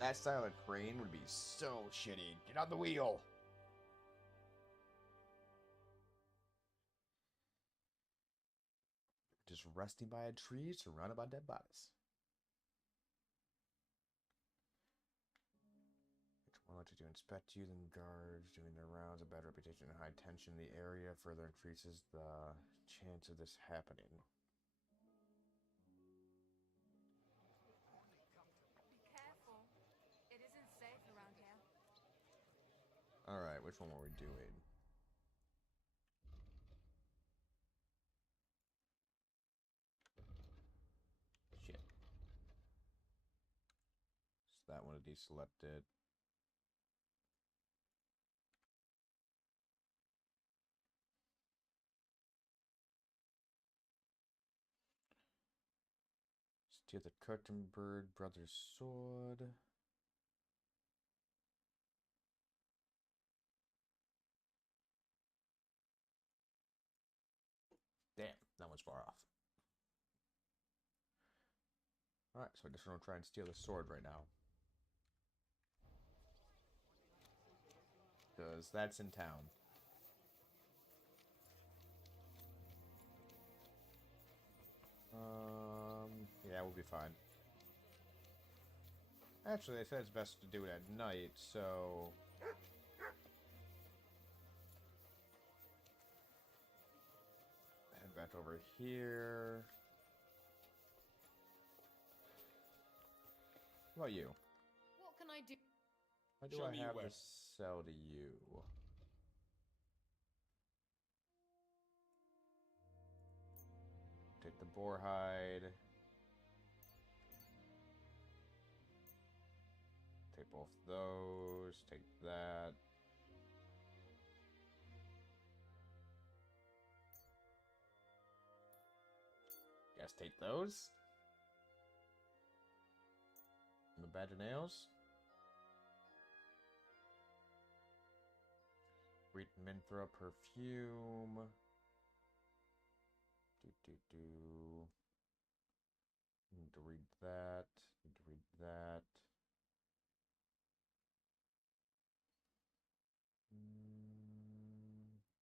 That style of crane would be so shitty. Get on the wheel. Just resting by a tree surrounded by dead bodies. Each one likes to inspect you, then guards doing their rounds. A bad reputation and high tension in the area further increases the chance of this happening. Be careful. It isn't safe around here. Alright, which one were we doing? Shit. So that one is deselected. Steal the Kurtenberg brothers' sword. Damn, that one's far off. Alright, so I guess we're gonna try and steal the sword right now. Because that's in town. Yeah, we'll be fine. Actually, they said it's best to do it at night, so... Head back over here. What about you? What can I do? How do Show I me have where. to sell to you? Take the boar hide. Take both those. Take that. Guess take those. And the badge of nails. Wheat Minthra perfume. Need to read that. Need to read that.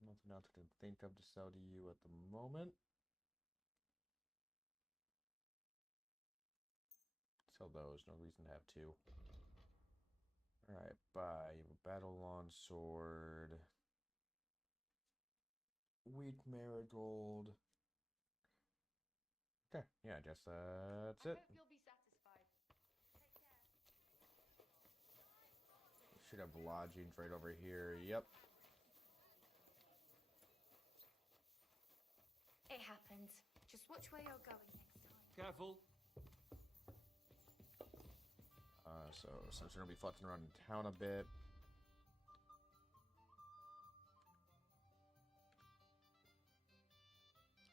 Nothing else I can think of to sell to you at the moment. Sell those. No reason to have two. Alright, buy. You have a battle lawn sword. Wheat marigold. Okay, yeah, I guess that's it. I hope you'll be satisfied. Take care. Should have lodgings right over here. Yep. It happens. Just watch where you're going next time. Careful. So since we're gonna be fucking around in town a bit.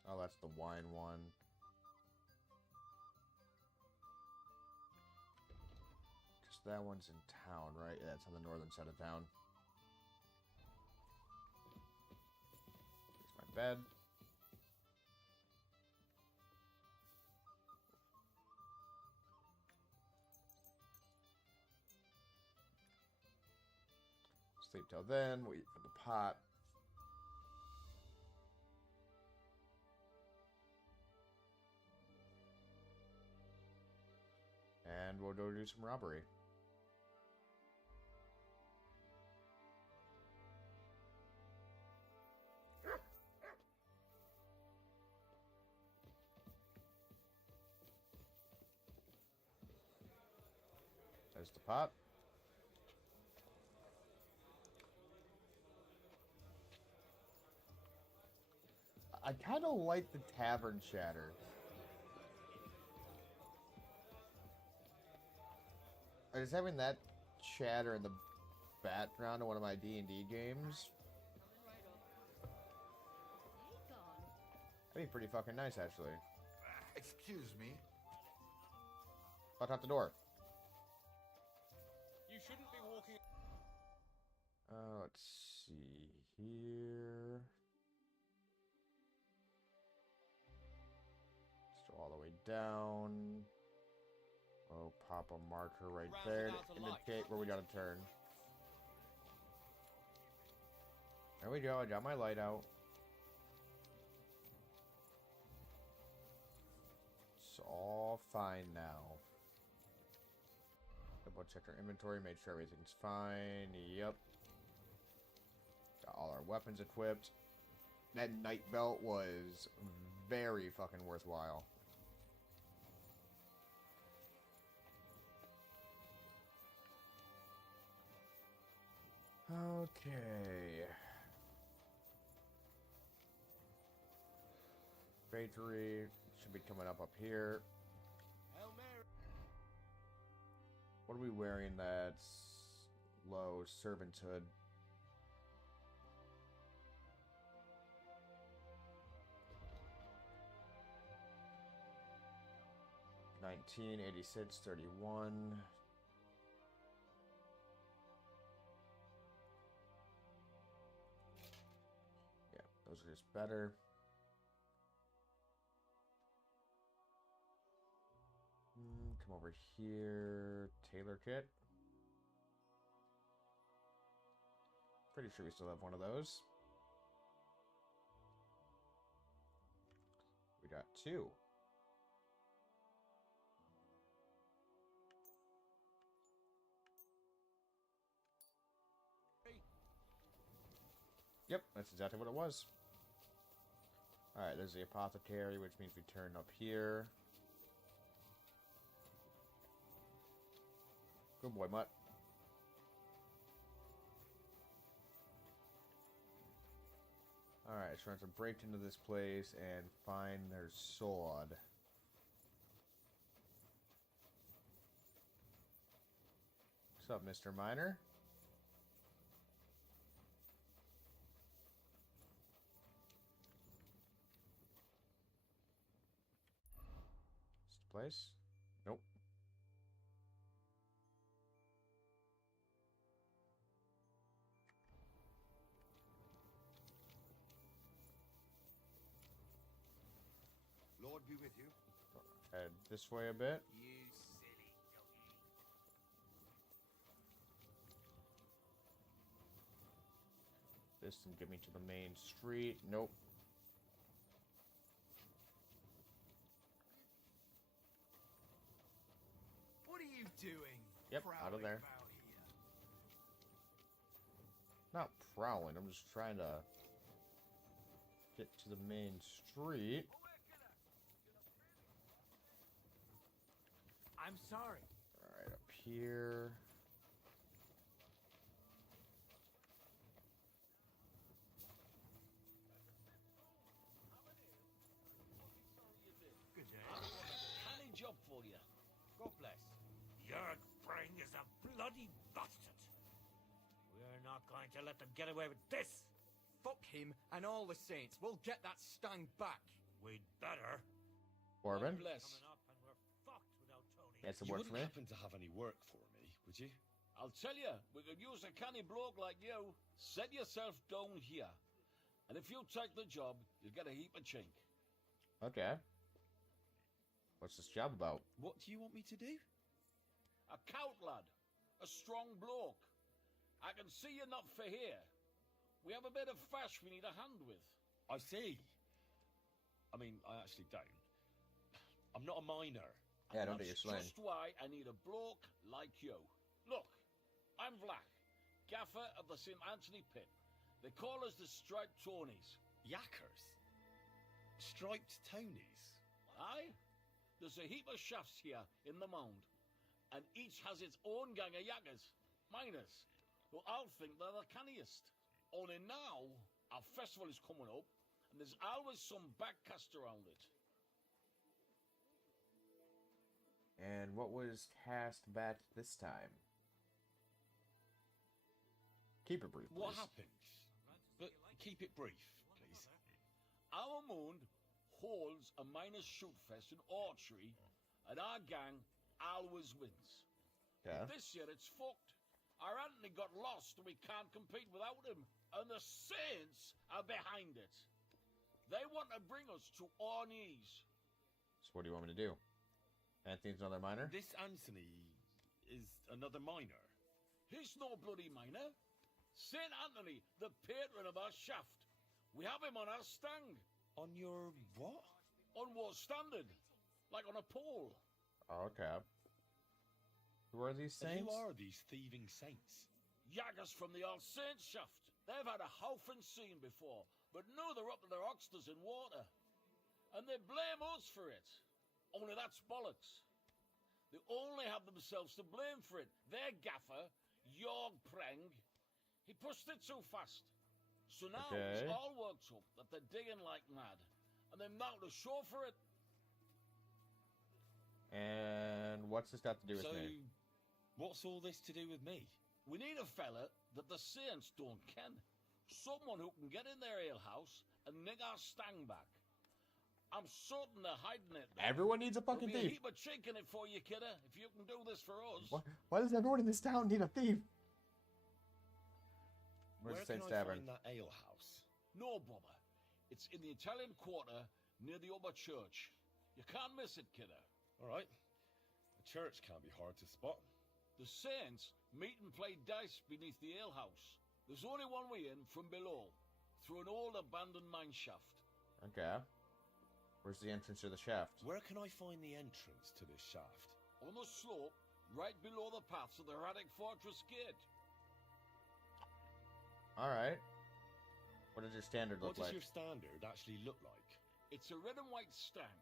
Oh, that's the wine one. Because that one's in town, right? Yeah, it's on the northern side of town. Here's my bed. Sleep till then. Wait for the pot. And we'll go do some robbery. There's the pot. I kind of like the tavern chatter. I was having that chatter in the background of one of my D&D games. That'd be pretty fucking nice, actually. Excuse me. Fuck out the door. You shouldn't be walking. Let's see here. Let's go all the way down. So pop a marker right there to indicate where we gotta turn. There we go, I got my light out. It's all fine now. Double check our inventory, make sure everything's fine. Yep. Got all our weapons equipped. That night belt was very fucking worthwhile. Okay. Bakery should be coming up here. What are we wearing that's low? Servanthood. $19.86.31. Yeah, those are just better. Come over here. Tailor kit. Pretty sure we still have one of those. We got two. Yep, that's exactly what it was. Alright, there's the apothecary, which means we turn up here. Good boy, Mutt. Alright, so we're going to break into this place and find their sword. What's up, Mr. Miner? Is the place? Nope. Lord be with you. Head this way a bit. You silly doggy. This can get me to the main street. Nope. What are you doing? Yep, out of there. Not prowling, I'm just trying to get to the main street. I'm sorry. Alright, up here. Good day. I've got a canny job for you. God bless. Jörg Breng is a bloody bastard. We're not going to let them get away with this. Fuck him and all the saints. We'll get that stang back. We'd better. Corbin. God bless. Coming up and we're fucked without Tony. That's some You work for wouldn't me. happen to have any work for me, would you? I'll tell you, we could use a canny bloke like you. Set yourself down here. And if you take the job, you'll get a heap of chink. Okay. What's this job about? What do you want me to do? A cout lad. A strong bloke. I can see you're not for here. We have a bit of fash we need a hand with. I see. I mean, I actually don't. I'm not a miner. Yeah, I don't And think that's you're slaying. just why I need a bloke like you. Look, I'm Vlach, gaffer of the St. Anthony Pit. They call us the Striped Tonies. Yakkers? Striped Tonys? Aye? There's a heap of shafts here in the mound, and each has its own gang of yakkers, miners, who all think they're the canniest. Only now, our festival is coming up, and there's always some backcast around it. And what was cast back this time? Keep it brief, What please. happened? But keep it brief, please. Our moon holds a miners' shoot fest in archery, and our gang always wins. Yeah. This year it's fucked. Our Anthony got lost and we can't compete without him. And the Saints are behind it. They want to bring us to our knees. So what do you want me to do? Anthony's another miner? This Anthony is another miner. He's no bloody miner. St. Anthony, the patron of our shaft. We have him on our stang. On your what? On what standard? Like on a pole. Oh, okay. Who are these And saints? who are these thieving saints? Yaggers from the All Saints shaft. They've had a howfing scene before, but now they're up to their oxters in water. And they blame us for it. Only that's bollocks. They only have themselves to blame for it. Their gaffer, Jorg Preng, he pushed it too fast. So now Okay. it's all worked up that they're digging like mad. And they're now to show for it. And what's this got to do with So, me? what's all this to do with me? We need a fella that the Saints don't ken. Someone who can get in their alehouse and nick our stang back. I'm certain they're hiding it there. Everyone needs a There'll fucking be a thief. heap of chink in it for you, kidder, if you can do this for us. Why does everyone in this town need a thief? Where Where's can St. I Stavern? find that alehouse? No bother. It's in the Italian Quarter near the upper church. You can't miss it, kidder. All right. The church can't be hard to spot. The Saints meet and play dice beneath the alehouse. There's only one way in from below, through an old abandoned mine shaft. Okay. Where's the entrance to the shaft? Where can I find the entrance to this shaft? On the slope, right below the paths of the Radic Fortress Gate. Alright. What does your standard What look does like? your standard actually look like? It's a red and white stang,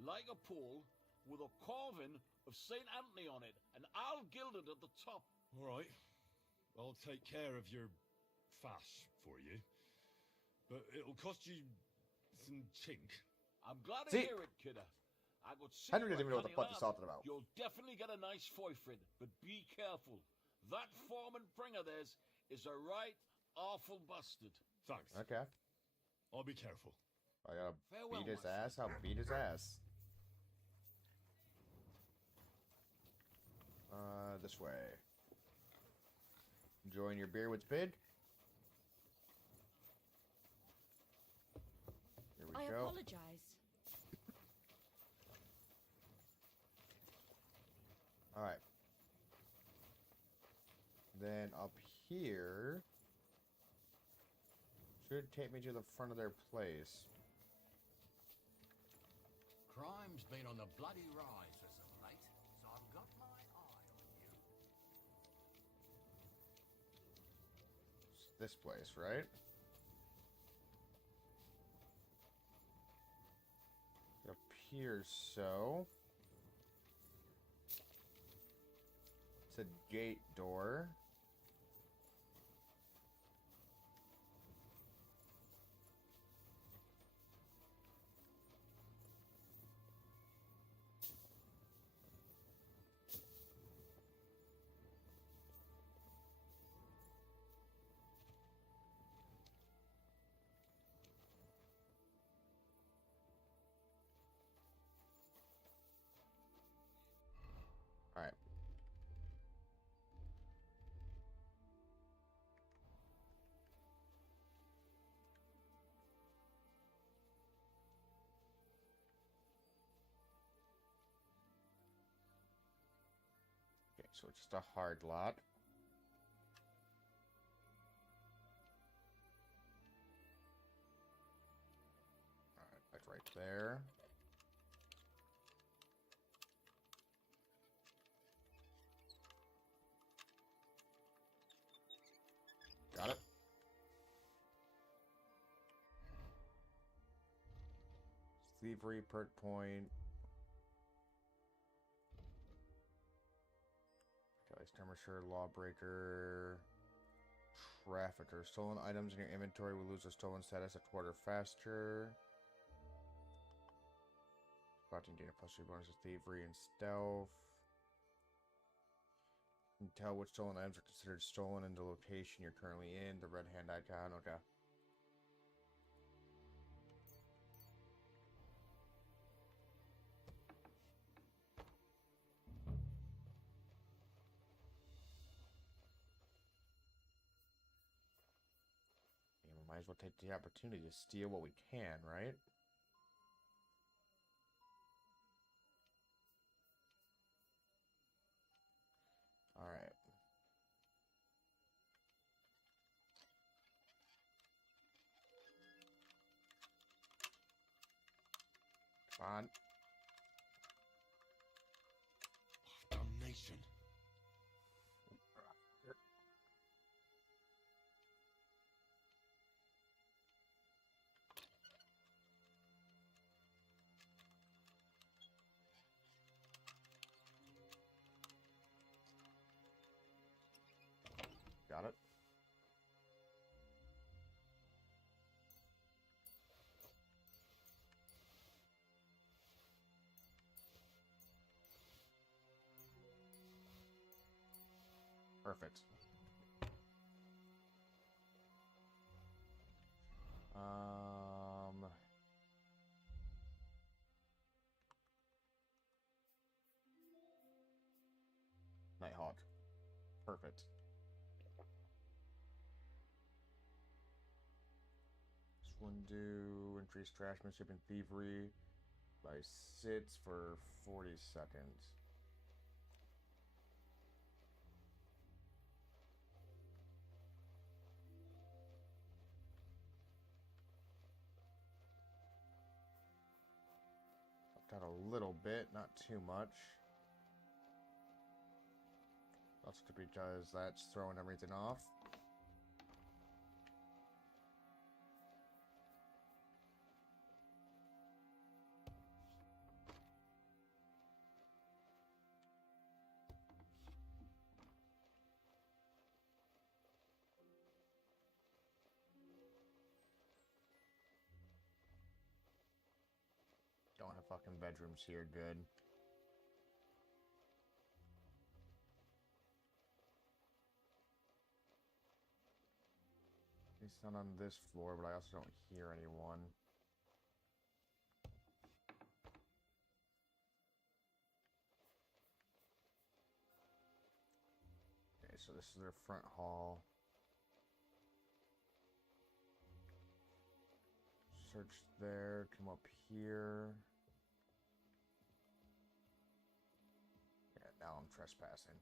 like a pole, with a carving of St. Anthony on it, and all gilded at the top. All right. I'll take care of your fash for you. But it'll cost you some chink. I'm glad to See? hear it, kidder. I could see Henry you doesn't even know what the canny fuck he's lad. talking about. You'll definitely get a nice foy for it, but be careful. That foreman pring of theirs is a right awful bastard. Thanks. Okay. I'll be careful. I gotta Farewell, beat his my ass. I'll beat his ass. This way. Enjoying your beer with Big? Here we I go. apologize. Alright. Then up here should take me to the front of their place. Crime's been on the bloody rise as of late, so I've got my eye on you. It's this place, right? It appears so. It's a gate door. All right. Okay, so it's just a hard lot. All right, that's right there. Got it. Thievery, perk point. Okay, skirmisher, lawbreaker, trafficker. Stolen items in your inventory will lose a stolen status a quarter faster. Spotting data plus 3 bonuses, thievery and stealth. You can tell which stolen items are considered stolen in the location you're currently in. The red hand icon. Okay. Yeah, we might as well take the opportunity to steal what we can, right? Fine. Damnation. Got it. Perfect. Nighthawk. Perfect. This one do increase craftsmanship and thievery by 6 for 40 seconds. Got a little bit, not too much. That's because that's throwing everything off. Don't have fucking bedrooms here, good. It's not on this floor, but I also don't hear anyone. Okay, so this is their front hall. Search there, come up here. Yeah, now I'm trespassing.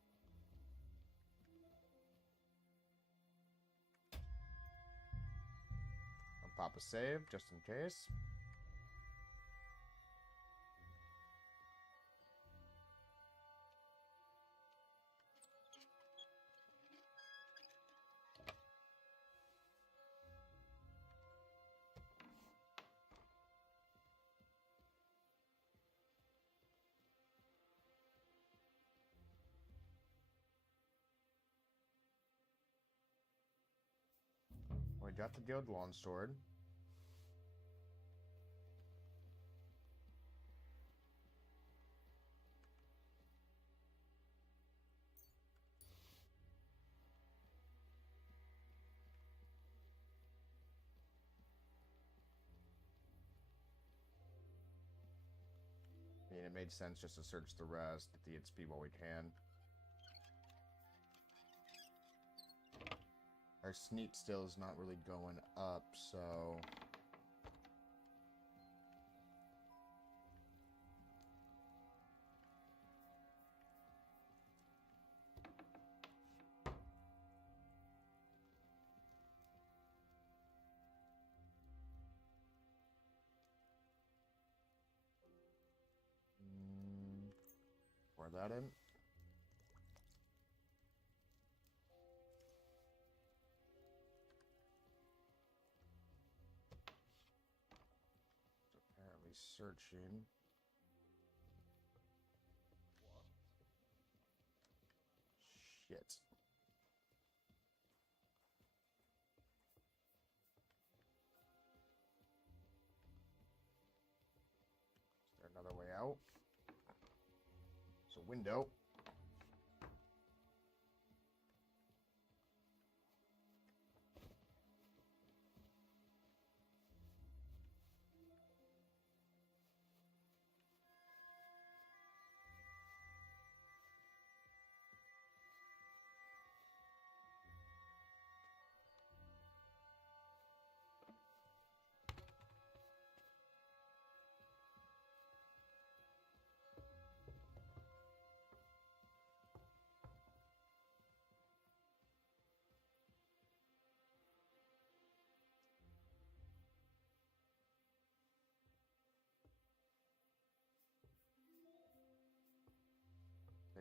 I'll pop a save just in case. We got the Guild Lawn Sword. I mean, it made sense just to search the rest, get the XP while we can. Our sneak still is not really going up, so... Pour that in. Apparently searching. Shit. Is there another way out? It's a window.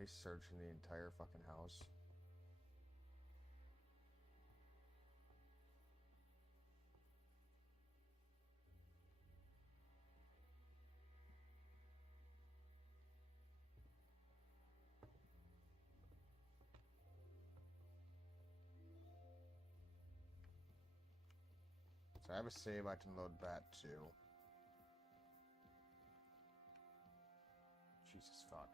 literally searching the entire fucking house. So I have a save I can load back to. Jesus fuck.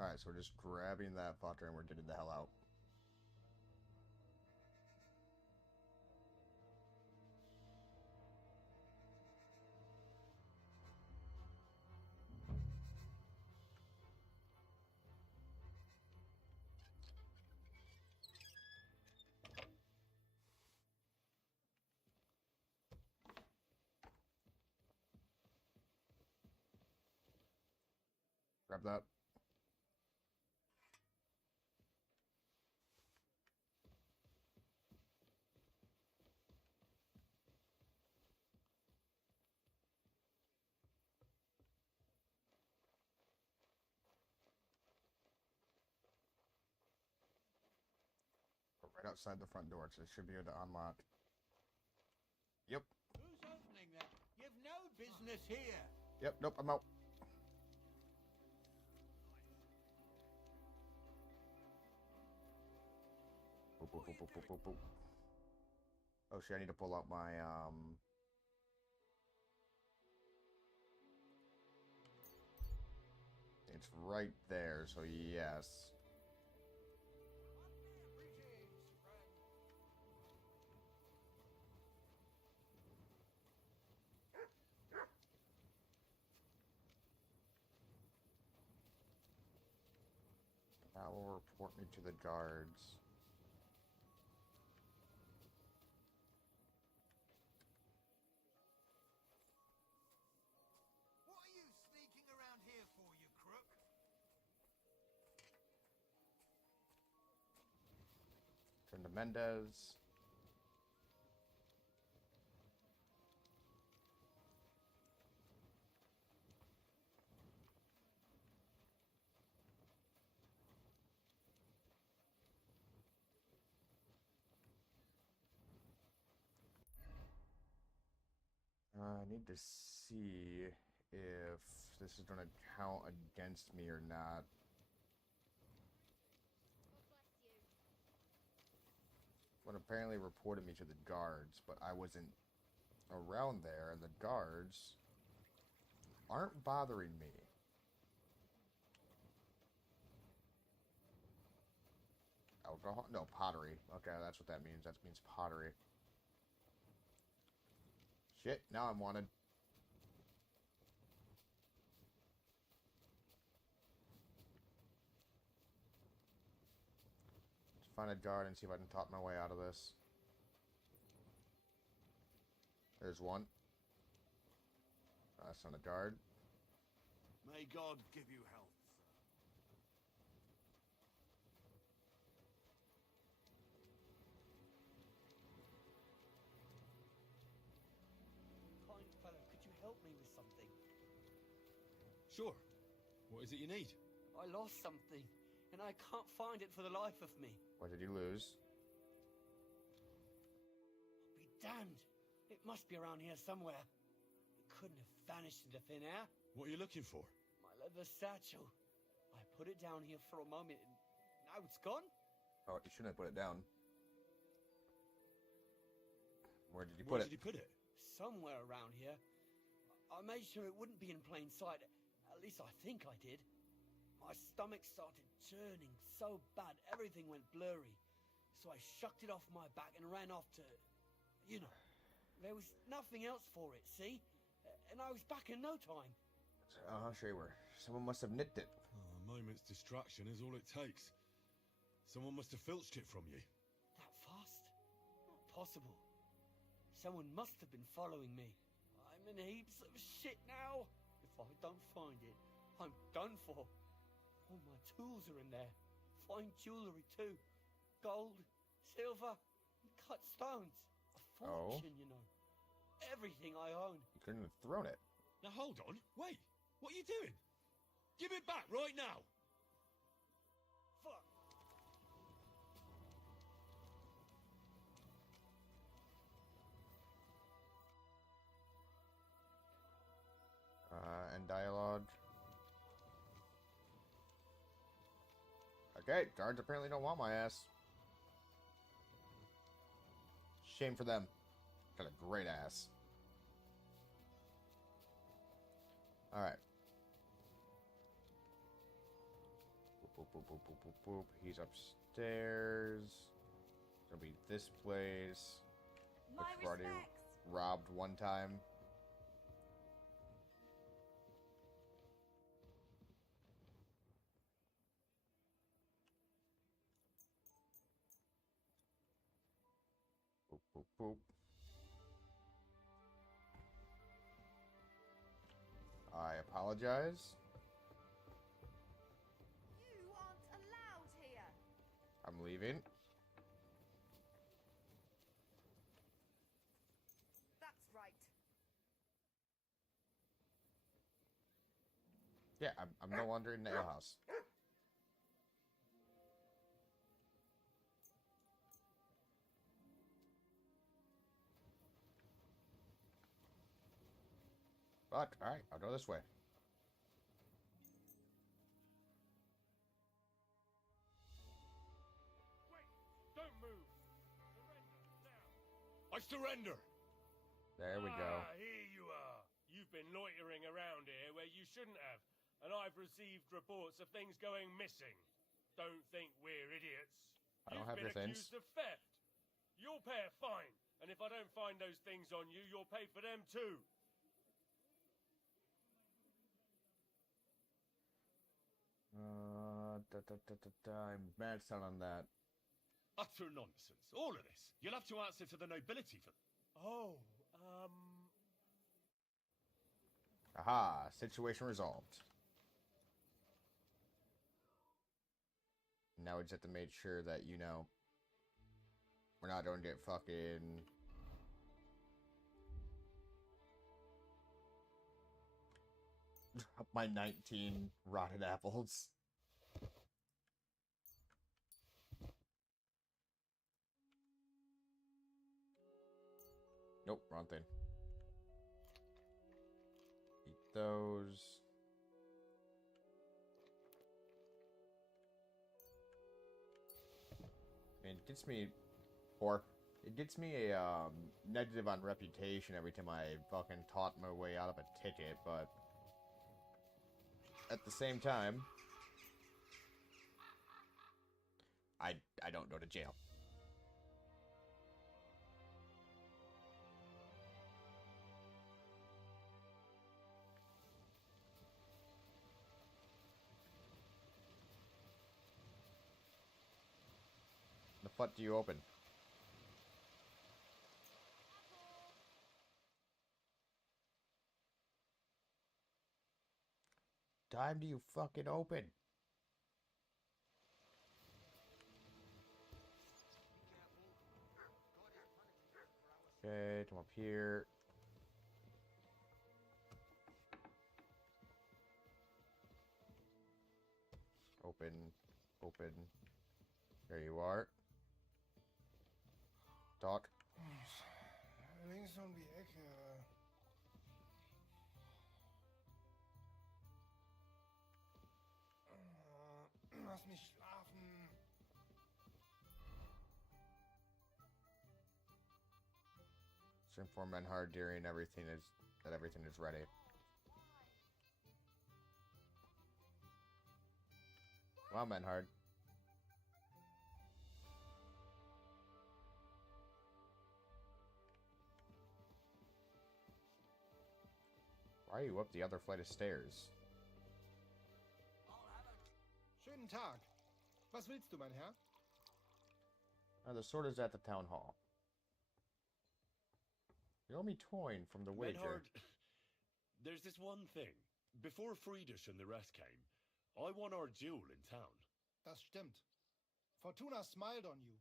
Alright, so we're just grabbing that fucker and we're getting the hell out. Grab that. Right outside the front door, so it should be able to unlock. Yep. Who's opening that? You've no business here. Yep, nope, I'm out. Boop, boop, boop, boop, boop, boop, boop. Oh shit, I need to pull out my, It's right there, so yes. That will report me to the guards. What are you sneaking around here for, you crook? Turn to Mendez. I need to see if this is going to count against me or not. What apparently reported me to the guards, but I wasn't around there, and the guards aren't bothering me. Alcohol? No, pottery. Okay, that's what that means. That means pottery. Shit, now I'm wanted. Let's find a guard and see if I can talk my way out of this. There's one. That's not a guard. May God give you health. Kind fellow, could you help me with something? Sure. What is it you need? I lost something, and I can't find it for the life of me. What did you lose? I'll be damned. It must be around here somewhere. It couldn't have vanished into thin air. What are you looking for? My leather satchel. I put it down here for a moment, and now it's gone? Oh, you shouldn't have put it down. Where did you Where put did it? you put it? Somewhere around here. I made sure it wouldn't be in plain sight. At least I think I did. My stomach started churning so bad, everything went blurry. So I shucked it off my back and ran off to... You know, there was nothing else for it, see? And I was back in no time. Sure you were. Someone must have nicked it. Oh, a moment's distraction is all it takes. Someone must have filched it from you. That fast? Not possible. Someone must have been following me. I'm in heaps of shit now. If I don't find it, I'm done for. All my tools are in there. Fine jewellery too. Gold, silver, cut stones. A Oh. fortune, you know. Everything I own. You couldn't have thrown it. Now hold on. Wait. What are you doing? Give it back right now. Fuck. End dialogue. Okay, guards apparently don't want my ass. Shame for them. Got a great ass. Alright. Boop, boop, boop, boop, boop, boop. He's upstairs. It'll be this place. My Which we already respects. robbed one time. Boop, boop, boop. I apologize. You aren't allowed here. I'm leaving. That's right. Yeah, I'm no longer in the alehouse. But, alright, I'll go this way. Don't move. Surrender now. I surrender. There we go. Here you are. You've been loitering around here where you shouldn't have, and I've received reports of things going missing. Don't think we're idiots. I don't You've have been your things. accused of theft. You'll pay a fine, and if I don't find those things on you, you'll pay for them too. I'm mad set on that. Utter nonsense. All of this. You'll have to answer to the nobility for... Oh, Aha, situation resolved. Now we just have to make sure that, you know, we're not going to get fucking... my 19 rotted apples. Nope, wrong thing. Eat those. I mean, it gets me... Or, it gets me a, negative on reputation every time I fucking talk my way out of a ticket, but... At the same time... I don't go to jail. The fuck do you open? Time do you fucking open? Okay, come up here. Open, open. There you are. Talk. Links um die Ecke. Lass mich schlafen. Just inform Menhard during everything is that everything is ready. Well, Menhard. Why are you up the other flight of stairs? Schönen Tag. Was willst du, mein Herr? The sword is at the town hall. You owe me coin from the wager. Menhard, there's this one thing. Before Friedrich and the rest came, I won our duel in town. Das stimmt. Fortuna smiled on you.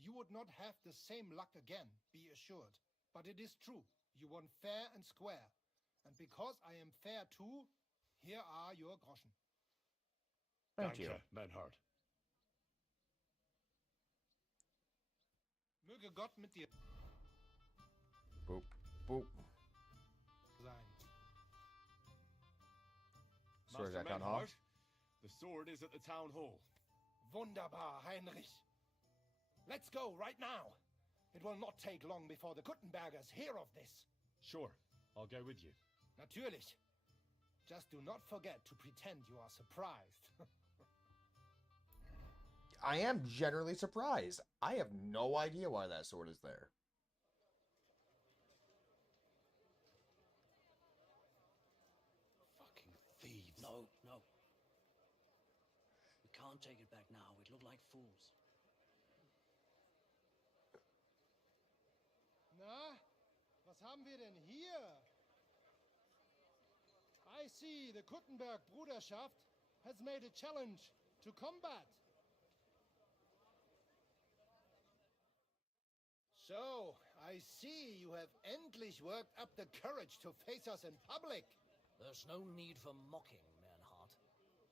You would not have the same luck again, be assured. But it is true. You won fair and square. And because I am fair too, here are your groschen. Thank you. Danke, Menhard. Möge Gott mit dir Boop, boop. sein. Sword's Master at town hall. Menhard, the sword is at the town hall. Wunderbar, Heinrich. Let's go right now. It will not take long before the Kuttenbergers hear of this. Sure, I'll go with you. Natürlich. Just do not forget to pretend you are surprised. I am generally surprised. I have no idea why that sword is there. Fucking thieves. No, no. We can't take it back now. We'd look like fools. Na, was haben wir denn hier? I see the Kuttenberg Bruderschaft has made a challenge to combat. So, I see you have endlich worked up the courage to face us in public. There's no need for mocking, Mernhardt.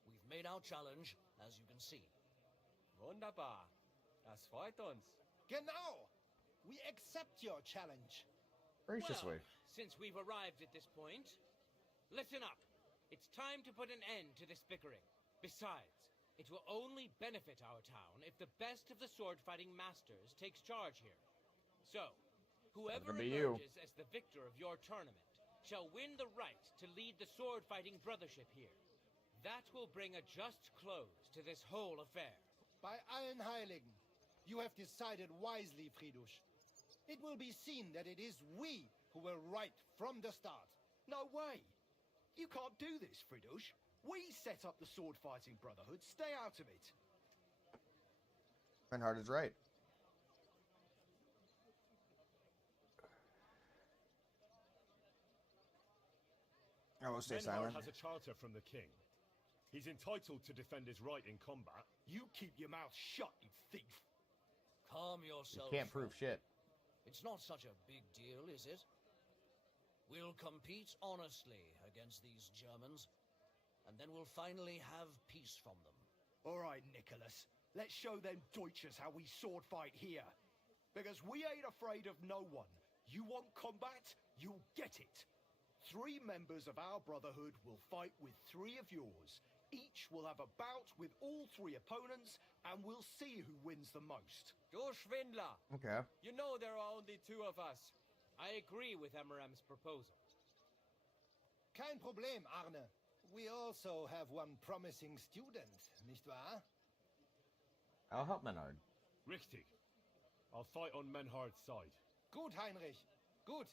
We've made our challenge, as you can see. Wunderbar. Das freut uns. Genau. We accept your challenge. Graciously. Well, since we've arrived at this point, listen up. It's time to put an end to this bickering. Besides, it will only benefit our town if the best of the sword-fighting masters takes charge here. So, whoever gonna be you. emerges as the victor of your tournament shall win the right to lead the sword-fighting brothership here. That will bring a just close to this whole affair. Bei allen Heiligen, you have decided wisely, Fridush. It will be seen that it is we who were right from the start. No way! You can't do this, Fridush. We set up the sword-fighting brotherhood. Stay out of it. Menhard is right. I will stay Menhard silent. has a charter from the king. He's entitled to defend his right in combat. You keep your mouth shut, you thief. Calm You yourself. can't prove shit. It's not such a big deal, is it? We'll compete honestly against these Germans, and then we'll finally have peace from them. All right, Nicholas. Let's show them Deutschers how we sword fight here. Because we ain't afraid of no one. You want combat? You'll get it. 3 members of our brotherhood will fight with 3 of yours. Each will have a bout with all 3 opponents, and we'll see who wins the most. Du Schwindler! Okay. You know there are only 2 of us. I agree with Emmeram's proposal. Kein Problem, Arne. We also have one promising student, nicht wahr? I'll help Menhard. Richtig. I'll fight on Menhard's side. Gut, Heinrich. Gut.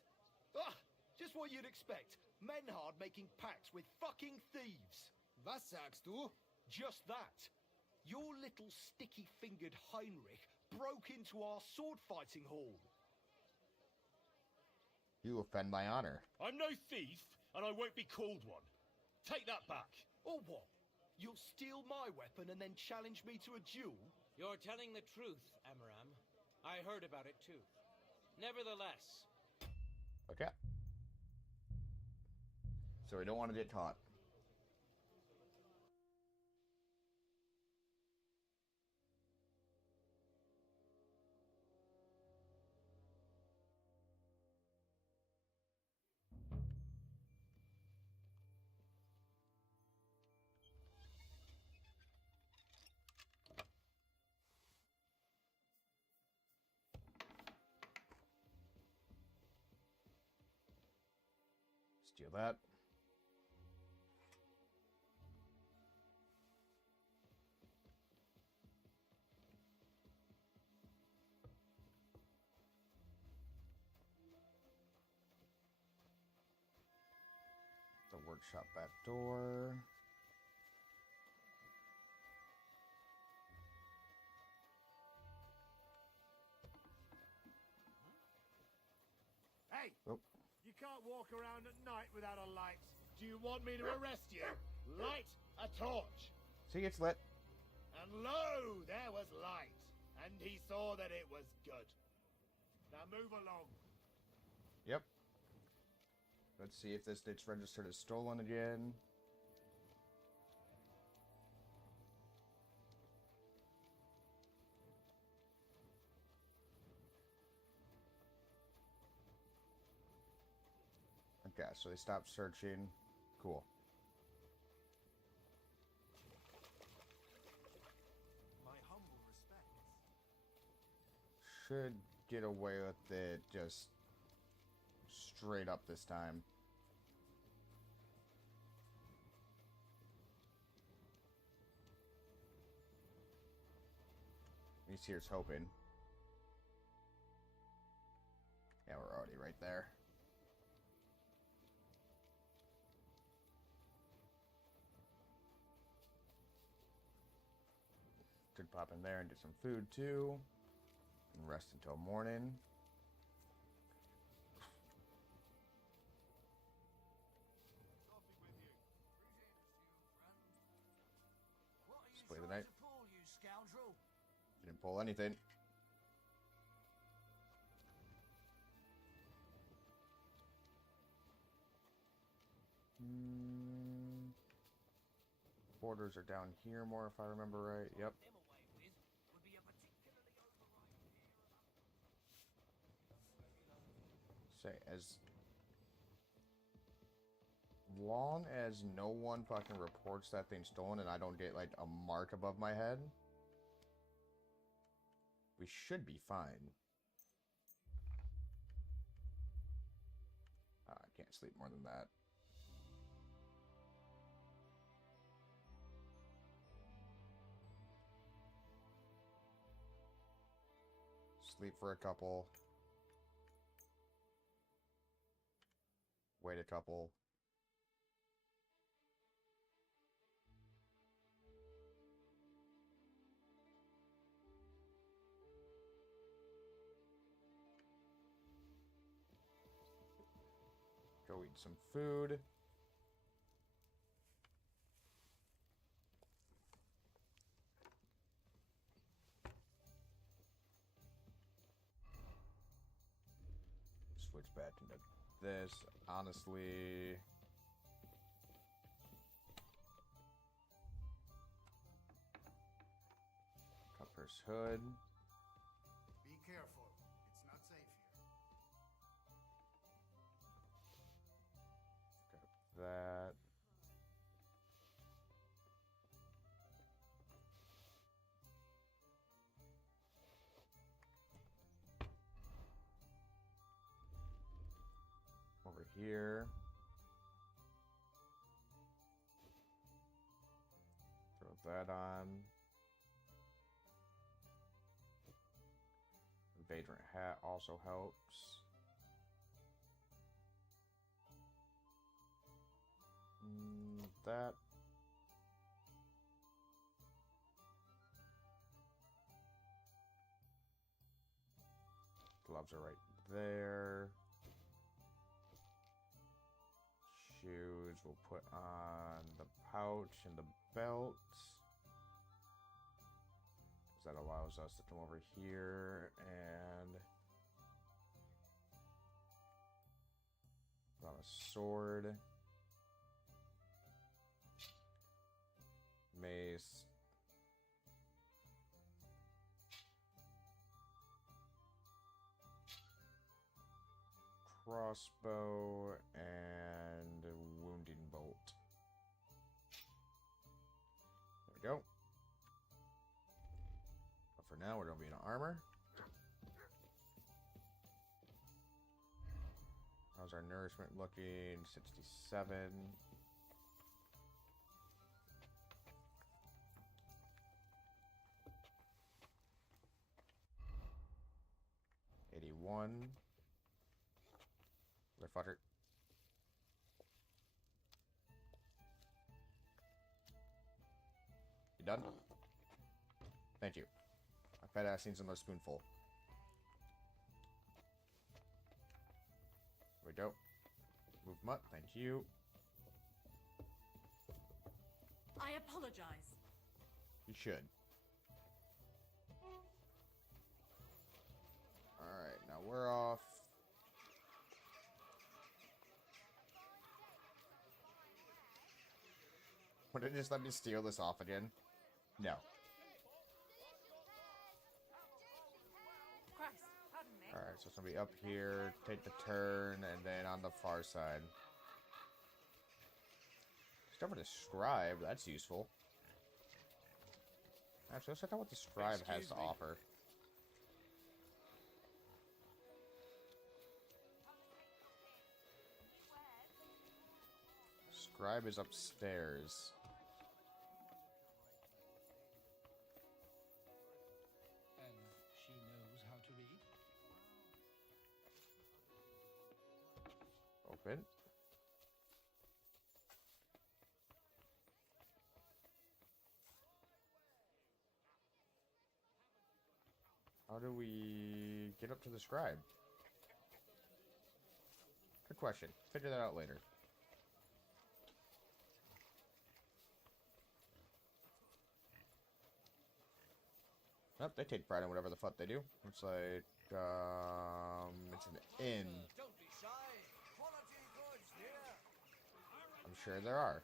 Ah, just what you'd expect. Menhard making pacts with fucking thieves. Was sagst du? Just that. Your little sticky-fingered Heinrich broke into our sword-fighting hall. You offend my honor. I'm no thief, and I won't be called one. Take that back. Or what? You'll steal my weapon and then challenge me to a duel? You're telling the truth, Emmeram. I heard about it too. Nevertheless, Okay. So we don't want to get caught. Steal that. The workshop back door. Hey! Oh. You can't walk around at night without a light. Do you want me to arrest you? Light a torch. See, it's lit. And lo, there was light. And he saw that it was good. Now move along. Yep. Let's see if this ditch registered as stolen again. Okay, so they stopped searching. Cool. My humble respects. Should get away with it just straight up this time. At least here's hoping. Yeah, we're already right there. Could pop in there and get some food too. And rest until morning. Play the night. You scoundrel. Didn't pull anything. Borders are down here more, if I remember right. Yep. Say, as long as no one fucking reports that thing stolen and I don't get like a mark above my head, we should be fine. I can't sleep more than that. Sleep for a couple. Wait a couple. Go eat some food. Switch back into this. Honestly, Cupper's hood. Be careful. It's not safe here. Got that. Over here. Throw that on. Vagrant hat also helps. That. Gloves are right there. Shoes we'll put on the pouch and the belt. That allows us to come over here and put on a sword, mace, crossbow, and wounding bolt. There we go. For now, we're going to be in armor. How's our nourishment looking? 67. $81. Motherfucker. You done? Thank you. Fat ass needs another spoonful. There we go. Move them up. Thank you. I apologize. You should. Would it just let me steal this off again? No. Christ, pardon me. Alright, so it's gonna be up here, take the turn, and then on the far side. Discovered a scribe, that's useful. Actually, let's check out what the scribe has to offer. Scribe is upstairs. And she knows how to read? Open. How do we get up to the scribe? Good question. Figure that out later. Nope, they take pride in whatever the fuck they do. It's like, it's an inn. Don't be shy. Quality goods here. I'm sure there are.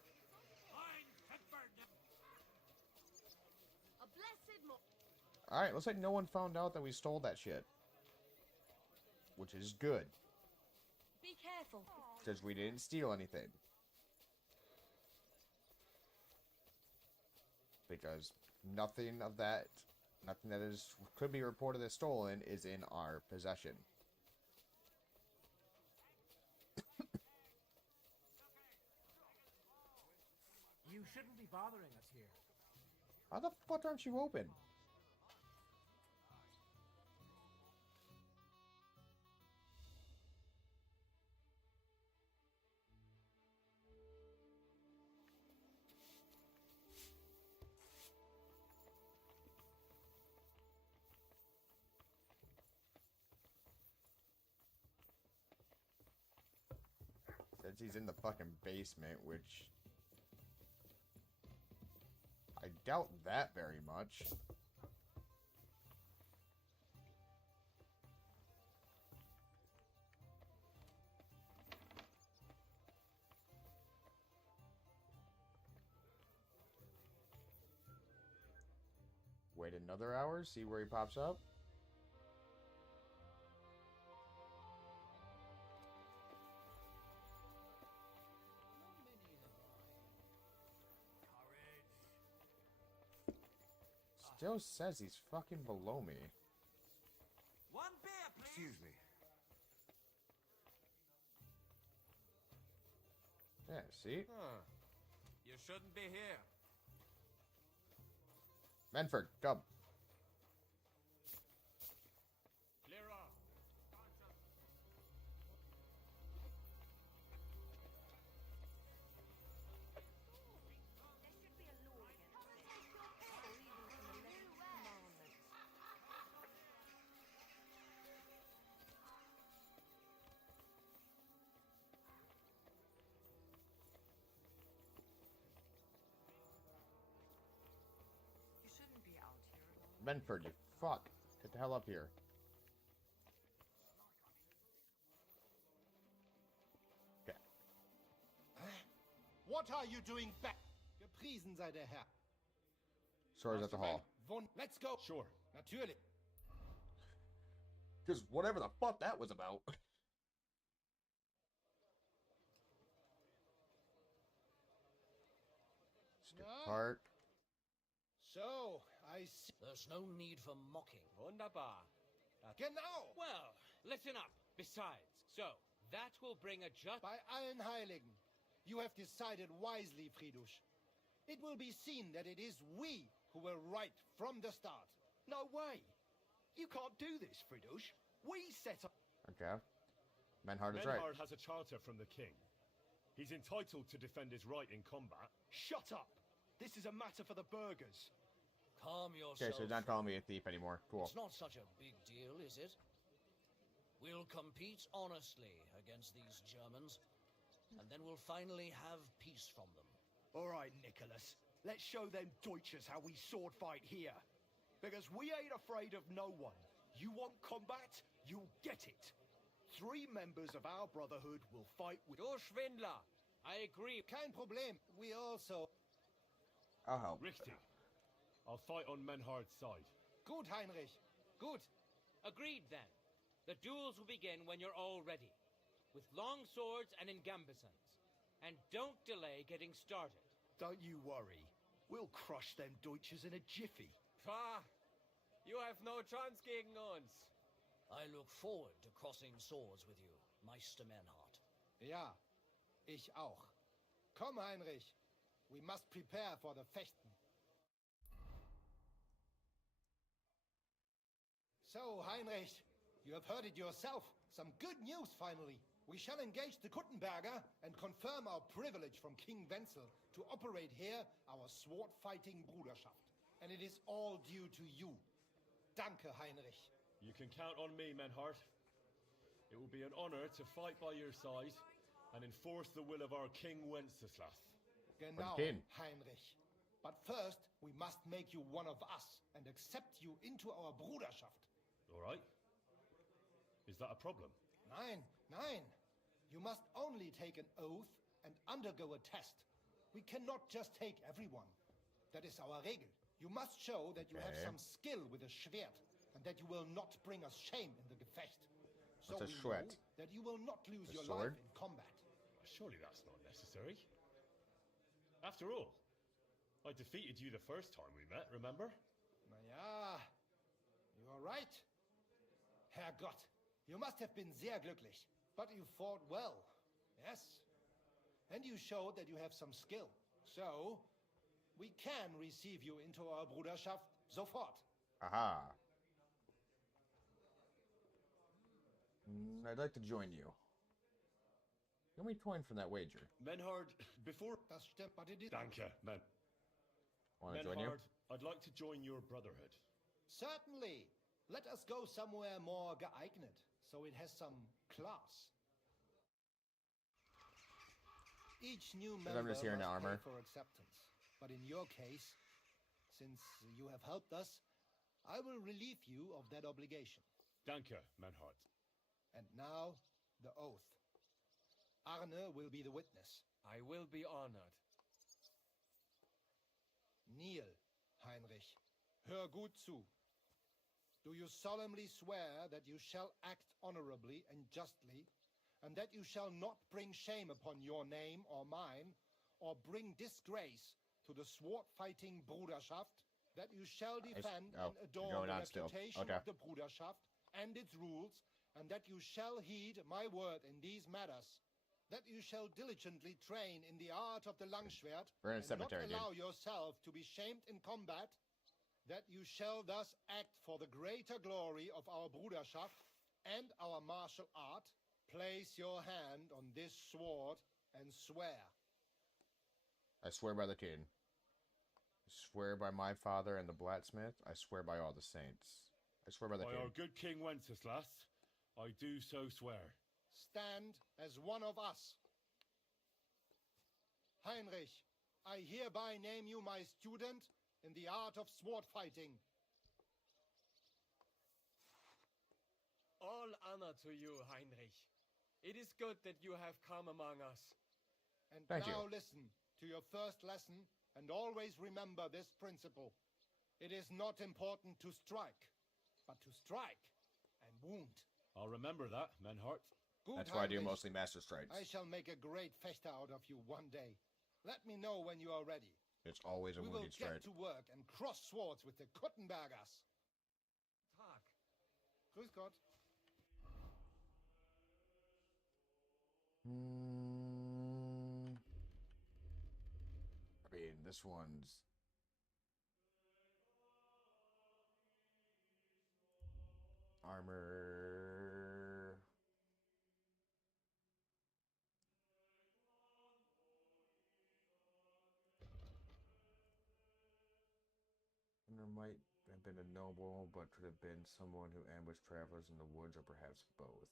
A blessed Alright, looks like no one found out that we stole that shit. Which is good. Be careful. Because we didn't steal anything. Because nothing of that, nothing that could be reported as stolen is in our possession. You shouldn't be bothering us here. How the fuck aren't you open? Says he's in the fucking basement, which I doubt that very much. Wait another hour, see where he pops up. Still says he's fucking below me. One beer, please. Excuse me. Yeah, see? You shouldn't be here. Menford, come. Menford, you fuck. Get the hell up here. Okay. What are you doing back? Gepriesen sei der Herr. Swords at the hall. Let's go. Sure. Natürlich. Because whatever the fuck that was about. Skip part. So, I see. There's no need for mocking. Wunderbar. Genau. Well, listen up. Besides, so, that will bring a just... Bei allen Heiligen, you have decided wisely, Fridush. It will be seen that it is we who were right from the start. No way. You can't do this, Fridush. We set up... Okay. Menhard is right. Menhard has a charter from the king. He's entitled to defend his right in combat. Shut up. This is a matter for the burghers. Calm yourself. Okay, so he's not calling me a thief anymore. Cool. It's not such a big deal, is it? We'll compete honestly against these Germans, and then we'll finally have peace from them. All right, Nicholas. Let's show them Deutschers how we sword fight here. Because we ain't afraid of no one. You want combat? You'll get it. 3 members of our brotherhood will fight with... Du Schwindler! I agree. Kein Problem. We also... I'll help. Richtig. I'll fight on Menhard's side. Gut, Heinrich. Gut. Agreed, then. The duels will begin when you're all ready, with long swords and in gambesons. And don't delay getting started. Don't you worry. We'll crush them Deutsches in a jiffy. Pah! You have no chance gegen uns. I look forward to crossing swords with you, Meister Menhard. Ja, ich auch. Komm, Heinrich. We must prepare for the Fechten. So, Heinrich, you have heard it yourself. Some good news, finally. We shall engage the Kuttenberger and confirm our privilege from King Wenzel to operate here our sword-fighting Bruderschaft. And it is all due to you. Danke, Heinrich. You can count on me, Menhard. It will be an honor to fight by your side and enforce the will of our King Wenceslas. Genau, Heinrich. But first, we must make you one of us and accept you into our Bruderschaft. All right. Is that a problem? Nein, nein. You must only take an oath and undergo a test. We cannot just take everyone. That is our Regel. You must show that you have some skill with a Schwert and that you will not bring us shame in the Gefecht. So we know that you will not lose your life in combat. Surely that's not necessary. After all, I defeated you the first time we met, remember? Naja, you are right. Herrgott, you must have been sehr glücklich. But you fought well, yes? And you showed that you have some skill. So, we can receive you into our Bruderschaft sofort. Aha. I'd like to join you. Give me coin from that wager. Menhard, before... Das stimmt, but it is... Danke, Want to join you? I'd like to join your brotherhood. Certainly. Let us go somewhere more geeignet, so it has some class. Each new member must pay for acceptance. But in your case, since you have helped us, I will relieve you of that obligation. Danke, Menhard. And now, the oath. Arne will be the witness. I will be honored. Kneel, Heinrich. Hör gut zu. Do you solemnly swear that you shall act honorably and justly, and that you shall not bring shame upon your name or mine, or bring disgrace to the sword-fighting Bruderschaft, that you shall defend and adorn the reputation of the Bruderschaft and its rules, and that you shall heed my word in these matters, that you shall diligently train in the art of the Langschwert, and not allow yourself to be shamed in combat, that you shall thus act for the greater glory of our Bruderschaft and our martial art. Place your hand on this sword and swear. I swear by the king. I swear by my father and the blacksmith. I swear by all the saints. I swear by the king. By our good King Wenceslas, I do so swear. Stand as one of us. Heinrich, I hereby name you my student in the art of sword fighting. All honor to you, Heinrich. It is good that you have come among us. And now listen to your first lesson and always remember this principle. It is not important to strike, but to strike and wound. I'll remember that, Menhard. That's why I do mostly master strikes. I shall make a great fechter out of you one day. Let me know when you are ready. It's always a wounded strike. We will get to work and cross swords with the Kuttenbergers. Tag. Grüß Gott. I mean, this one's... Armor... And there might have been a noble, but could have been someone who ambushed travelers in the woods, or perhaps both.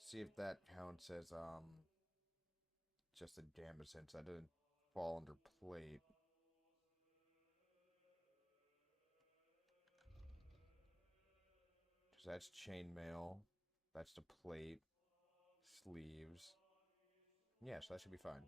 See if that counts as just a damage, since I didn't fall under plate. Because that's chainmail. That's the plate. Sleeves. Yeah, so that should be fine.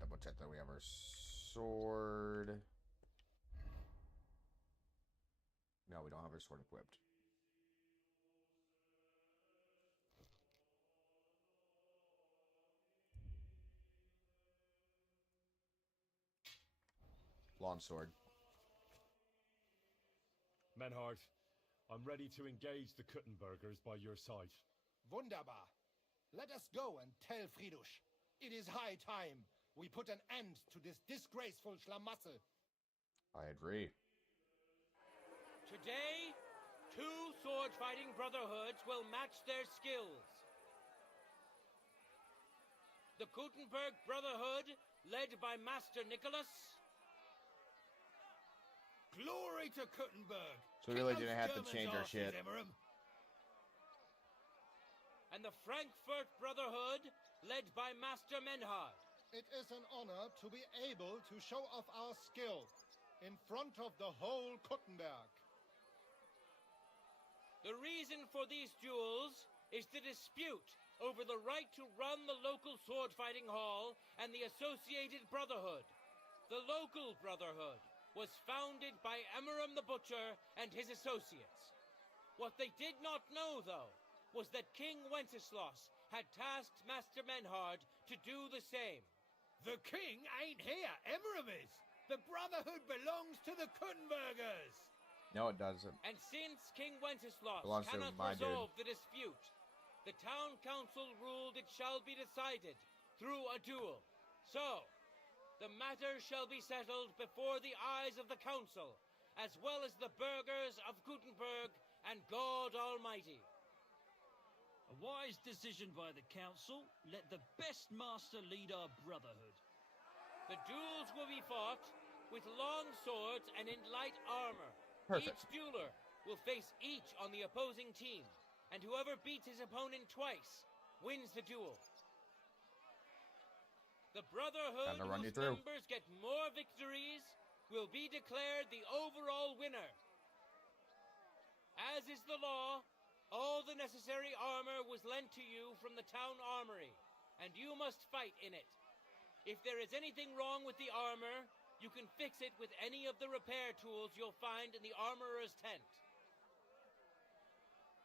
Double check that we have our sword. No, we don't have our sword equipped. Longsword. Menhard, I'm ready to engage the Kuttenbergers by your side. Wunderbar. Let us go and tell Fridush. It is high time we put an end to this disgraceful schlamassel. I agree. Today, 2 sword-fighting brotherhoods will match their skills. The Kuttenberg Brotherhood, led by Master Nicholas. Glory to Kuttenberg! So we really didn't have to change our shit. And the Frankfurt Brotherhood, led by Master Menhard. It is an honor to be able to show off our skill in front of the whole Kuttenberg. The reason for these duels is the dispute over the right to run the local sword-fighting hall and the associated brotherhood. The local brotherhood was founded by Emmeram the Butcher and his associates. What they did not know, though, was that King Wenceslas had tasked Master Menhard to do the same. The king ain't here, Emmeram is. The brotherhood belongs to the Kuttenbergers. No, it doesn't. And since King Wenceslas Belongs to cannot my resolve the dispute, the town council ruled it shall be decided through a duel. So, the matter shall be settled before the eyes of the council, as well as the burghers of Kuttenberg and God Almighty. A wise decision by the council. Let the best master lead our brotherhood. The duels will be fought with long swords and in light armor. Perfect. Each dueler will face each on the opposing team, and whoever beats his opponent twice wins the duel. The brotherhood whose members get more victories will be declared the overall winner. As is the law, all the necessary armor was lent to you from the town armory, and you must fight in it. If there is anything wrong with the armor, you can fix it with any of the repair tools you'll find in the armorer's tent.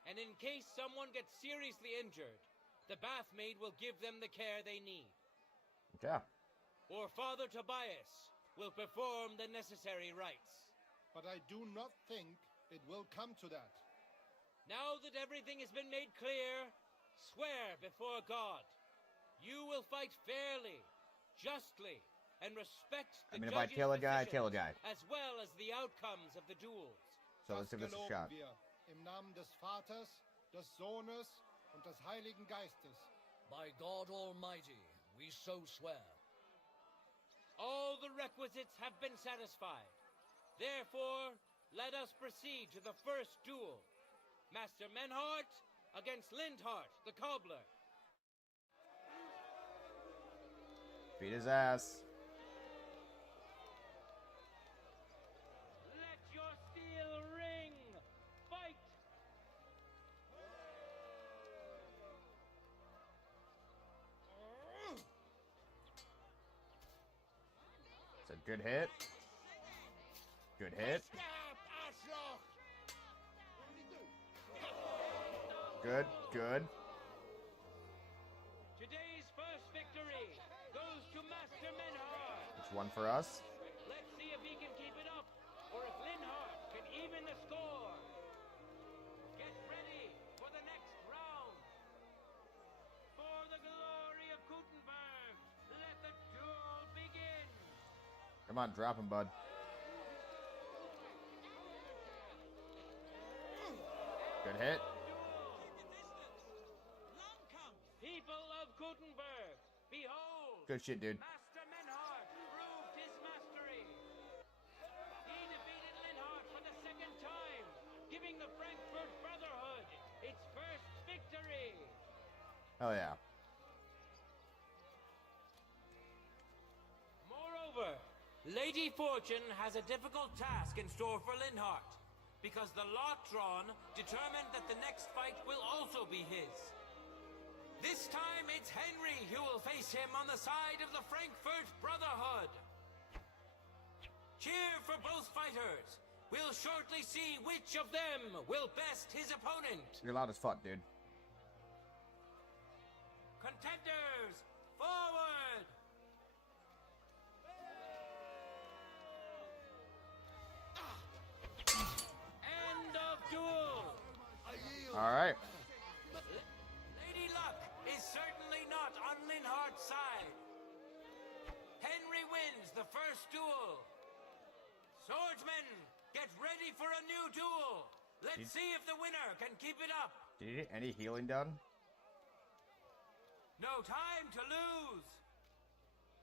And in case someone gets seriously injured, the bathmaid will give them the care they need. Yeah. Or Father Tobias will perform the necessary rites. But I do not think it will come to that. Now that everything has been made clear, swear before God. You will fight fairly, justly, and respect the if I kill a guy, I kill a guy. As well as the outcomes of the duels. So let's give this a shot. Wir im Namen des Vaters, des Sohnes und des Heiligen Geistes. By God Almighty, we so swear. All the requisites have been satisfied. Therefore, let us proceed to the first duel. Master Menhard against Lindhart, the cobbler. Beat his ass. Let your steel ring. Fight. It's a good hit. Good hit. Good, good. Today's first victory goes to Master Menhard. It's one for us. Let's see if he can keep it up, or if Lindhart can even the score. Get ready for the next round. For the glory of Kuttenberg, let the duel begin. Come on, drop him, bud. Good hit. People of Kuttenberg, behold! Good shit, dude. Master Menhard proved his mastery. Hell yeah. Moreover, Lady Fortune has a difficult task in store for Linhart, because the lot drawn determined that the next fight will also be his. This time it's Henry who will face him on the side of the Frankfurt Brotherhood. Cheer for both fighters. We'll shortly see which of them will best his opponent. You're loud as fuck, dude. Contenders, forward! End of duel! Alright. Lady Luck is certainly not on Linhart's side. Henry wins the first duel. Swordsmen, get ready for a new duel. Let's see if the winner can keep it up. Did you get any healing done? No time to lose.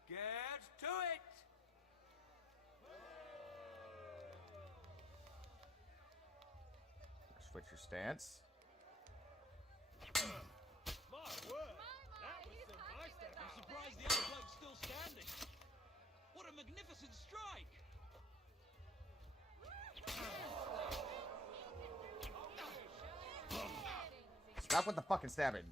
Get to it. Switch your stance. My word! That was some nice damage. I'm surprised the other bloke's still standing. What a magnificent strike! Stop with the fucking stabbing.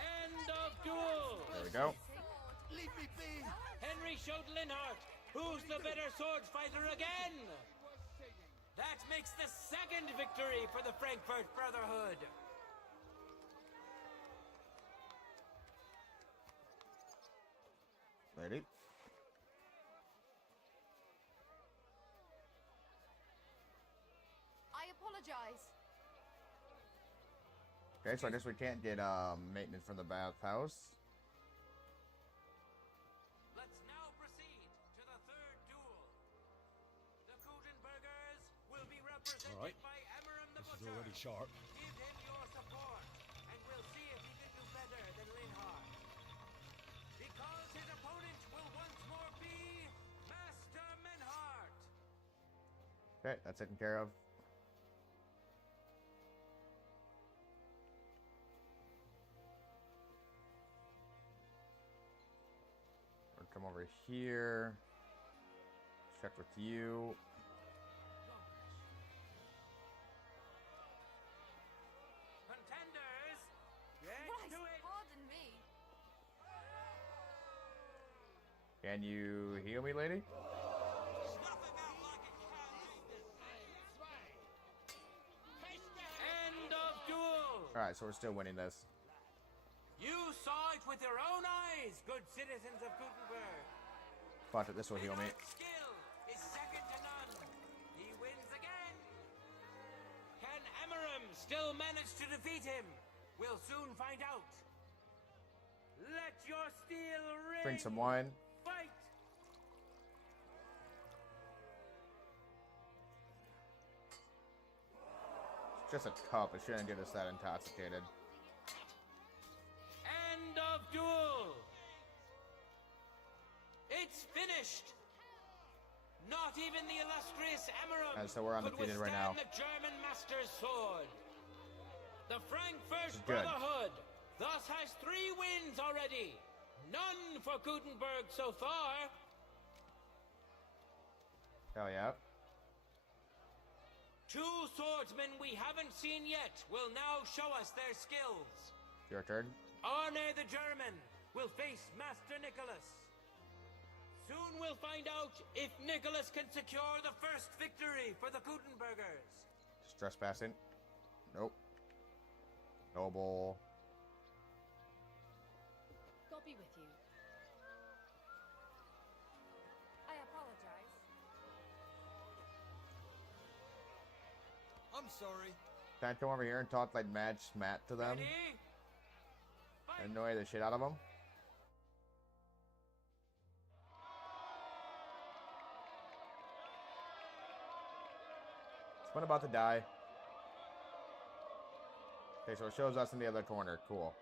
End of duel. There we go. Leave me be. Henry showed Linhart who's the better sword fighter again. That makes the second victory for the Frankfurt Brotherhood. Lady. I apologize. Okay, so I guess we can't get maintenance from the bathhouse. Let's now proceed to the third duel. The Gutenbergers will be represented All right. by Emmeram the This is Butcher. already sharp. Give him your support, and we'll see if he can do better than Linhart. Because his opponent will once more be Master Menhart. Okay, that's taken care of. We'll come over here. Check with you. Contenders, get Christ, to it. pardon me. Can you heal me, lady? End of duel. Alright, so we're still winning this. You saw it with your own eyes, good citizens of Gutenberg. Fuck it, this will heal me. Linhart's skill is second to none. He wins again. Can Emmeram still manage to defeat him? We'll soon find out. Let your steel ring. Drink some wine. Fight. It's just a cup. It shouldn't get us that intoxicated. End of duel. It's finished. Not even the illustrious Emmeram And so we're undefeated could right now. withstand the German master's sword. The Frankfurt Good. Brotherhood thus has 3 wins already. None for Gutenberg so far. Hell yeah. 2 swordsmen we haven't seen yet will now show us their skills. Your turn. Arne the German will face Master Nicholas. Soon we'll find out if Nicholas can secure the first victory for the Gutenbergers. Stress passing. Nope. Noble. God be with you. I apologize. I'm sorry. Can I come over here and talk like match Matt to them? Ready? Annoy the shit out of them? One about to die. Okay, so it shows us in the other corner. Cool.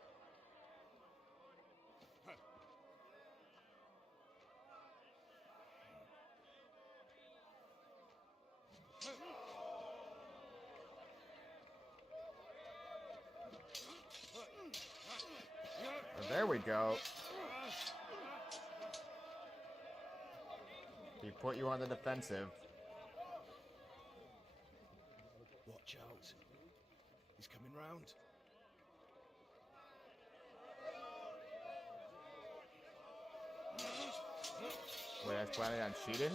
And there we go. He put you on the defensive. Watch out. He's coming round. Wait, I was planning on cheating?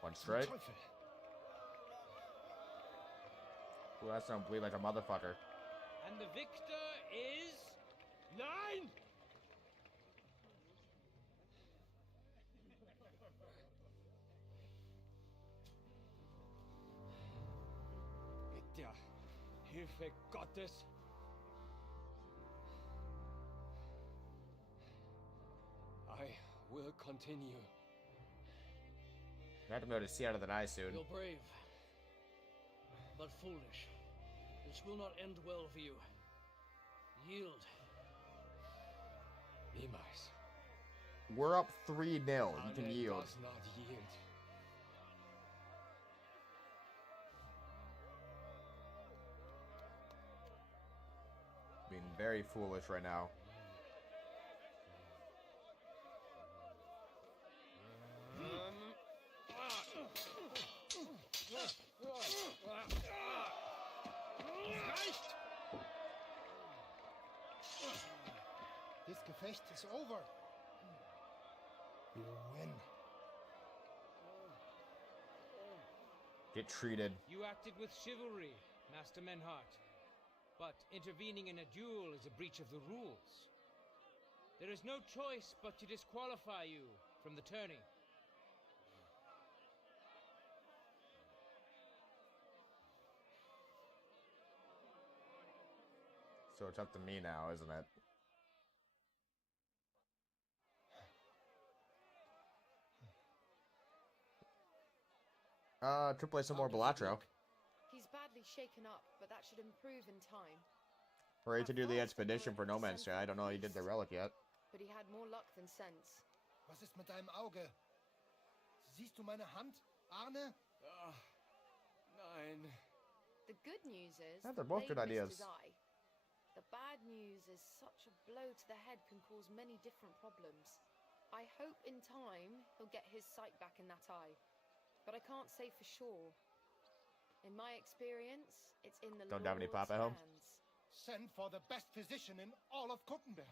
One strike. Ooh, that's gonna bleed like a motherfucker. And the victor is... Nine! Mit der Hilfe Gottes. I will continue. You have to be able to see out of that eye soon. You're brave, but foolish. This will not end well for you. Yield. Niemals. We're up 3-0. You can Arne yield. does not yield. Being very foolish right now. This Gefecht is over. You win. Get treated. You acted with chivalry, Master Menhart. But intervening in a duel is a breach of the rules. There is no choice but to disqualify you from the tourney. So it's up to me now, isn't it? To play some more Balatro. He's badly shaken up, but that should improve in time. Ready to do the expedition for No Man's Sky. I don't know he did the relic yet. But he had more luck than sense. Was ist mit deinem Auge? Siehst du meine Hand, Arne? Nein. The good news is Yeah, they're both good ideas. His eye. The bad news is such a blow to the head can cause many different problems. I hope in time he'll get his sight back in that eye. But I can't say for sure. In my experience, it's in the Don't have any Lord's pop at home? hands. Send for the best physician in all of Kuttenberg.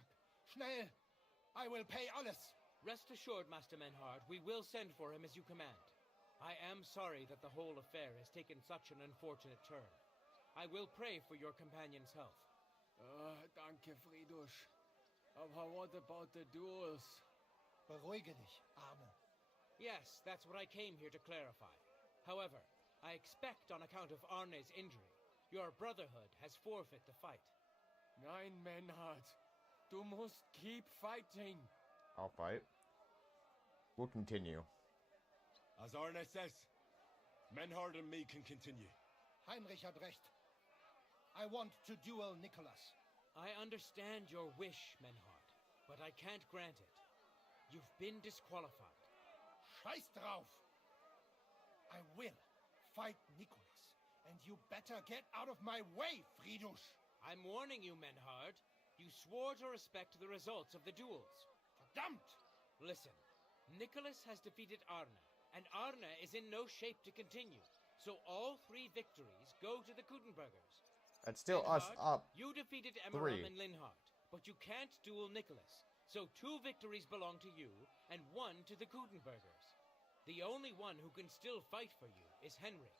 Schnell! I will pay alles. Rest assured, Master Menhard, we will send for him as you command. I am sorry that the whole affair has taken such an unfortunate turn. I will pray for your companion's health. Danke, Friedrich. Aber what about the duels? Beruhige dich, Arne. Yes, that's what I came here to clarify. However, I expect on account of Arne's injury, your brotherhood has forfeit the fight. Nein, Menhard. Du musst keep fighting. I'll fight. We'll continue. As Arne says, Menhard and me can continue. Heinrich hat recht. I want to duel Nicholas. I understand your wish, Menhard, but I can't grant it. You've been disqualified. Scheiß drauf! I will fight Nicholas, and you better get out of my way, Friedrich! I'm warning you, Menhard. You swore to respect the results of the duels. Verdammt! Listen, Nicholas has defeated Arne, and Arne is in no shape to continue. So all 3 victories go to the Kuttenbergers. That's still us Menhard, up. You defeated 3. Emmeram and Linhart, but you can't duel Nicholas. So 2 victories belong to you, and 1 to the Kuttenbergers. The only one who can still fight for you is Henry.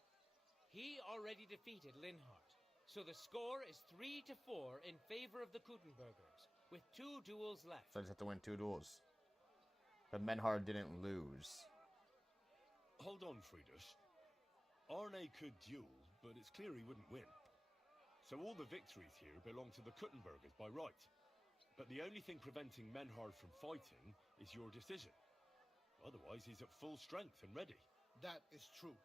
He already defeated Linhart. So the score is 3-4 in favor of the Kuttenbergers, with 2 duels left. So I just have to win 2 duels. But Menhard didn't lose. Hold on, Friedrich. Arne could duel, but it's clear he wouldn't win. So all the victories here belong to the Kuttenbergers by right. But the only thing preventing Menhard from fighting is your decision. Otherwise, he's at full strength and ready. That is true.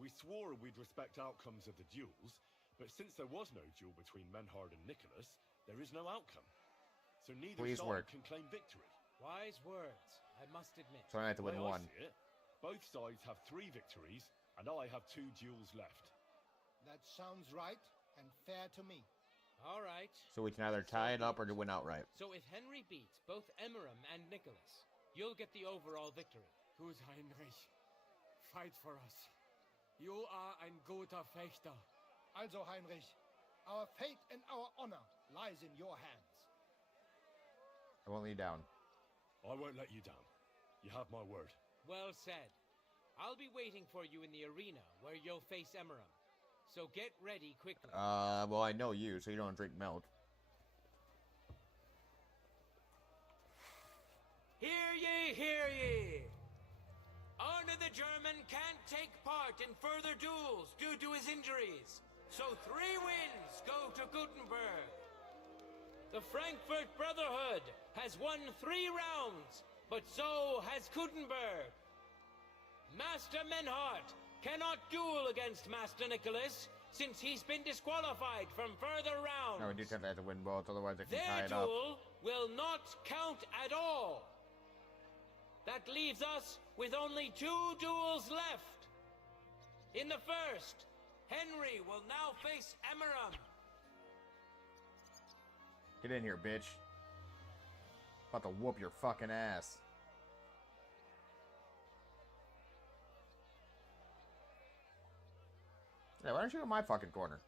We swore we'd respect outcomes of the duels, but since there was no duel between Menhard and Nicholas, there is no outcome. So neither Please side work. can claim victory. Wise words, I must admit. So I have to win The way I one. see it, both sides have 3 victories, and I have 2 duels left. That sounds right and fair to me. All right. So we can either tie it up or to win outright. So if Henry beats both Emmeram and Nicholas, you'll get the overall victory. Gut, Heinrich. Fight for us. You are ein guter Fechter. Also, Heinrich, our fate and our honor lies in your hands. I won't let you down. I won't let you down. You have my word. Well said. I'll be waiting for you in the arena where you'll face Emmeram. So get ready quickly. Well, I know you, so you don't drink milk. Hear ye, hear ye! Arne the German can't take part in further duels due to his injuries, so 3 wins go to Gutenberg. The Frankfurt Brotherhood has won 3 rounds, but so has Gutenberg. Master Menhart cannot duel against Master Nicholas, since he's been disqualified from further rounds. No, we do have to win both, otherwise I can Their tie it up. duel will not count at all. That leaves us with only 2 duels left. In the first, Henry will now face Emmeram. Get in here, bitch. About to whoop your fucking ass. Yeah, why don't you go in my fucking corner?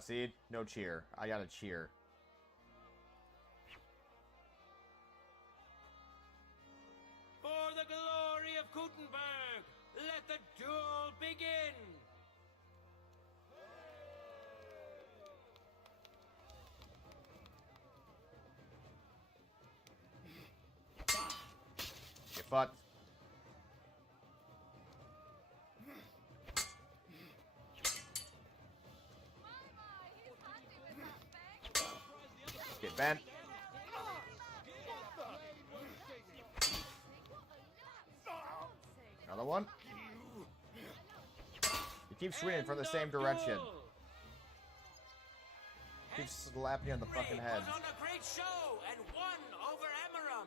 See? No cheer. I gotta cheer. For the glory of Gutenberg, let the duel begin! Get fucked. Get bent. Another one. You keep swinging from the same direction. Keep slapping you on the fucking head. Put on a great show and won over Emmeram.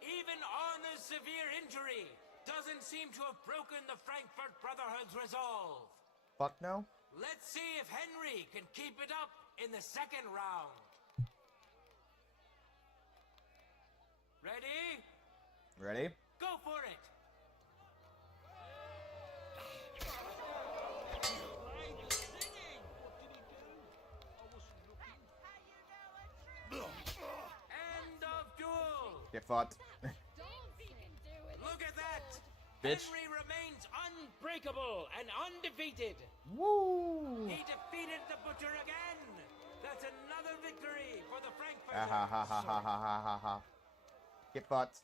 Even Arne's severe injury doesn't seem to have broken the Frankfurt Brotherhood's resolve. Fuck no. Let's see if Henry can keep it up in the second round. Ready? Ready? Go for it! End of duel! Get fucked. Look at that! Bitch. Henry remains unbreakable and undefeated. Woo! He defeated the Butcher again. That's another victory for the Frankfurters. Ha ha ha ha ha ha ha ha. Get fucked.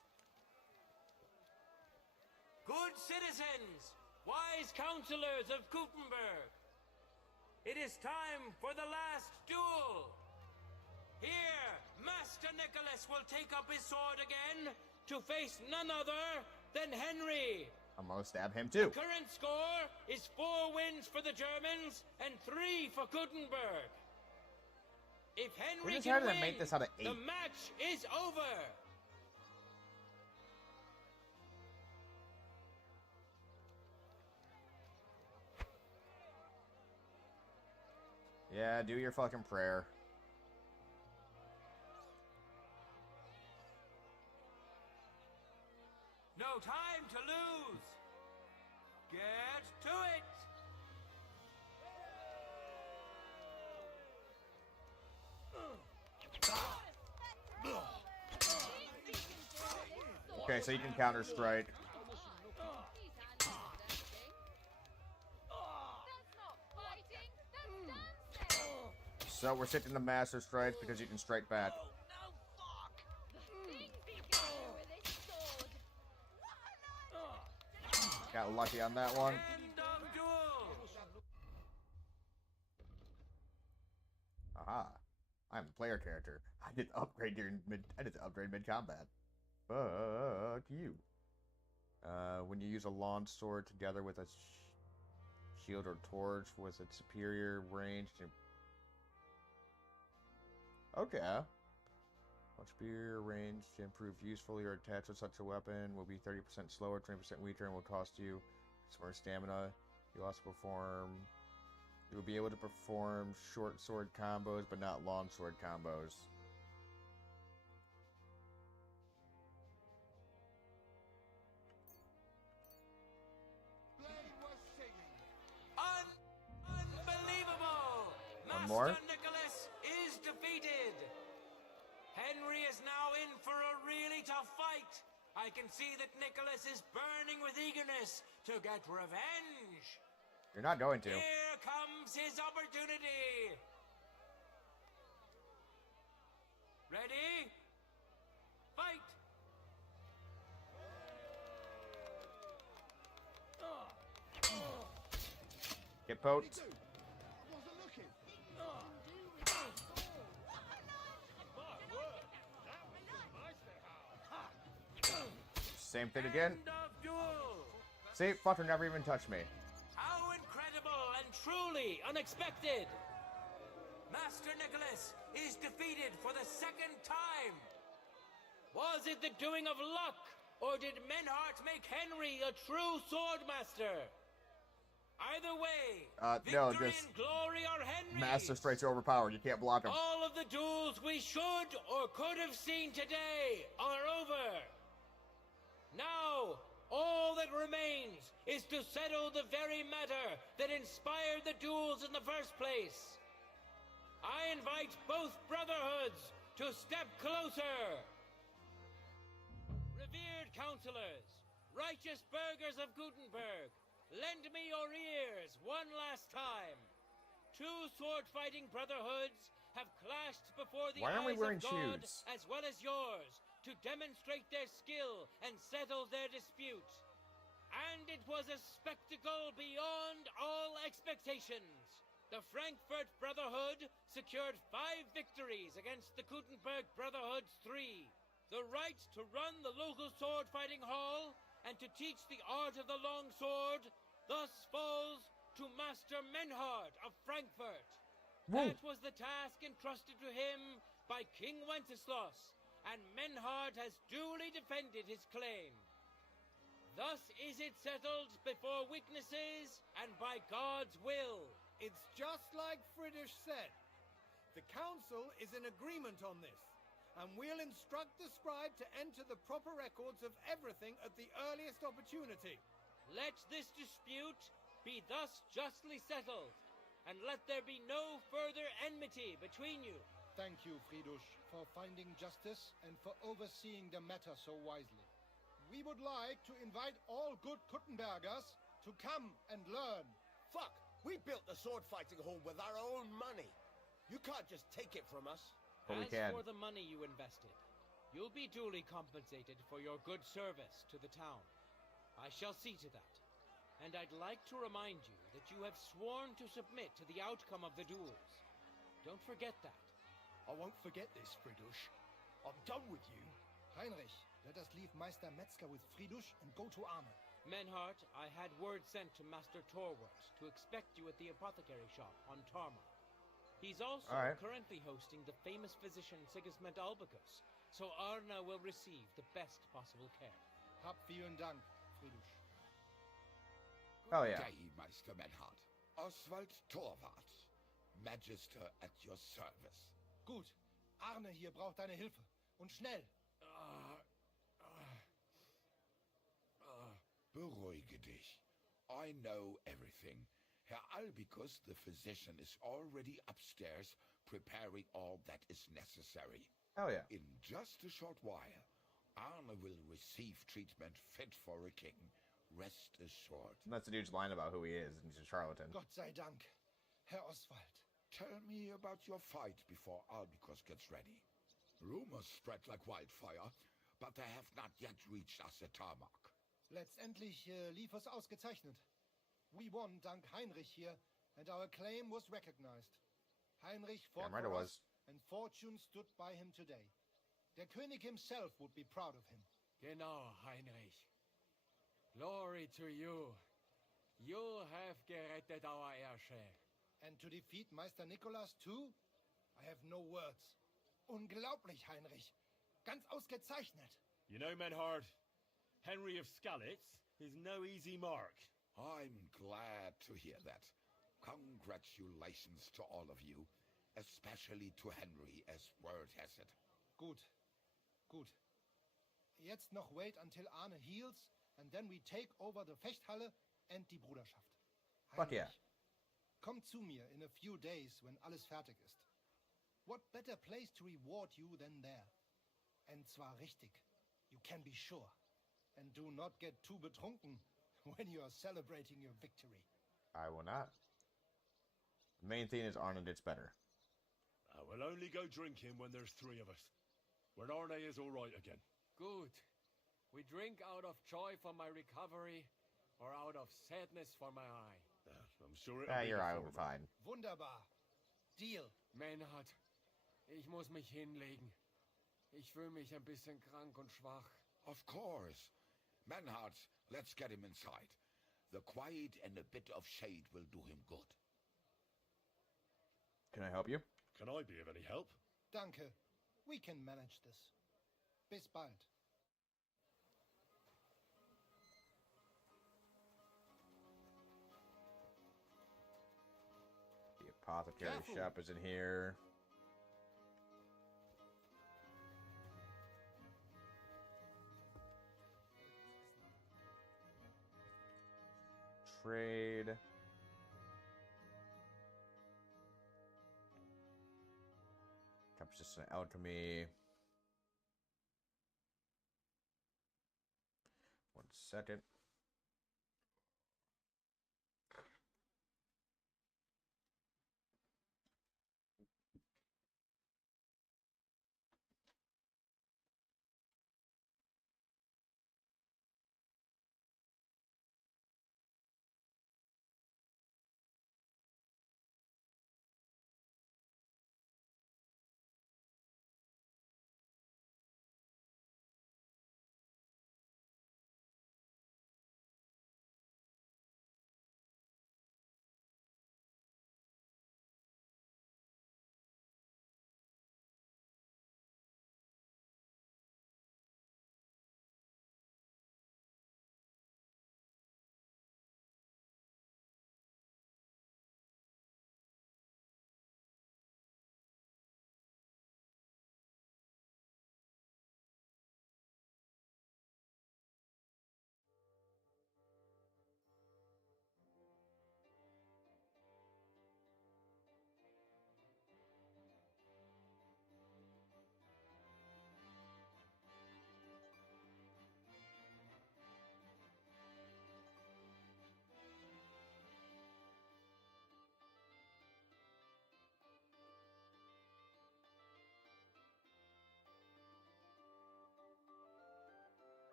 Good citizens, wise counselors of Gutenberg, it is time for the last duel. Here, Master Nicholas will take up his sword again to face none other than Henry. I'm gonna stab him too. The current score is 4 wins for the Germans and 3 for Gutenberg. If Henry just can had to win, make this out of 8. the match is over. Yeah, do your fucking prayer. No time to lose. Get to it. Okay, so you can counter strike. So we're sitting the master strikes because you can strike back. Got lucky on that one. End of duel! Aha. I'm a player character. I did upgrade mid combat. Fuck you. When you use a lawn sword together with a shield or torch with its superior range to... Okay. Much superior range to improve usefully or attached with such a weapon will be 30% slower, 20% weaker, and will cost you some more stamina. You will be able to perform short sword combos, but not long sword combos. Unbelievable! One more? Master Nicholas is defeated. Henry is now in for a really tough fight. I can see that Nicholas is burning with eagerness to get revenge. You're not going to. Here comes his opportunity. Ready? Fight! Get poked. Same thing again. End of duel. See, fucker never even touched me. How incredible and truly unexpected! Master Nicholas is defeated for the second time. Was it the doing of luck, or did Menhart make Henry a true swordmaster? Either way, no, victory just and glory are Henry's. Master Strikes are overpowered. You can't block him. All of the duels we should or could have seen today are over. Now, all that remains is to settle the very matter that inspired the duels in the first place. I invite both brotherhoods to step closer. Revered counselors, righteous burghers of Gutenberg, lend me your ears one last time. Two sword-fighting brotherhoods have clashed before the Why aren't we eyes wearing of God shoes? as well as yours to demonstrate their skill and settle their dispute. And it was a spectacle beyond all expectations. The Frankfurt Brotherhood secured 5 victories against the Gutenberg Brotherhood's 3. The right to run the local sword-fighting hall and to teach the art of the long sword thus falls to Master Menhart of Frankfurt. Whoa. That was the task entrusted to him by King Wenceslas, and Menhart has duly defended his claim. Thus is it settled before witnesses and by God's will. It's just like Friedrich said. The council is in agreement on this, and we'll instruct the scribe to enter the proper records of everything at the earliest opportunity. Let this dispute be thus justly settled, and let there be no further enmity between you. Thank you, Friedrich, for finding justice and for overseeing the matter so wisely. We would like to invite all good Kuttenbergers to come and learn. Fuck! We built the sword fighting hall with our own money. You can't just take it from us. But we As can. for the money you invested, you'll be duly compensated for your good service to the town. I shall see to that. And I'd like to remind you that you have sworn to submit to the outcome of the duels. Don't forget that. I won't forget this, Friedrich. I'm done with you. Heinrich, let us leave Meister Metzger with Friedrich and go to Arne. Menhart, I had word sent to Master Torwart to expect you at the apothecary shop on Tarmar. He's also currently hosting the famous physician Sigismund Albicus, so Arne will receive the best possible care. Hab vielen Dank, Friedrich. Oh yeah. Day, Meister Menhart. Oswald Torwart, Magister at your service. Gut. Arne hier braucht deine Hilfe. Und schnell. Beruhige dich. I know everything. Herr Albicus, the physician, is already upstairs preparing all that is necessary. Oh yeah. In just a short while, Arne will receive treatment fit for a king. Rest assured. That's the dude's line about who he is, and he's a charlatan. Gott sei Dank, Herr Oswald. Tell me about your fight before Albicus gets ready. Rumors spread like wildfire, but they have not yet reached us at Tarmac. Letztendlich lief es ausgezeichnet. We won dank Heinrich here, and our claim was recognized. Heinrich fought right, for it us, was. and fortune stood by him today. Der König himself would be proud of him. Genau, Heinrich. Glory to you. You have gerettet our airshare. And to defeat Meister Nicholas too? I have no words. Unglaublich, Heinrich. Ganz ausgezeichnet. You know, Menhard, Henry of Skalitz is no easy mark. I'm glad to hear that. Congratulations to all of you, especially to Henry, as word has it. Gut. Gut. Jetzt noch wait until Arne heals, and then we take over the Fechthalle and die Bruderschaft. Fuck yeah. Komm zu mir in a few days when alles fertig ist. What better place to reward you than there? And zwar richtig. You can be sure. And do not get too betrunken when you are celebrating your victory. I will not. The main thing is Arne gets better. I will only go drinking when there's three of us. When Arne is all right again. Good. We drink out of joy for my recovery, or out of sadness for my eye. I'm sure it'll be Your the eye will be former. fine. Wunderbar. Deal. Menhard, ich muss mich hinlegen. Ich fühle mich ein bisschen krank und schwach. Of course. Menhard, let's get him inside. The quiet and a bit of shade will do him good. Can I help you? Can I be of any help? Danke. We can manage this. Bis bald. The apothecary Careful. shop is in here. Trade. Consistent alchemy. 1 second.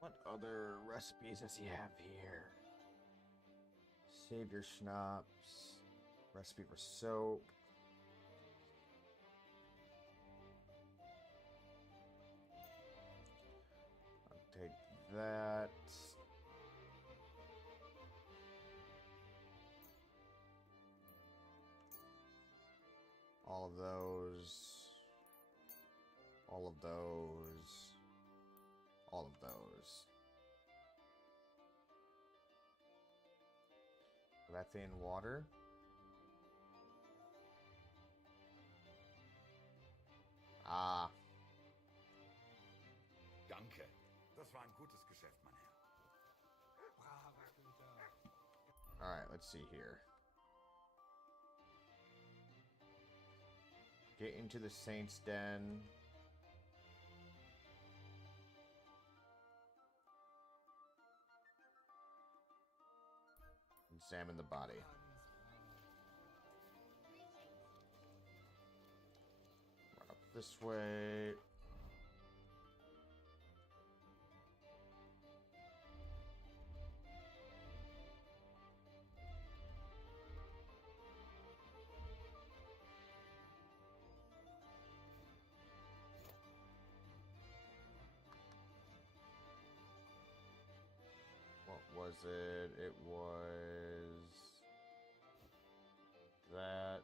What other recipes does he have here? Save your schnapps. Recipe for soap. I'll take that. All of those. All of those. All of those. Methane water. Ah. Danke. Das war ein gutes Geschäft, mein Herr. Alright, let's see here. Get into the Saint's Den. Examine the body. Run up this way. What was it? It was that.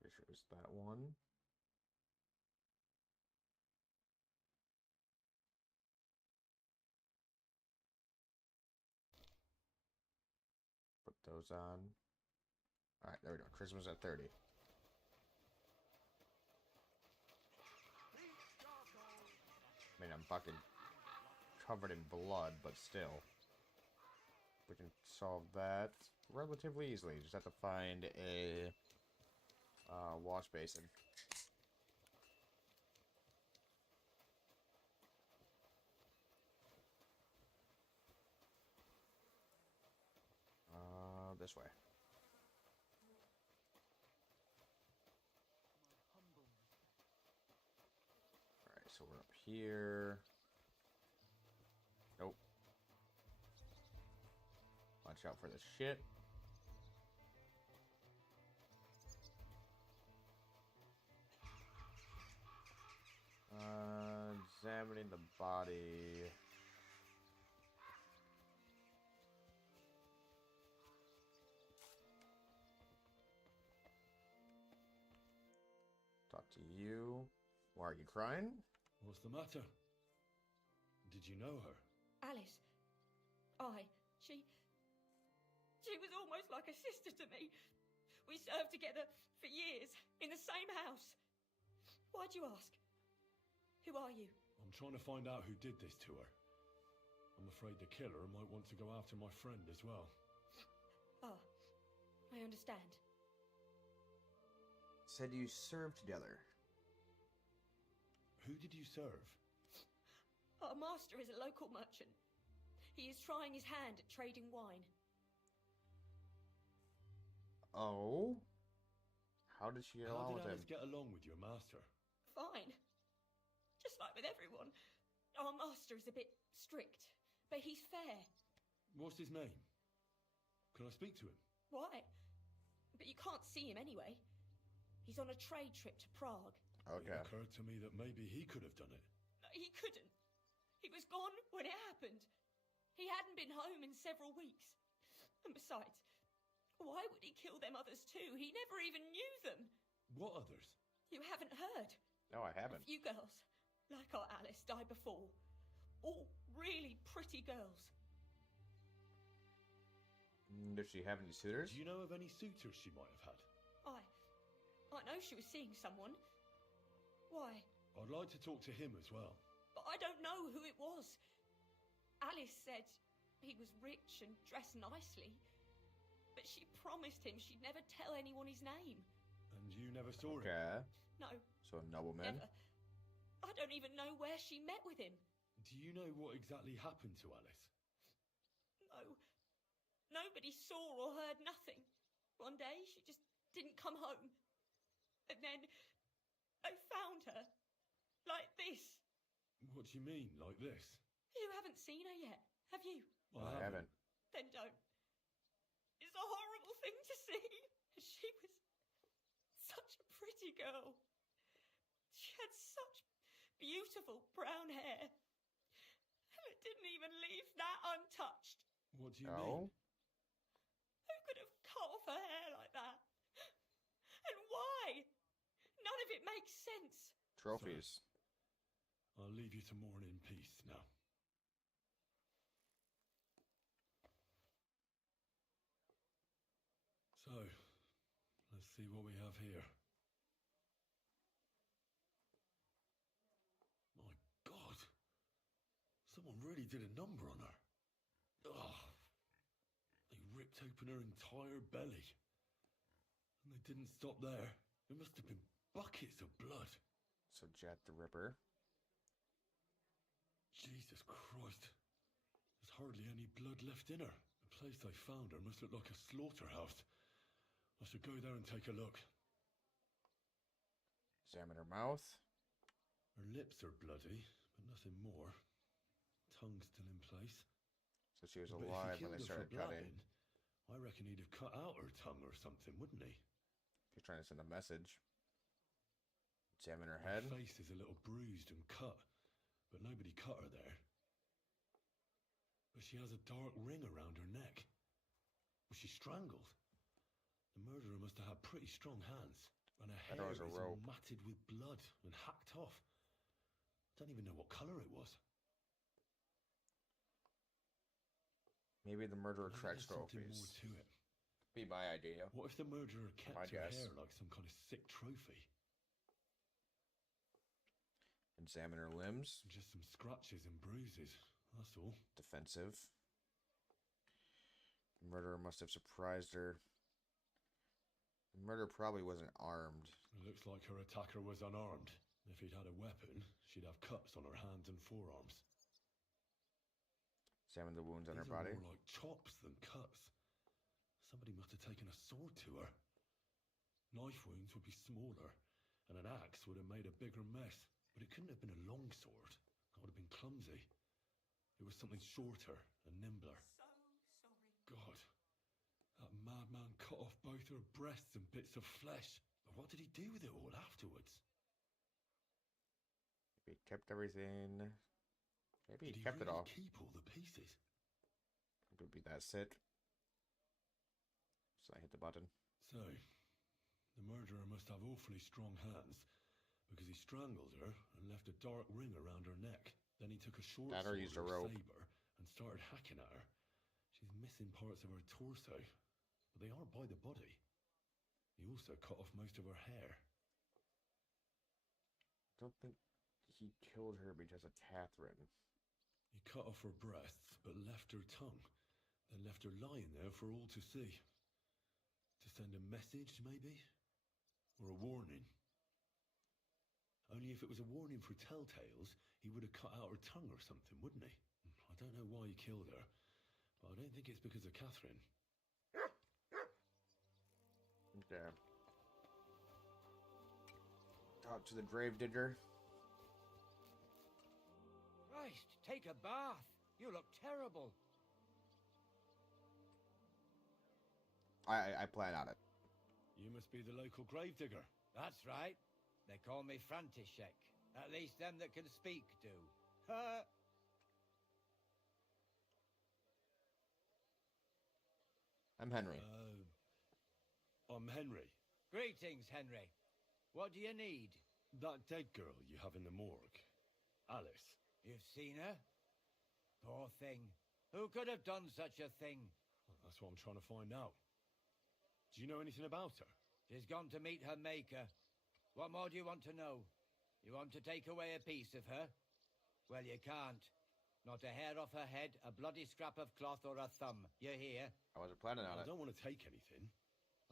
Pretty sure it was that one. Put those on. Alright, there we go. Charisma's at 30. I mean, I'm fucking covered in blood, but still. We can solve that relatively easily. Just have to find a wash basin. This way. Alright, so we're up here. Nope. Watch out for this shit. Examining the body. Talk to you. Why are you crying? What's the matter? Did you know her? Alice. She was almost like a sister to me. We served together for years in the same house. Why'd you ask? Who are you? I'm trying to find out who did this to her. I'm afraid the killer might want to go after my friend as well. Oh, I understand. Said you served together. Who did you serve? Our master is a local merchant. He is trying his hand at trading wine. Oh? How did she get How along did with Alice him? get along with your master? Fine. Just like with everyone. Our master is a bit strict, but he's fair. What's his name? Can I speak to him? Why? But you can't see him anyway. He's on a trade trip to Prague. Okay. It occurred to me that maybe he could have done it. No, he couldn't. He was gone when it happened. He hadn't been home in several weeks. And besides, why would he kill them others too? He never even knew them. What others? You haven't heard? No, I haven't. A few girls, like our Alice, died before. All really pretty girls. Does she have any suitors? Do you know of any suitors she might have had? I know she was seeing someone. Why? I'd like to talk to him as well. But I don't know who it was. Alice said he was rich and dressed nicely. But she promised him she'd never tell anyone his name. And you never saw him? Okay. No. So a nobleman? Never. I don't even know where she met with him. Do you know what exactly happened to Alice? No. Nobody saw or heard nothing. One day she just didn't come home. And then they found her. Like this. What do you mean, like this? You haven't seen her yet, have you? I haven't. Then don't. It's a horrible thing to see. She was such a pretty girl. She had such beautiful brown hair. And it didn't even leave that untouched. What do you mean? Who could have cut off her hair like that? And why? None of it makes sense. Trophies. I'll leave you to mourn in peace now. So, let's see what we have here. My God! Someone really did a number on her. Ugh. They ripped ripped open her entire belly. And they didn't stop there. There must have been buckets of blood. So Jack the Ripper. Jesus Christ. There's hardly any blood left in her. The place they found her must look like a slaughterhouse. I should go there and take a look. Examine her mouth. Her lips are bloody, but nothing more. Tongue still in place. So she was But if he alive when killed they her for started cutting. blabbing, I reckon he'd have cut out her tongue or something, wouldn't he? He's trying to send a message. Examine her head. Her face is a little bruised and cut, but nobody cut her there. But she has a dark ring around her neck. Was she strangled? The murderer must have had pretty strong hands, and her hair was a is rope. matted with blood and hacked off. I don't even know what colour it was. Maybe the murderer Maybe tracks there's something trophies. more to it. Be my idea. What if the murderer kept My her guess. hair like some kind of sick trophy? Examine her limbs. Just some scratches and bruises, that's all. Defensive. The murderer must have surprised her. The murderer probably wasn't armed. It looks like her attacker was unarmed. If he'd had a weapon, she'd have cuts on her hands and forearms. Examine the wounds on her These are body. more like chops than cuts. Somebody must have taken a sword to her. Knife wounds would be smaller, and an axe would have made a bigger mess. But it couldn't have been a long sword. That would have been clumsy. It was something shorter and nimbler. God, that madman cut off both her breasts and bits of flesh. But what did he do with it all afterwards? Maybe he kept everything. Maybe Did he he kept it really all. keep all the pieces? It would be that sick. So I hit the button. So, the murderer must have awfully strong hands, because he strangled her and left a dark ring around her neck. Then he took a short That or sword used a or rope. saber and started hacking at her. She's missing parts of her torso, but they aren't by the body. He also cut off most of her hair. I don't think he killed her because of Catherine. He cut off her breasts, but left her tongue, then left her lying there for all to see. To send a message, maybe? Or a warning? Only if it was a warning for telltales, he would have cut out her tongue or something, wouldn't he? I don't know why he killed her, but I don't think it's because of Catherine. Okay. Talk to the gravedigger. Christ, take a bath. You look terrible. I plan on it. You must be the local gravedigger. That's right. They call me František. At least them that can speak do. I'm Henry. I'm Henry. Greetings, Henry. What do you need? That dead girl you have in the morgue. Alice. You've seen her? Poor thing. Who could have done such a thing? Well, that's what I'm trying to find out. Do you know anything about her? She's gone to meet her maker. What more do you want to know? You want to take away a piece of her? Well, you can't. Not a hair off her head, a bloody scrap of cloth, or a thumb. You hear? I wasn't planning on I it. don't want to take anything.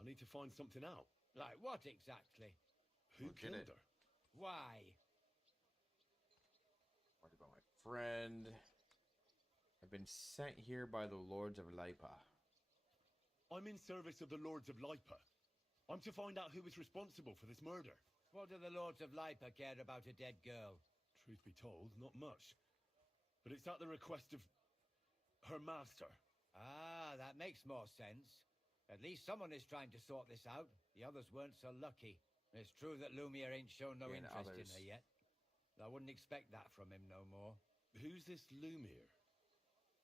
I need to find something out. Like what exactly? Who Who did killed it? her? Why? What about my friend? I've been sent here by the Lords of Lipa. I'm in service of the Lords of Lipa. I'm to find out who was responsible for this murder. What do the Lords of Lipa care about a dead girl? Truth be told, not much. But it's at the request of her master. Ah, that makes more sense. At least someone is trying to sort this out. The others weren't so lucky. It's true that Lumiere ain't shown no And interest in others. her yet. I wouldn't expect that from him no more. Who's this Lumiere?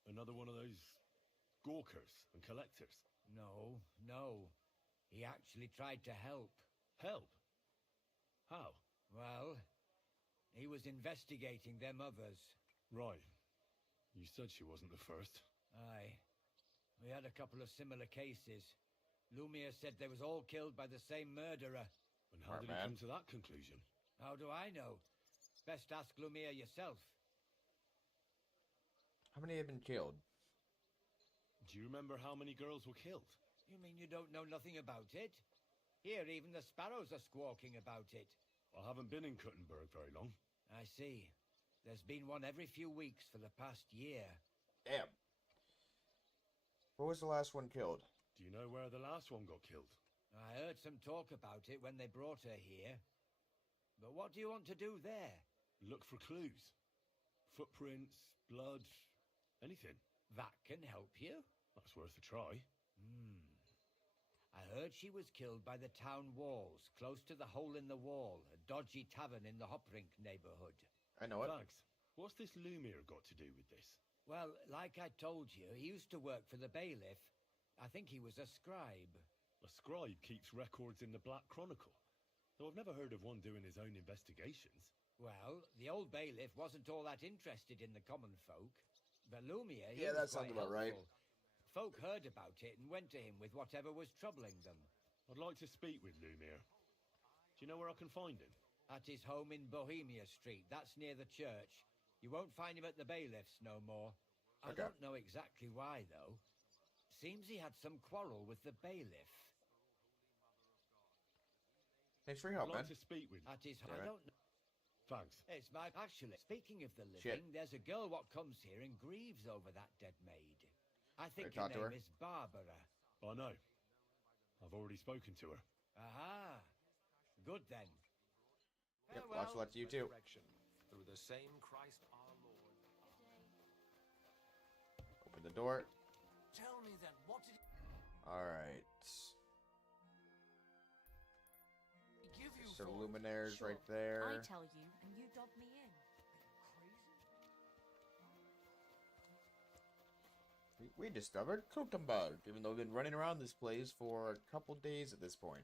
Another one of those gawkers and collectors? No. He actually tried to help. Help? How? Well, he was investigating them others. Right. You said she wasn't the first. Aye. We had a couple of similar cases. Lumiere said they was all killed by the same murderer. And how did he come to that conclusion? How do I know? Best ask Lumiere yourself. How many have been killed? Do you remember how many girls were killed? You mean you don't know nothing about it? Here, even the sparrows are squawking about it. I haven't been in Kuttenberg very long. I see. There's been one every few weeks for the past year. Damn. What was the last one killed? Do you know where the last one got killed? I heard some talk about it when they brought her here. But what do you want to do there? Look for clues. Footprints, blood, anything. That can help you. That's worth a try. I heard she was killed by the town walls, close to the Hole in the Wall, a dodgy tavern in the Hoprink neighborhood. I know it. Thanks. What's this Lumiere got to do with this? Well, like I told you, he used to work for the bailiff. I think he was a scribe. A scribe keeps records in the Black Chronicle, though I've never heard of one doing his own investigations. Well, the old bailiff wasn't all that interested in the common folk. But Lumiere, Yeah, that sounds about right. Folk heard about it and went to him with whatever was troubling them. I'd like to speak with Lumiere. Do you know where I can find him? At his home in Bohemia Street. That's near the church. You won't find him at the bailiff's no more. I Okay. don't know exactly why, though. Seems he had some quarrel with the bailiff. Thanks for your help, I'd like man. to speak with At his... Damn I it. don't know. Thanks. It's my... Actually, speaking of the living, Shit. there's a girl what comes here and grieves over that dead maid. I think Talk her to name her. is Barbara. I know. I've already spoken to her. Aha. Good then. Yep, lots of luck to you too. Through the same Christ our Lord. Open the door. Tell me then, what did Alright. he give you So for? luminaires Sure. right there. I tell you, and you dog me in. We discovered Kutenberg, even though we've been running around this place for a couple days at this point.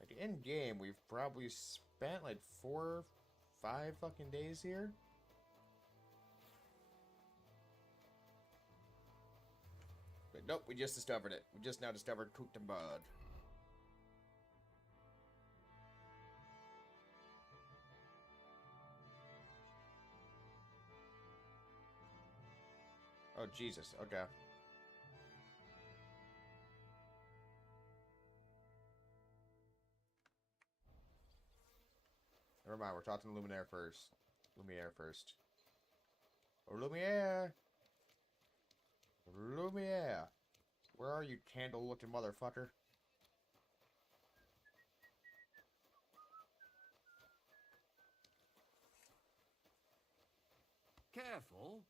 Like in game, we've probably spent like 4 or 5 fucking days here. But nope, we just discovered it. We just now discovered Kutenberg. Oh, Jesus. Okay. Never mind. We're talking to Lumiere first. Lumiere first. Oh, Lumiere! Lumiere! Where are you, candle-looking motherfucker? Careful.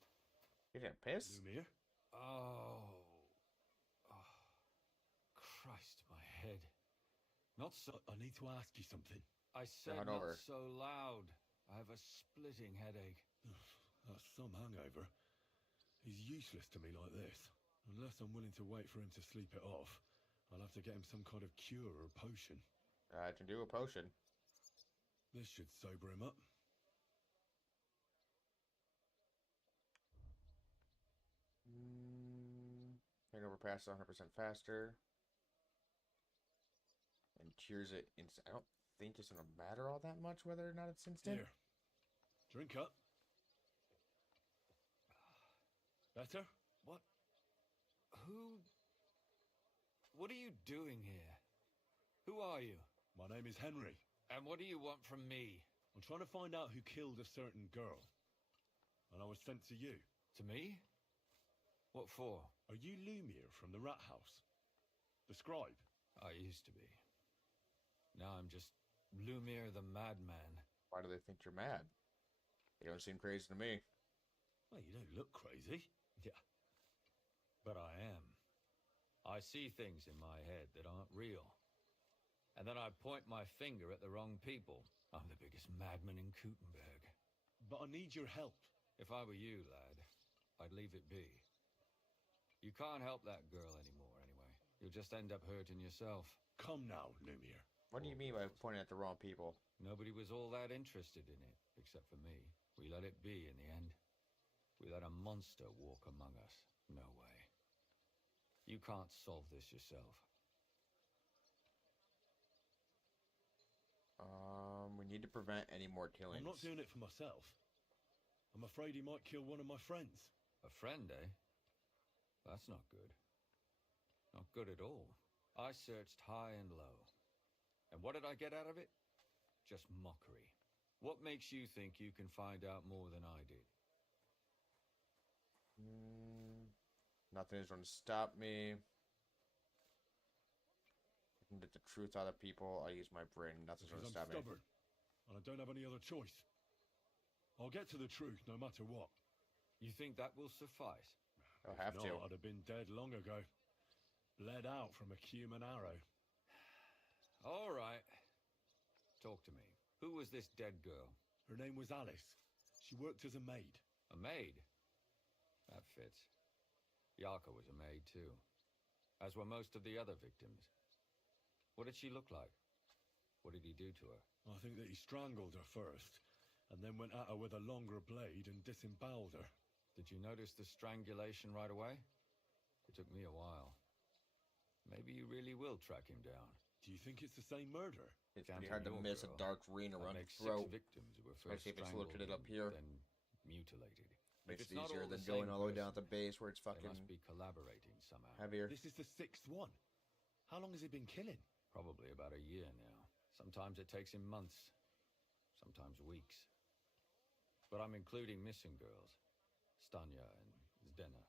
You didn't piss? Lumiere? Oh. Christ, my head. Not so... I need to ask you something. I said Run not over. so loud. I have a splitting headache. That's some hangover. He's useless to me like this. Unless I'm willing to wait for him to sleep it off, I'll have to get him some kind of cure or potion. I can do a potion. This should sober him up. Hangover passes 100% faster. And cures it I don't think it's gonna matter all that much whether or not it's instant. Here. Drink up. Better? What? Who... What are you doing here? Who are you? My name is Henry. And what do you want from me? I'm trying to find out who killed a certain girl. And I was sent to you. To me? What for? Are you Lumiere from the Rat House? The scribe? I used to be. Now I'm just Lumiere the madman. Why do they think you're mad? You don't seem crazy to me. Well, you don't look crazy. Yeah. But I am. I see things in my head that aren't real. And then I point my finger at the wrong people. I'm the biggest madman in Kutenberg. But I need your help. If I were you, lad, I'd leave it be. You can't help that girl anymore, anyway. You'll just end up hurting yourself. Come now, Lumiere. What do you mean by pointing at the wrong people? Nobody was all that interested in it, except for me. We let it be in the end. We let a monster walk among us. No way. You can't solve this yourself. We need to prevent any more killings. I'm not doing it for myself. I'm afraid he might kill one of my friends. A friend, eh? That's not good. Not good at all. I searched high and low. And what did I get out of it? Just mockery. What makes you think you can find out more than I did? Nothing is going to stop me. I can get the truth out of people. I use my brain. Nothing's going to Because I'm stop me. stubborn, and I don't have any other choice. I'll get to the truth no matter what. You think that will suffice? I'll have to. I'd have been dead long ago. Bled out from a human arrow. All right. Talk to me. Who was this dead girl? Her name was Alice. She worked as a maid. A maid? That fits. Yarka was a maid too. As were most of the other victims. What did she look like? What did he do to her? I think that he strangled her first, and then went at her with a longer blade and disemboweled her. Did you notice the strangulation right away? It took me a while. Maybe you really will track him down. Do you think it's the same murder? It's pretty hard to miss a dark green around the throat. 6 victims who were first Especially if it's strangled located up here. then mutilated. Makes If it it's not easier all than the going same all the way down person, at the base where it's they fucking must be collaborating somehow. heavier. This is the 6th one. How long has he been killing? Probably about a year now. Sometimes it takes him months, sometimes weeks. But I'm including missing girls, Stanya and Zdena.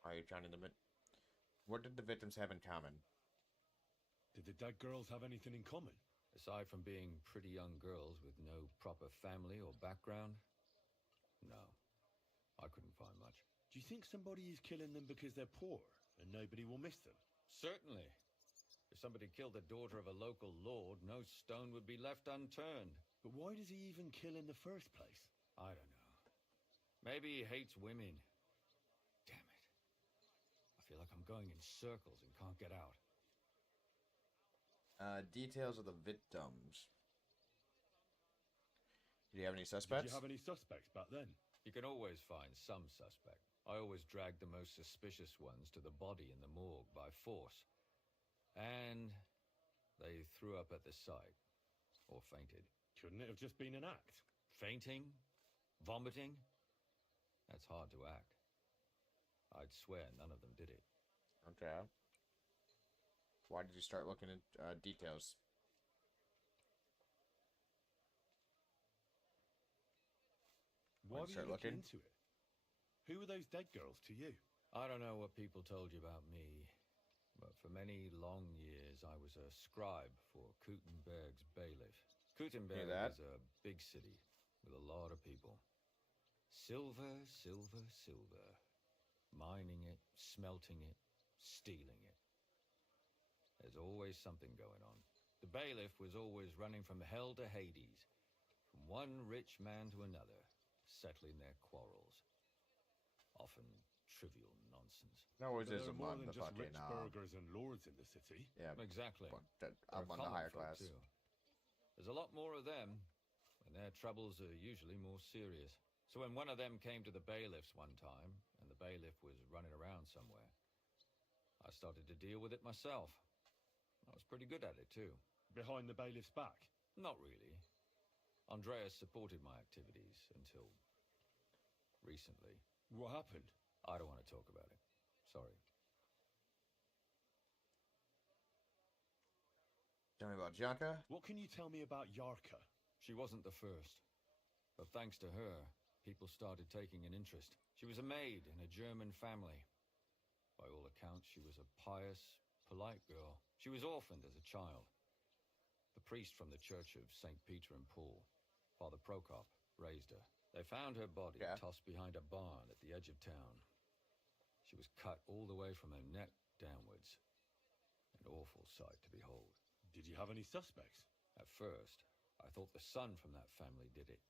Why are you counting them in? What did the victims have in common? Did the dead girls have anything in common? Aside from being pretty young girls with no proper family or background, no. I couldn't find much. Do you think somebody is killing them because they're poor and nobody will miss them? Certainly. If somebody killed the daughter of a local lord, no stone would be left unturned. But why does he even kill in the first place? I don't know. Maybe he hates women. Damn it. I feel like I'm going in circles and can't get out. Details of the victims. Do you have any suspects? Did you have any suspects back then? You can always find some suspect. I always drag the most suspicious ones to the body in the morgue by force. And they threw up at the sight. Or fainted. Couldn't it have just been an act? Fainting? Vomiting? That's hard to act. I'd swear none of them did it. Okay. Why did you start looking at details? Why were you start looking looking? into it? Who were those dead girls to you? I don't know what people told you about me, but for many long years I was a scribe for Kuttenberg's bailiff. Kuttenberg that? is a big city with a lot of people. Silver, silver, silver. Mining it, smelting it, stealing it. There's always something going on. The bailiff was always running from hell to Hades, from one rich man to another, settling their quarrels. Often trivial nonsense. There always But is there are more among than the just fucking rich burghers and lords in the city. yeah, Exactly. but There I'm are on the common higher folk, class. too. There's a lot more of them, and their troubles are usually more serious. So when one of them came to the bailiff's one time, and the bailiff was running around somewhere, I started to deal with it myself. I was pretty good at it, too. Behind the bailiff's back? Not really. Andreas supported my activities until recently. What happened? I don't want to talk about it. Sorry. Tell me about Janka. What can you tell me about Yarka? She wasn't the first. But thanks to her, people started taking an interest. She was a maid in a German family. By all accounts, she was a pious, polite girl. She was orphaned as a child. The priest from the Church of St. Peter and Paul, Father Prokop, raised her. They found her body tossed behind a barn at the edge of town. She was cut all the way from her neck downwards. An awful sight to behold. Did you have any suspects? At first, I thought the son from that family did it.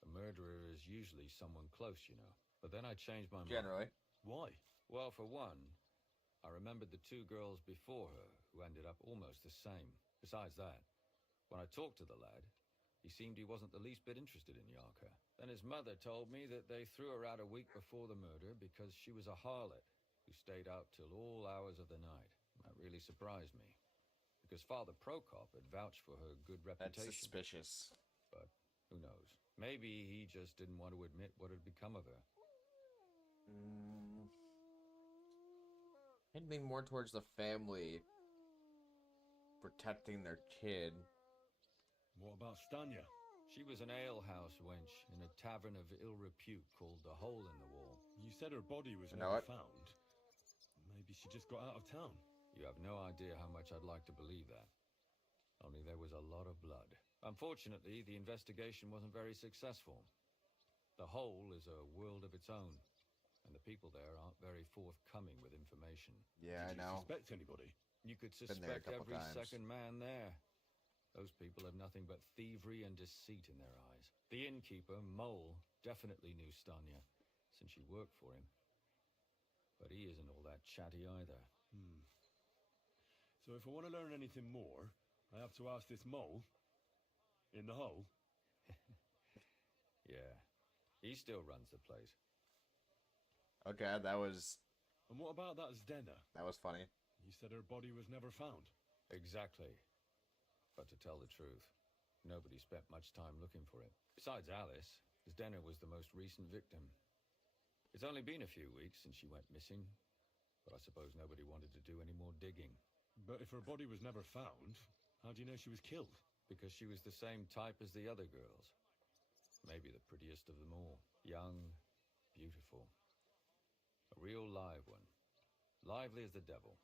The murderer is usually someone close, you know. But then I changed my mind. Generally. Why? Well, for one, I remembered the 2 girls before her who ended up almost the same. Besides that, when I talked to the lad, he seemed he wasn't the least bit interested in Yarka. Then his mother told me that they threw her out a week before the murder because she was a harlot who stayed out till all hours of the night. That really surprised me, because Father Prokop had vouched for her good reputation. That's suspicious. But Who knows? Maybe he just didn't want to admit what had become of her. I'd lean more towards the family protecting their kid. What about Stanya? She was an alehouse wench in a tavern of ill repute called the Hole in the Wall. You said her body was You know never what? found. Maybe she just got out of town. You have no idea how much I'd like to believe that. Only there was a lot of blood. Unfortunately, the investigation wasn't very successful. The Hole is a world of its own, and the people there aren't very forthcoming with information. Yeah, I Did you know. suspect anybody? You could Been there a suspect couple every times. second man there. Those people have nothing but thievery and deceit in their eyes. The innkeeper, Mole, definitely knew Stanya, since she worked for him. But he isn't all that chatty either. So if I want to learn anything more, I have to ask this mole in the hole. Yeah, he still runs the place. Okay, that was And what about that Zdena? funny. You said her body was never found. Exactly. But to tell the truth, nobody spent much time looking for it. Besides Alice, Zdena was the most recent victim. It's only been a few weeks since she went missing, but I suppose nobody wanted to do any more digging. But if her body was never found, how do you know she was killed? Because she was the same type as the other girls. Maybe the prettiest of them all. Young, beautiful. A real live one. Lively as the devil.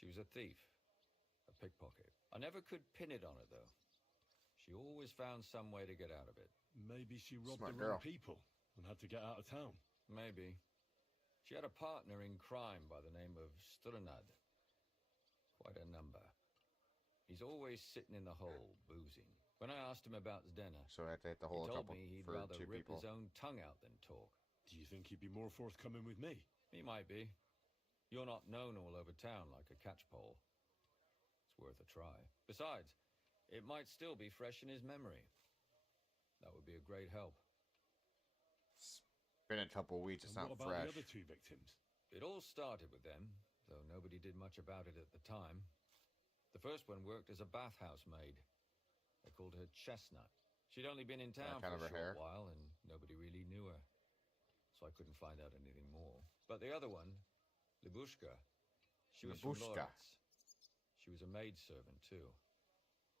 She was a thief. A pickpocket. I never could pin it on her, though. She always found some way to get out of it. Maybe she robbed Smart the wrong girl. people and had to get out of town. Maybe. She had a partner in crime by the name of Strunad. Quite a number. He's always sitting in the hole, boozing. When I asked him about Zdena, So I have to hit the he whole told couple me he'd for rather 2 rip people. his own tongue out than talk. Do you think he'd be more forthcoming with me? He might be. You're not known all over town like a catchpole. It's worth a try. Besides, it might still be fresh in his memory. That would be a great help. It's been a couple weeks. It's And not what about fresh. the other 2 victims? It all started with them, though nobody did much about it at the time. The first one worked as a bathhouse maid. They called her Chestnut. She'd only been in town kind for of a her short hair. while, and nobody really knew her. So I couldn't find out anything more. But the other one, Libushka, she was from Libushka. Lawrence. She was a maidservant, too.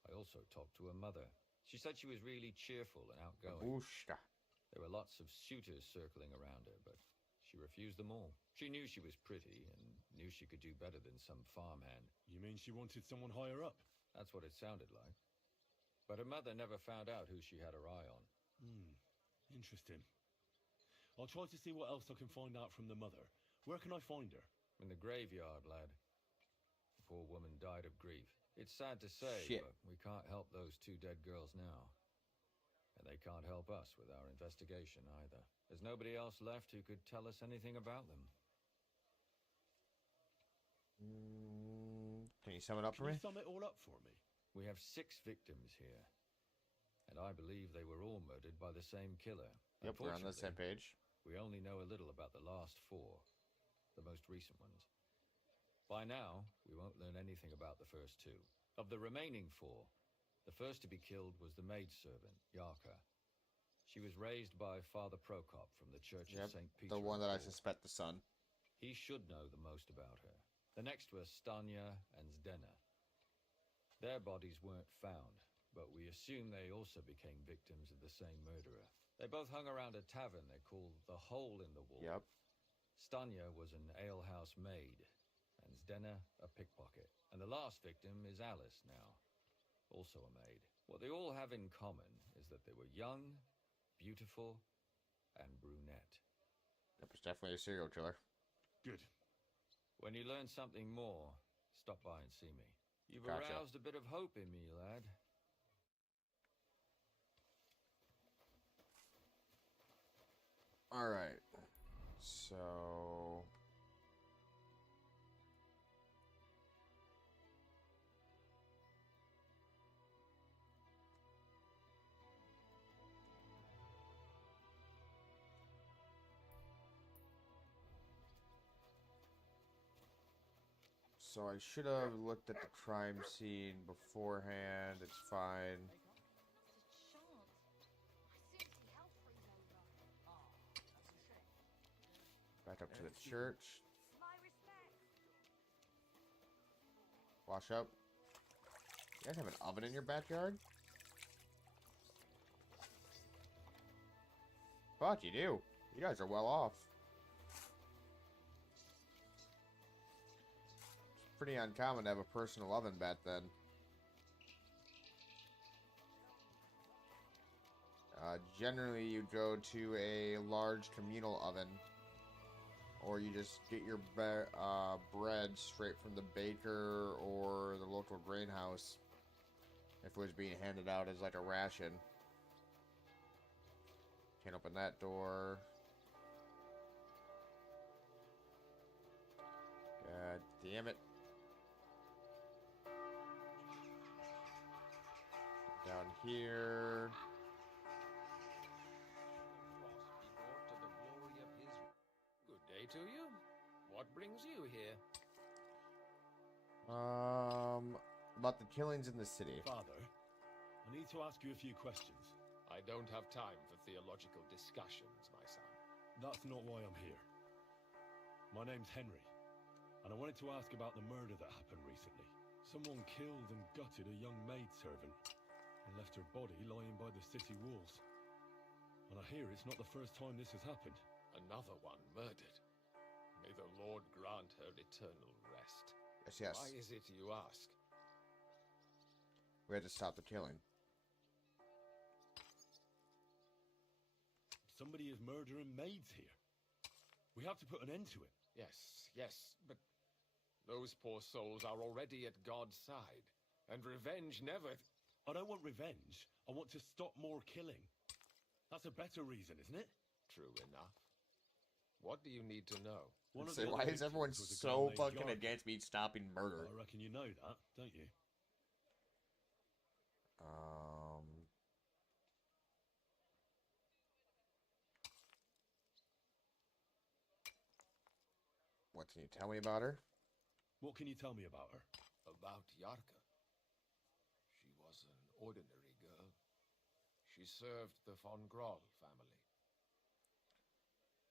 I also talked to her mother. She said she was really cheerful and outgoing. Babushka. There were lots of suitors circling around her, but she refused them all. She knew she was pretty and knew she could do better than some farmhand. You mean she wanted someone higher up? That's what it sounded like. But her mother never found out who she had her eye on. Interesting. I'll try to see what else I can find out from the mother. Where can I find her? In the graveyard, lad. The poor woman died of grief. It's sad to say, Shit. but we can't help those 2 dead girls now. And they can't help us with our investigation either. There's nobody else left who could tell us anything about them. Can you sum it up for Can me? you sum it all up for me? We have 6 victims here. And I believe they were all murdered by the same killer. Yep, we're on the same Unfortunately, page. We only know a little about the last 4, the most recent ones. By now, we won't learn anything about the first 2. Of the remaining 4, the first to be killed was the maidservant, Yarka. She was raised by Father Prokop from the Church Yep, of St. Peter. the one that I in Port. suspect the son. He should know the most about her. The next were Stanya and Zdena. Their bodies weren't found, but we assume they also became victims of the same murderer. They both hung around a tavern they called the Hole in the Wall. Yep. Stanya was an alehouse maid, and Zdena a pickpocket. And the last victim is Alice now, also a maid. What they all have in common is that they were young, beautiful, and brunette. That was definitely a serial killer. Good. When you learn something more, stop by and see me. You've Gotcha. aroused a bit of hope in me, lad. All right. So I should have looked at the crime scene beforehand. It's fine. Back up to the church. Wash up. You guys have an oven in your backyard? Fuck, you do. You guys are well off. It's pretty uncommon to have a personal oven back then. Generally, you go to a large communal oven, or you just get your bread straight from the baker or the local grain house if it was being handed out as like a ration. Can't open that door. God damn it. Down here. Good day to you. What brings you here? About the killings in the city. Father, I need to ask you a few questions. I don't have time for theological discussions, my son. That's not why I'm here. My name's Henry, and I wanted to ask about the murder that happened recently. Someone killed and gutted a young maidservant and left her body lying by the city walls. And I hear it's not the first time this has happened. Another one murdered. May the Lord grant her eternal rest. Yes, yes. Why is it you ask? We had to stop the killing. Somebody is murdering maids here. We have to put an end to it. Yes, but those poor souls are already at God's side, and revenge never... I don't want revenge. I want to stop more killing. That's a better reason, isn't it? True enough. What do you need to know? So why is everyone so fucking against me stopping murder? I reckon you know that, don't you? What can you tell me about her? What can you tell me about her? About Yarka. She was an ordinary girl. She served the von Groll family.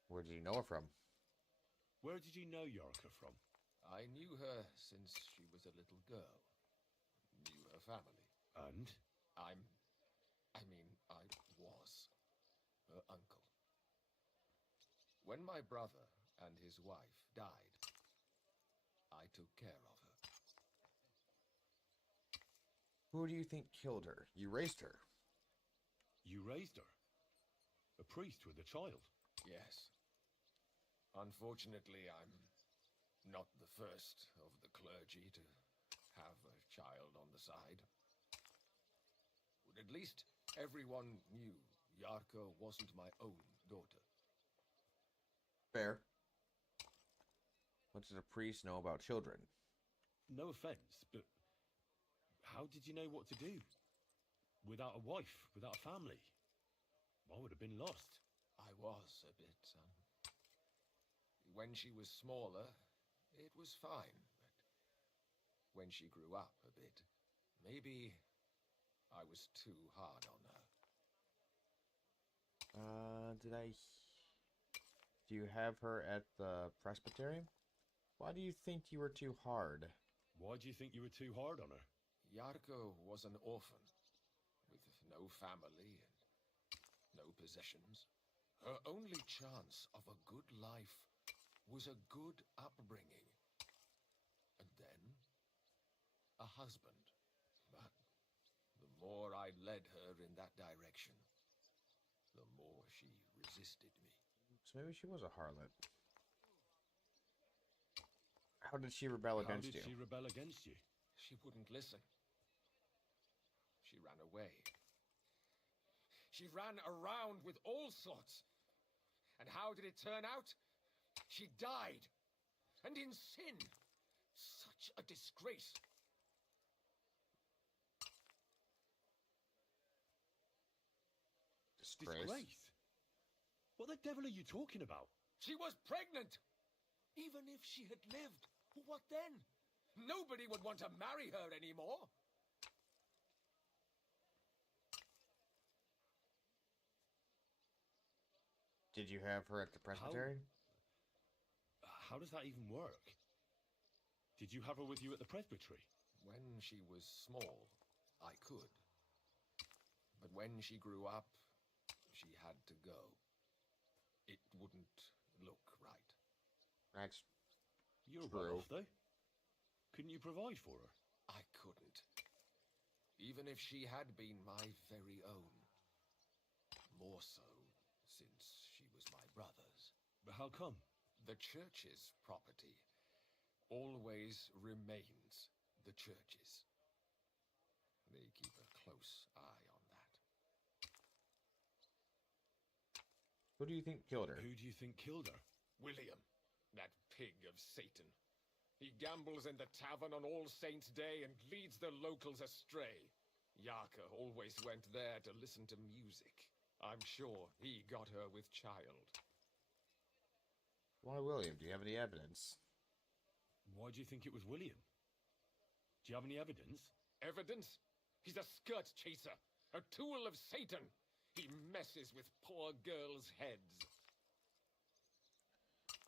Where did you know her from? Where did you know Yarka from? I knew her since she was a little girl. Knew her family. And? I was her uncle. When my brother and his wife died, I took care of her. Who do you think killed her? You raised her. You raised her? A priest with a child? Yes. Unfortunately, I'm not the first of the clergy to have a child on the side. But at least everyone knew Yarka wasn't my own daughter. Fair. What does a priest know about children? No offense, but how did you know what to do? Without a wife, without a family? I would have been lost. I was a bit, When she was smaller, it was fine, but when she grew up a bit, maybe I was too hard on her. Do you have her at the Presbyterium? Why do you think you were too hard? Why do you think you were too hard on her? Yarko was an orphan, with no family and no possessions. Her only chance of a good life was a good upbringing. And then, a husband. But the more I led her in that direction, the more she resisted me. So maybe she was a harlot. How did she rebel against you? How did she rebel against you? She wouldn't listen. She ran away. She ran around with all sorts. And how did it turn out? She died. And in sin. Such a disgrace. Disgrace? What the devil are you talking about? She was pregnant. Even if she had lived, what then? Nobody would want to marry her anymore. Did you have her at the Presbyterian? How does that even work? Did you have her with you at the presbytery? When she was small, I could. But when she grew up, she had to go. It wouldn't look right. That's You're true. well off, though. Couldn't you provide for her? I couldn't. Even if she had been my very own. More so, since she was my brother's. But how come? The church's property always remains the church's. They keep a close eye on that. Who do you think killed her? Who do you think killed her? William, that pig of Satan. He gambles in the tavern on All Saints' Day and leads the locals astray. Yaka always went there to listen to music. I'm sure he got her with child. Why William? Do you have any evidence? Why do you think it was William? Do you have any evidence? Evidence? He's a skirt chaser, a tool of Satan. He messes with poor girls' heads.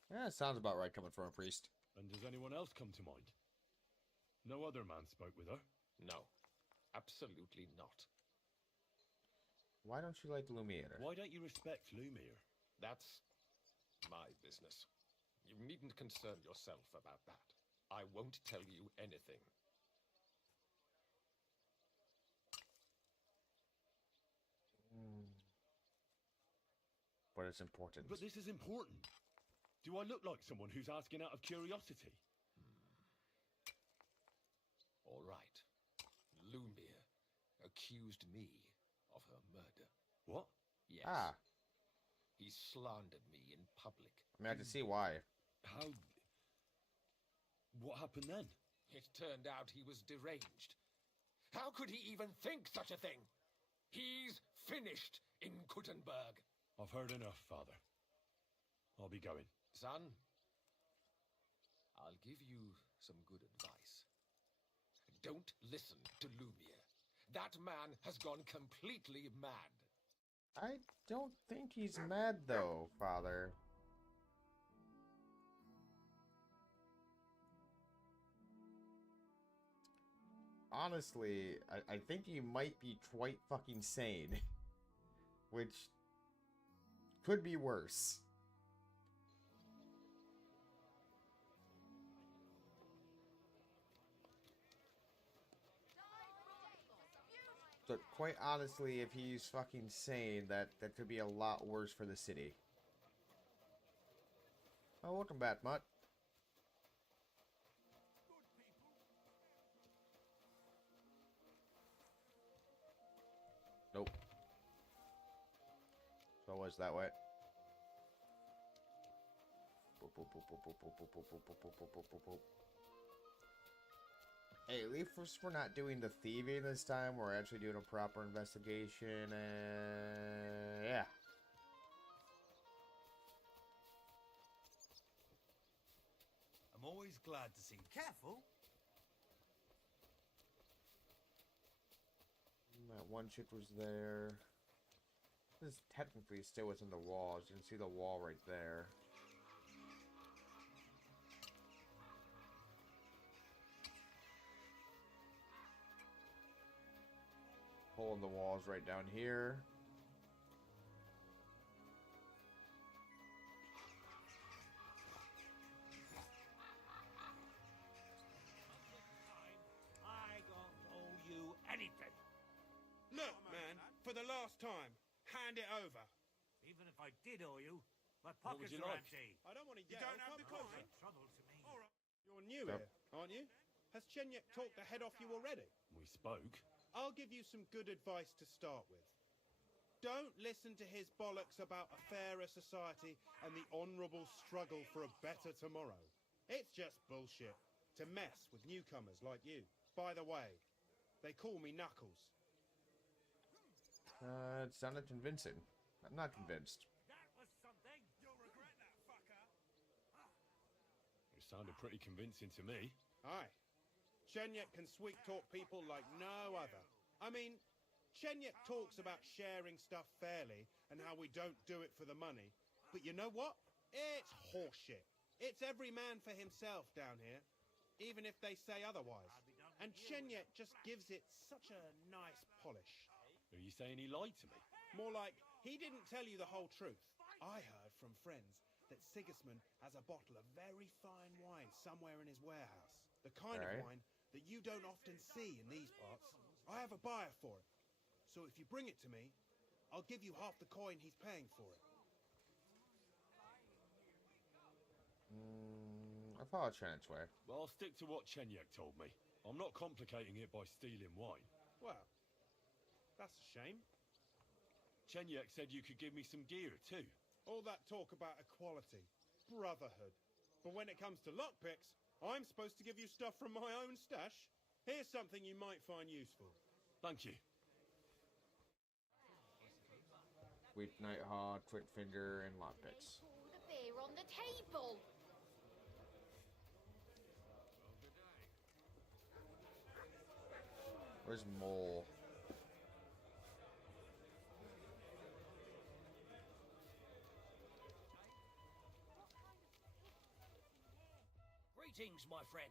Yeah, sounds about right coming from a priest. And does anyone else come to mind? No other man spoke with her? No, absolutely not. Why don't you like Lumiere? Why don't you respect Lumiere? That's my business. You needn't concern yourself about that. I won't tell you anything. But it's important. But this is important. Do I look like someone who's asking out of curiosity? All right. Lumiere accused me of her murder. What? Yes. Ah. He slandered me in public. I mean, I can see why. How... What happened then? It turned out he was deranged. How could he even think such a thing? He's finished in Kuttenberg. I've heard enough, Father. I'll be going. Son, I'll give you some good advice. Don't listen to Lumiere. That man has gone completely mad. I don't think he's mad, though, Father. Honestly, I think he might be quite fucking sane. Which could be worse. But quite honestly, if he's fucking sane, that could be a lot worse for the city. Oh, welcome back, Mutt. Nope. So it was that way. Hey, at least we're not doing the thieving this time. We're actually doing a proper investigation, and yeah. I'm always glad to see. Careful! That one chick was there. This is technically still within the walls. You can see the wall right there. Hole in the walls right down here. I don't owe you anything. Look, man, for the last time, hand it over. Even if I did owe you, my What would pockets you are like? empty. I don't want to You yell. don't have Come the on. coin. Trouble to me. All right. You're new Yep. here, aren't you? Has Chenyek talked the head off you already? We spoke. I'll give you some good advice to start with. Don't listen to his bollocks about a fairer society and the honourable struggle for a better tomorrow. It's just bullshit to mess with newcomers like you. By the way, they call me Knuckles. It sounded convincing. I'm not convinced. That was something. You'll regret that, fucker. It sounded pretty convincing to me. Aye. Chenyek can sweet talk people like no other. I mean, Chenyek talks about sharing stuff fairly and how we don't do it for the money. But you know what? It's horseshit. It's every man for himself down here, even if they say otherwise. And Chenyet just gives it such a nice polish. Are you saying he lied to me? More like, he didn't tell you the whole truth. I heard from friends that Sigismund has a bottle of very fine wine somewhere in his warehouse. The kind of wine that you don't often see in these parts. I have a buyer for it. So if you bring it to me, I'll give you half the coin he's paying for it. I follow Chenyet's way. Well, I'll stick to what Chenyek told me. I'm not complicating it by stealing wine. Well, that's a shame. Chenyek said you could give me some gear, too. All that talk about equality, brotherhood. But when it comes to lockpicks, I'm supposed to give you stuff from my own stash. Here's something you might find useful. Thank you. Weeknight Hawk, Quick Finger, and lockpicks. The beer on the table. Where's Mole? Greetings, my friend.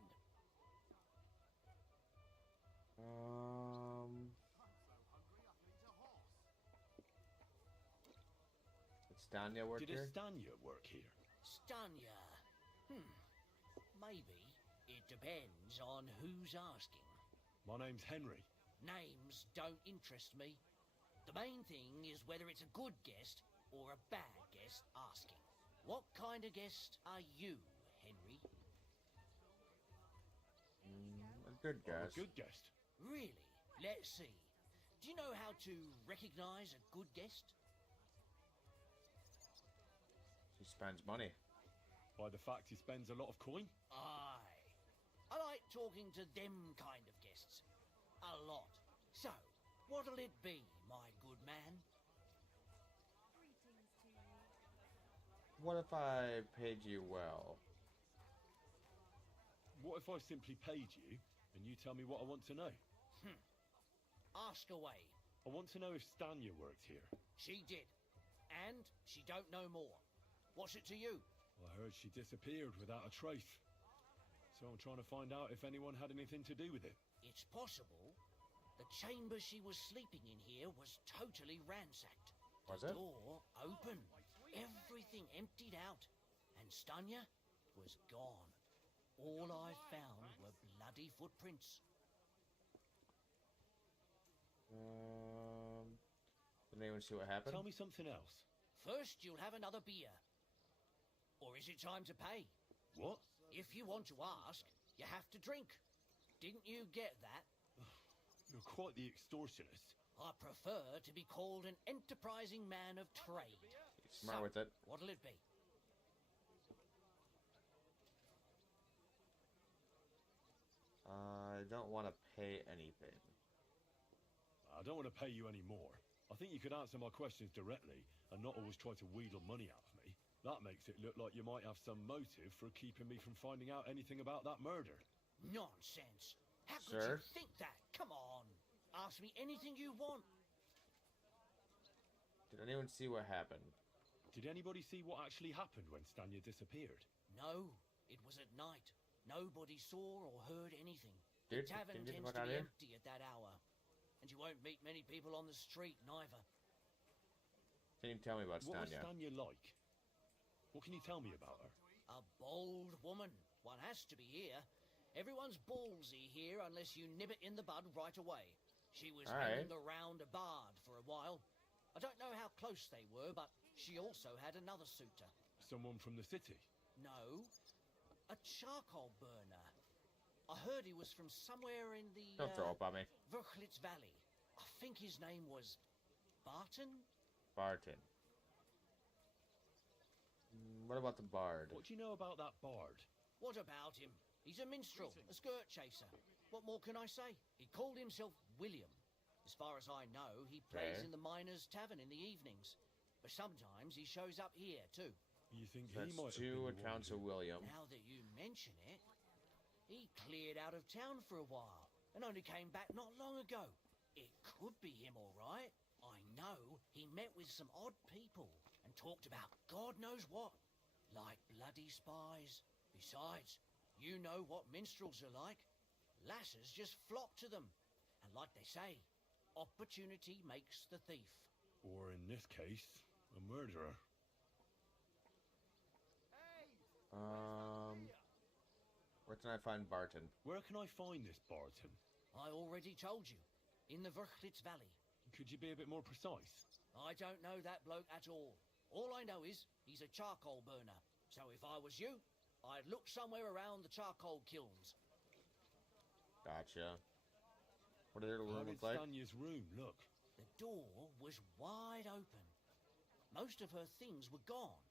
Does Stanya work here? Did Stanya work here? Stanya. Maybe. It depends on who's asking. My name's Henry. Names don't interest me. The main thing is whether it's a good guest or a bad guest asking. What kind of guest are you, Henry? A good guest. A good guest. Really? Let's see. Do you know how to recognize a good guest? He spends money. By the fact he spends a lot of coin? Aye. I like talking to them kind of guests. A lot. So, what'll it be, my good man? What if I paid you well? What if I simply paid you and you tell me what I want to know? Ask away. I want to know if Stanya worked here. She did. And she don't know more. What's it to you? I heard she disappeared without a trace. So I'm trying to find out if anyone had anything to do with it. It's possible. The chamber she was sleeping in here was totally ransacked. Was the it? door open. Everything emptied out. And Stanya was gone. All I found were bloody footprints. Did anyone see what happened? Tell me something else. First, you'll have another beer. Or is it time to pay? What? If you want to ask, you have to drink. Didn't you get that? You're quite the extortionist. I prefer to be called an enterprising man of trade. He's smart with it. What'll it be? I don't want to pay anything. I don't want to pay you any more. I think you could answer my questions directly and not always try to wheedle money out of me. That makes it look like you might have some motive for keeping me from finding out anything about that murder. Nonsense. How could you think that? Come on. Ask me anything you want. Did anyone see what happened? Did anybody see what actually happened when Stanya disappeared? No, it was at night. Nobody saw or heard anything. Did the tavern tends to be empty at that hour. And you won't meet many people on the street, neither. Can you tell me about What was Stanya? Stanya like? What can you tell me about her? A bold woman. One has to be here. Everyone's ballsy here unless you nib it in the bud right away. She was hanging around a bard for a while. I don't know how close they were, but she also had another suitor. Someone from the city? No, a charcoal burner. I heard he was from somewhere in the Don't throw up on me. Verchlitz Valley. I think his name was Barton? Barton. What about the bard? What do you know about that bard? What about him? He's a minstrel, a skirt chaser. What more can I say? He called himself William. As far as I know, he plays in the Miners' Tavern in the evenings. But sometimes he shows up here, too. You think That's he might have two been the accounts one of William. Now that you mention it, he cleared out of town for a while and only came back not long ago. It could be him, all right. I know he met with some odd people and talked about God knows what. Like bloody spies. Besides, you know what minstrels are like. Lasses just flock to them. And like they say, opportunity makes the thief. Or in this case, a murderer. Where can I find Barton? Where can I find this Barton? I already told you. In the Verchlitz Valley. Could you be a bit more precise? I don't know that bloke at all. All I know is he's a charcoal burner. So if I was you, I'd look somewhere around the charcoal kilns. Gotcha. What did her How room did look like? Stanya's room look? The door was wide open. Most of her things were gone,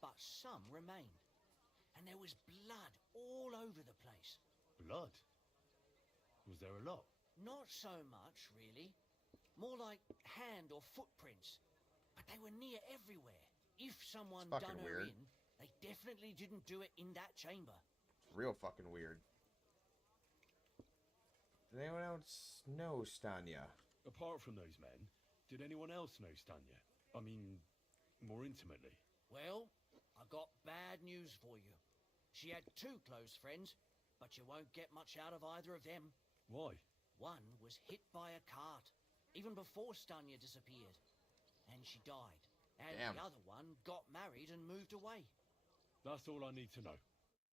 but some remained. And there was blood all over the place. Blood? Was there a lot? Not so much, really. More like hand or footprints. But they were near everywhere. If someone It's done fucking her weird. in, they definitely didn't do it in that chamber. It's real fucking weird. Did anyone else know Stanya? Apart from those men, did anyone else know Stanya? I mean, more intimately. Well, I got bad news for you. She had 2 close friends, but you won't get much out of either of them. Why? One was hit by a cart, even before Stanya disappeared. And she died. And Damn. the other one got married and moved away. That's all I need to know.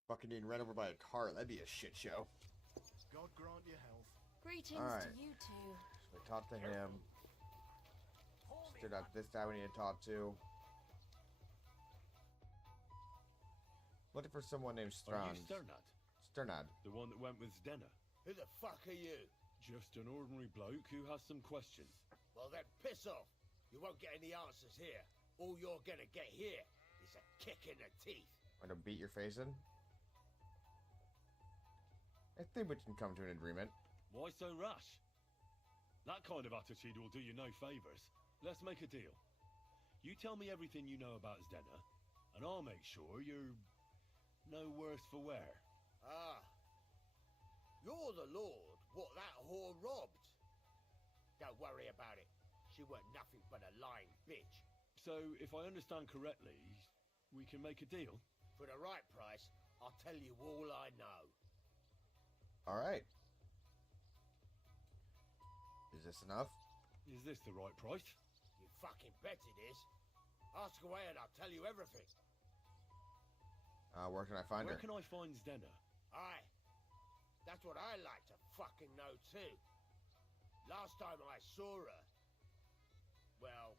Fucking getting run over by a cart. That'd be a shit show. God grant you health. Greetings Alright. to you two. So I talked to him. Stood up this guy we need to talk to. Looking for someone named Are you Strand. Sternad? Sternad. The one that went with Zdenna? Who the fuck are you? Just an ordinary bloke who has some questions. Well, then piss off. You won't get any answers here. All you're gonna get here is a kick in the teeth. I'm gonna beat your face in. I think we can come to an agreement. Why so rash? That kind of attitude will do you no favours. Let's make a deal. You tell me everything you know about Zdenna, and I'll make sure you're no worse for wear. Ah. You're the lord what that whore robbed. Don't worry about it. She weren't nothing but a lying bitch. So, if I understand correctly, we can make a deal? For the right price, I'll tell you all I know. Alright. Is this enough? Is this the right price? You fucking bet it is. Ask away and I'll tell you everything. Where can I find Where her? can I find Zdenna? Aye. That's what I like to fucking know too. Last time I saw her, well,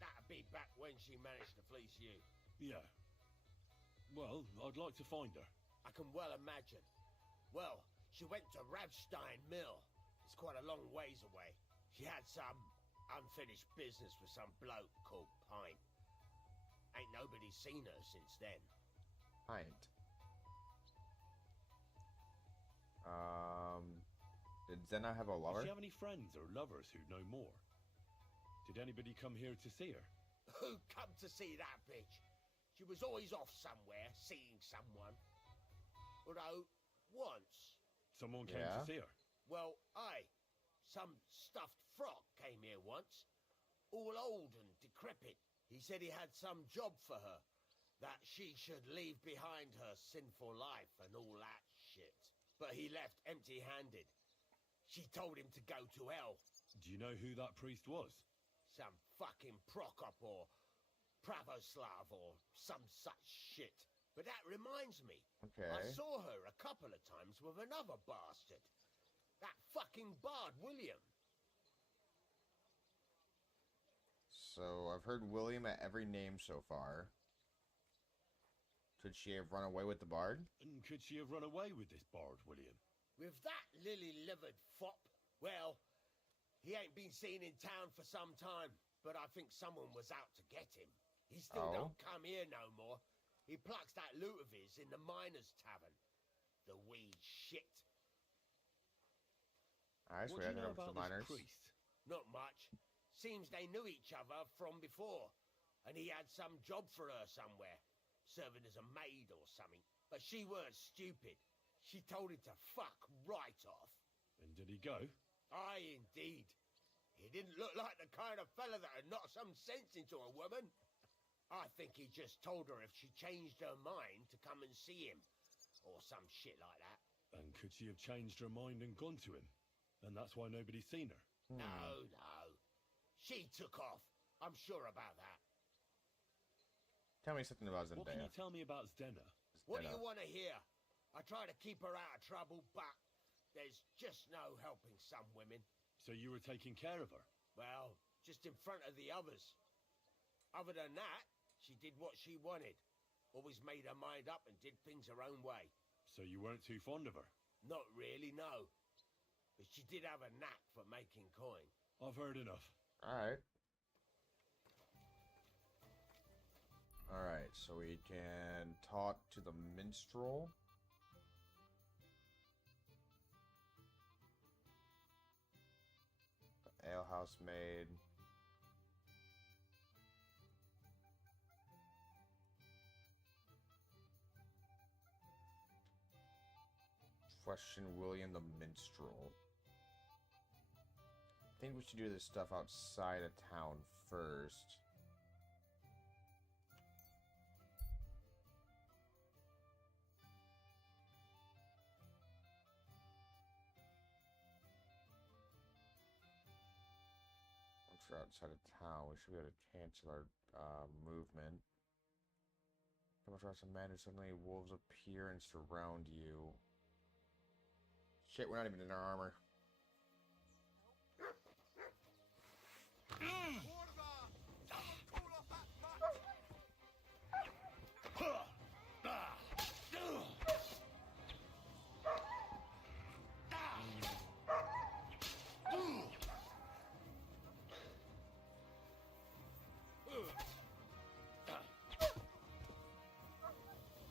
that'd be back when she managed to fleece you. Yeah. Well, I'd like to find her. I can well imagine. Well, she went to Rabstein Mill. It's quite a long ways away. She had some unfinished business with some bloke called Pint. Ain't nobody seen her since then. Pint. Did Zena have a lover? Does she have any friends or lovers who know more? Did anybody come here to see her? Who come to see that bitch? She was always off somewhere, seeing someone. Although, once... Someone came to see her? Well, aye. Some stuffed frock came here once. All old and decrepit. He said he had some job for her. That she should leave behind her sinful life and all that shit. But he left empty-handed. She told him to go to hell. Do you know who that priest was? Some fucking Prokop or Pravoslav or some such shit. But that reminds me. Okay. I saw her a couple of times with another bastard. That fucking bard, William. So, I've heard William at every name so far. Could she have run away with the bard? And could she have run away with this bard, William? With that lily-livered fop? Well, he ain't been seen in town for some time, but I think someone was out to get him. He still don't come here no more. He plucks that loot of his in the miners' tavern. The wee shit. Alright, so we had to go to the miners. Not much. Seems they knew each other from before, and he had some job for her somewhere, serving as a maid or something. But she weren't stupid. She told him to fuck right off. And did he go? Aye, indeed. He didn't look like the kind of fella that would knock some sense into a woman. I think he just told her if she changed her mind to come and see him. Or some shit like that. And could she have changed her mind and gone to him? And that's why nobody's seen her? No. She took off. I'm sure about that. Tell me something about Zendaya. What can you tell me about Zdenna? What do you want to hear? I try to keep her out of trouble, but there's just no helping some women. So you were taking care of her? Well, just in front of the others. Other than that, she did what she wanted. Always made her mind up and did things her own way. So you weren't too fond of her? Not really, no. But she did have a knack for making coin. I've heard enough. Alright. Alright, so we can talk to the minstrel. The alehouse maid. Question William the minstrel. I think we should do this stuff outside of town first. Once we're outside of town, we should be able to cancel our movement. Come across a man and suddenly wolves appear and surround you. Shit, we're not even in our armor.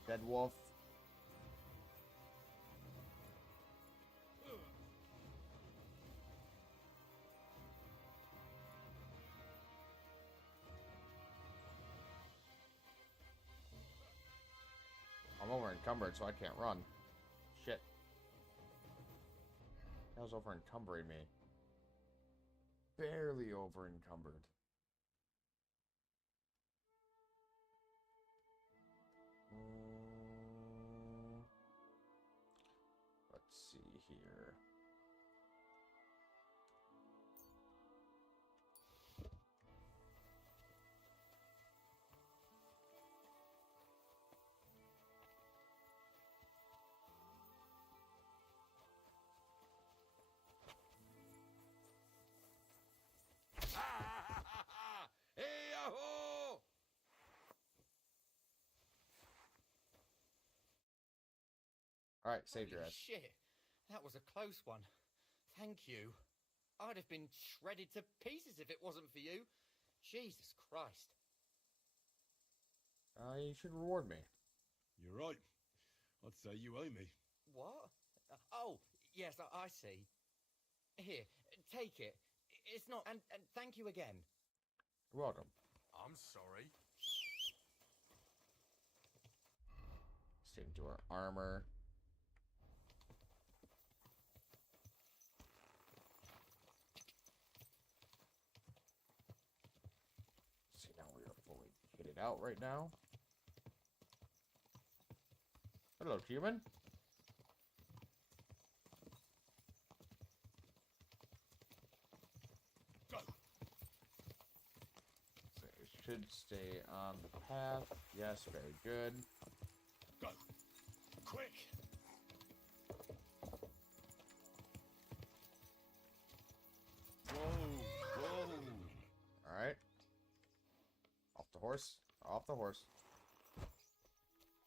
Dead wolf. I'm over encumbered, so I can't run. Shit. That was over encumbering me. Barely over encumbered. Let's see here. Hey-yahoo! Alright, saved your Holy ass. Shit, that was a close one. Thank you. I'd have been shredded to pieces if it wasn't for you. Jesus Christ. You should reward me. You're right. I'd say you owe me. What? Oh, yes, I see. Here, take it. It's not... And thank you again. You're welcome. I'm sorry. Save into our armor. See, now we are fully kitted out right now. Hello, human. Go. So it should stay on the path. Yes, very good. Go. Quick. Whoa. Alright. Off the horse. Off the horse.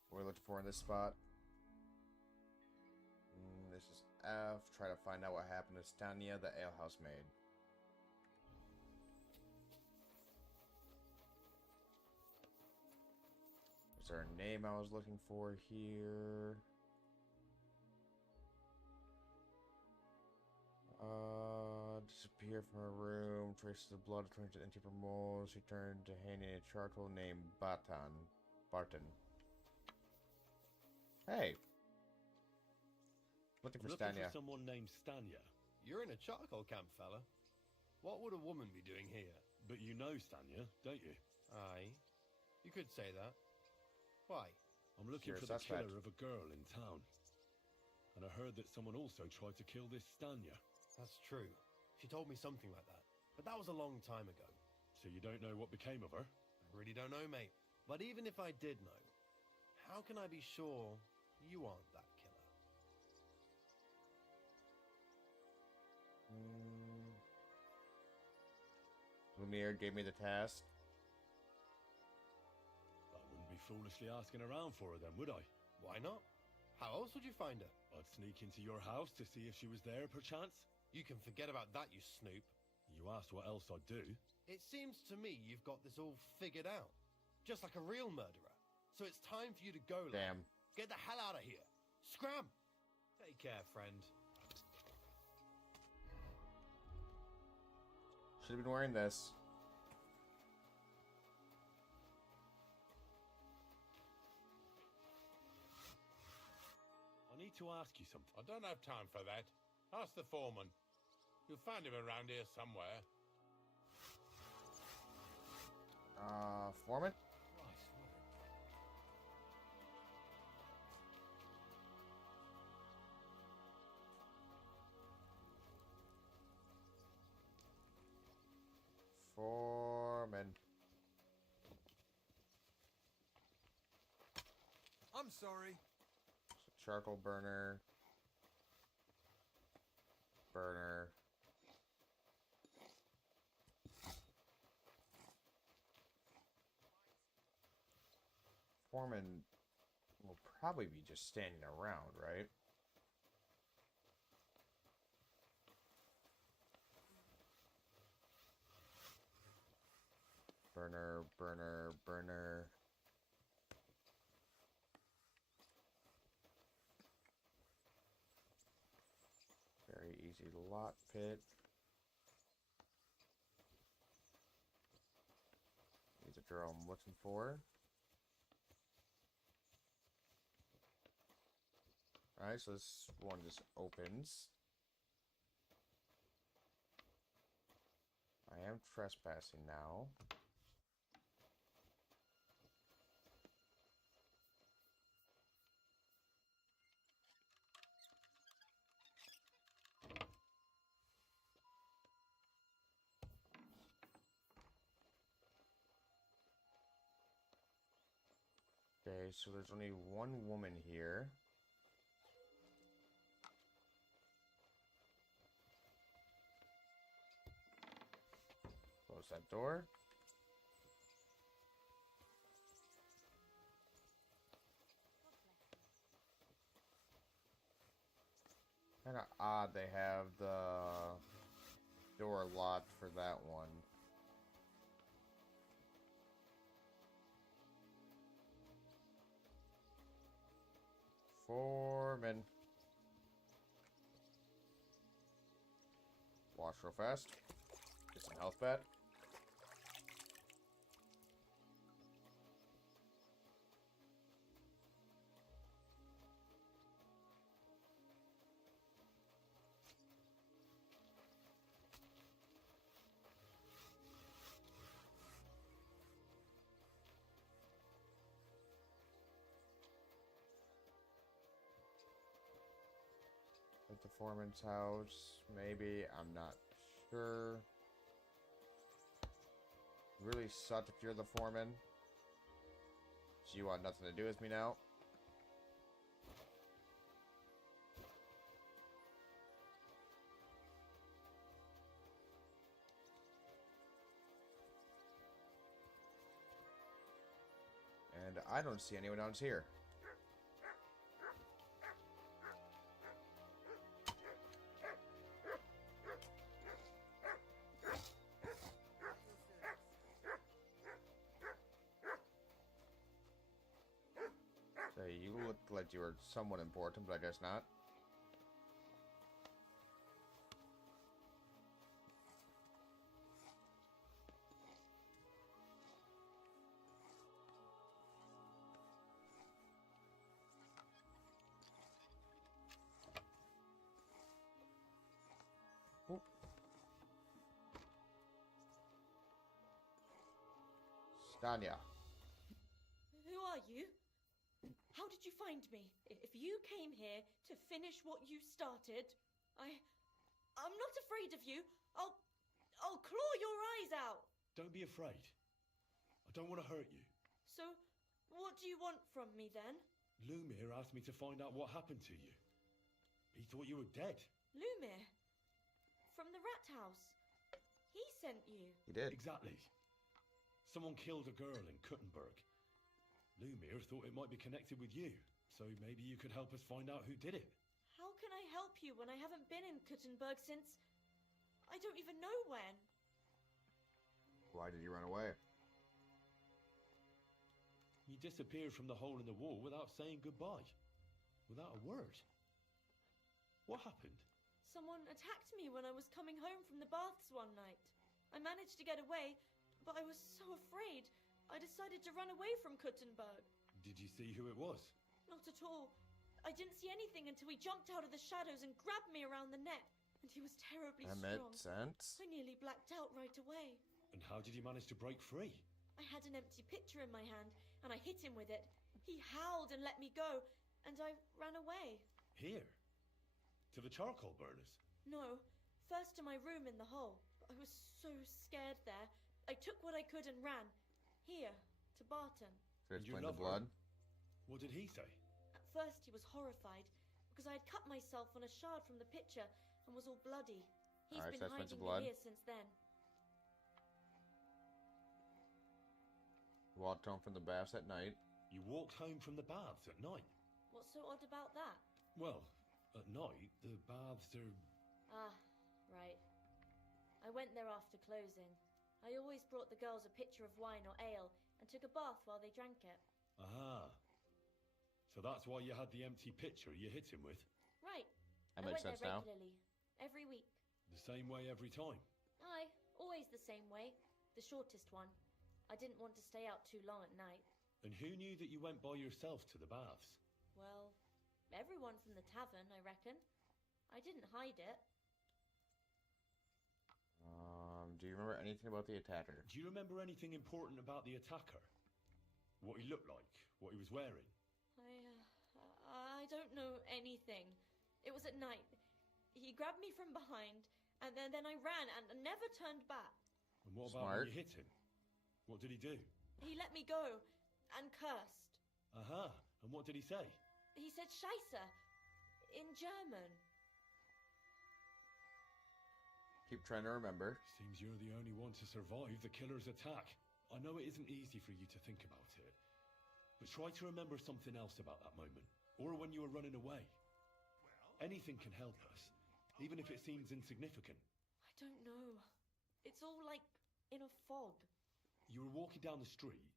What are we looking for in this spot? This is F. Try to find out what happened to Stania, the alehouse maid. Is there a name I was looking for here? Disappear from her room, traces of blood returned to empty moles. She turned to hanging a charcoal named Barton. Hey! Looking for Looking Stania. for someone named Stania. You're in a charcoal camp, fella. What would a woman be doing here? But you know Stania, don't you? Aye. You could say that. Why? I'm looking You're a for the suspect. killer of a girl in town. And I heard that someone also tried to kill this Stanya. That's true. She told me something like that. But that was a long time ago. So you don't know what became of her? I really don't know, mate. But even if I did know, how can I be sure you aren't that killer? Lumiere gave me the task. I wouldn't be foolishly asking around for her then, would I? Why not? How else would you find her? I'd sneak into your house to see if she was there, perchance. You can forget about that, you snoop. You asked what else I'd do. It seems to me you've got this all figured out. Just like a real murderer. So it's time for you to go, lad. Damn. Get the hell out of here. Scram! Take care, friend. Should have been wearing this. I need to ask you something. I don't have time for that. Ask the foreman. You'll find him around here somewhere. Foreman? Foreman. I'm sorry. Charcoal burner. Burner. Foreman will probably be just standing around, right? Burner, burner, burner. Very easy lot pit. These are the drill I'm looking for. Alright, so this one just opens. I am trespassing now. Okay, so there's only one woman here. Close that door. Kinda odd they have the door locked for that one. Foreman. Wash real fast. Get some health back. At the foreman's house, maybe, I'm not sure. Really sucked if you're the foreman. So you want nothing to do with me now? And I don't see anyone else here. So you look like you were somewhat important, but I guess not. Oop. Stanya. are you? How did you find me? If you came here to finish what you started, I'm not afraid of you. I'll claw your eyes out. Don't be afraid. I don't want to hurt you. So, what do you want from me then? Lumir asked me to find out what happened to you. He thought you were dead. Lumir? From the rat house? He sent you? He did. Exactly. Someone killed a girl in Kuttenberg. Lumir thought it might be connected with you, so maybe you could help us find out who did it. How can I help you when I haven't been in Kuttenberg since... I don't even know when. Why did you run away? You disappeared from the hole in the wall without saying goodbye. Without a word. What happened? Someone attacked me when I was coming home from the baths one night. I managed to get away, but I was so afraid. I decided to run away from Kuttenberg. Did you see who it was? Not at all. I didn't see anything until he jumped out of the shadows and grabbed me around the neck. And he was terribly strong. That made sense. I nearly blacked out right away. And how did you manage to break free? I had an empty pitcher in my hand, and I hit him with it. He howled and let me go, and I ran away. Here? To the charcoal burners? No, first to my room in the hole. I was so scared there. I took what I could and ran. Here, to Barton. Did you explain the blood? What did he say? At first he was horrified, because I had cut myself on a shard from the pitcher and was all bloody. He's been hiding me here since then. You walked home from the baths at night. You walked home from the baths at night? What's so odd about that? Well, at night, the baths are... Ah, right. I went there after closing. I always brought the girls a pitcher of wine or ale and took a bath while they drank it. Ah. So that's why you had the empty pitcher you hit him with? Right. That makes sense now. Regularly. Every week. The same way every time? Aye, always the same way. The shortest one. I didn't want to stay out too long at night. And who knew that you went by yourself to the baths? Well, everyone from the tavern, I reckon. I didn't hide it. Do you remember anything about the attacker? Do you remember anything important about the attacker? What he looked like? What he was wearing? I don't know anything. It was at night. He grabbed me from behind, and then I ran and never turned back. And what about when you hit him? What did he do? He let me go, and cursed. Aha, and what did he say? He said Scheisse, in German. Keep trying to remember. Seems you're the only one to survive the killer's attack. I know it isn't easy for you to think about it, but try to remember something else about that moment, or when you were running away. Anything can help us, even if it seems insignificant. I don't know. It's all like in a fog. You were walking down the street.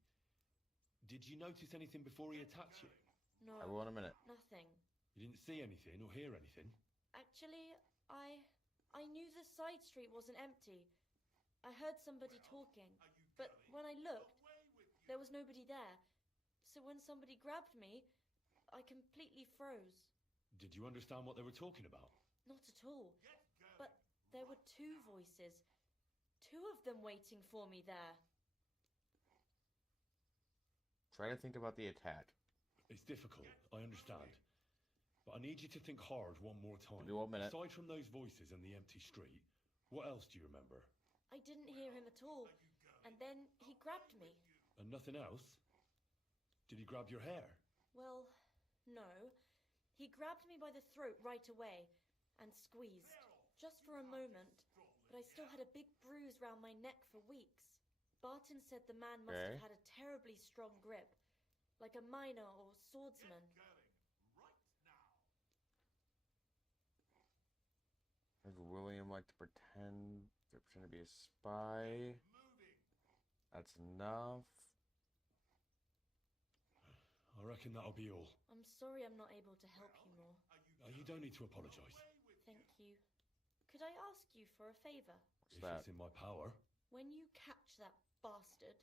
Did you notice anything before he attacked you? No. I will in a minute. Nothing. You didn't see anything or hear anything? Actually, I knew the side street wasn't empty. I heard somebody talking, but when I looked, there was nobody there. So when somebody grabbed me, I completely froze. Did you understand what they were talking about? Not at all. But there were two voices. Two of them waiting for me there. Try to think about the attack. It's difficult, I understand. But I need you to think hard one more time. Give me 1 minute. Aside from those voices and the empty street, what else do you remember? I didn't hear him at all. And then he grabbed me. And nothing else? Did he grab your hair? Well, no. He grabbed me by the throat right away and squeezed. Just for a moment. But I still had a big bruise round my neck for weeks. Barton said the man must have had a terribly strong grip. Like a miner or swordsman. Does William like to pretend to be a spy? That's enough. I reckon that'll be all. I'm sorry I'm not able to help you more. You don't need to apologise. Thank you. Could I ask you for a favour? If it's in my power. When you catch that bastard,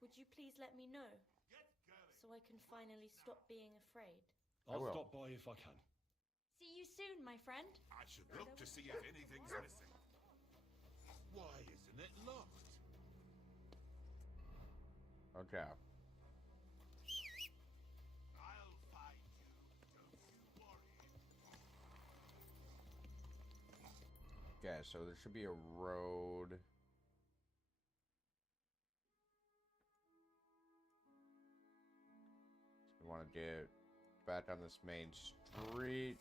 would you please let me know? So I can finally stop being afraid. I'll stop by if I can. See you soon, my friend. I should look to see if anything's missing. Why isn't it locked? Okay. Okay, so there should be a road. So we want to get back on this main street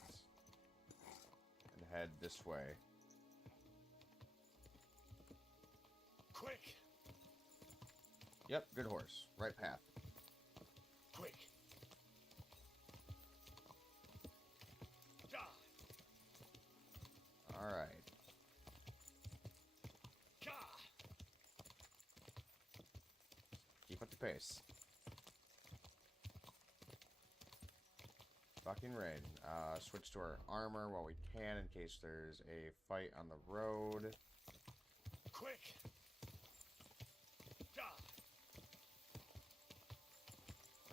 and head this way. Quick! Yep, good horse. Right path. Quick! All right. Keep up the pace. Fucking rain. Switch to our armor while we can in case there's a fight on the road. Quick!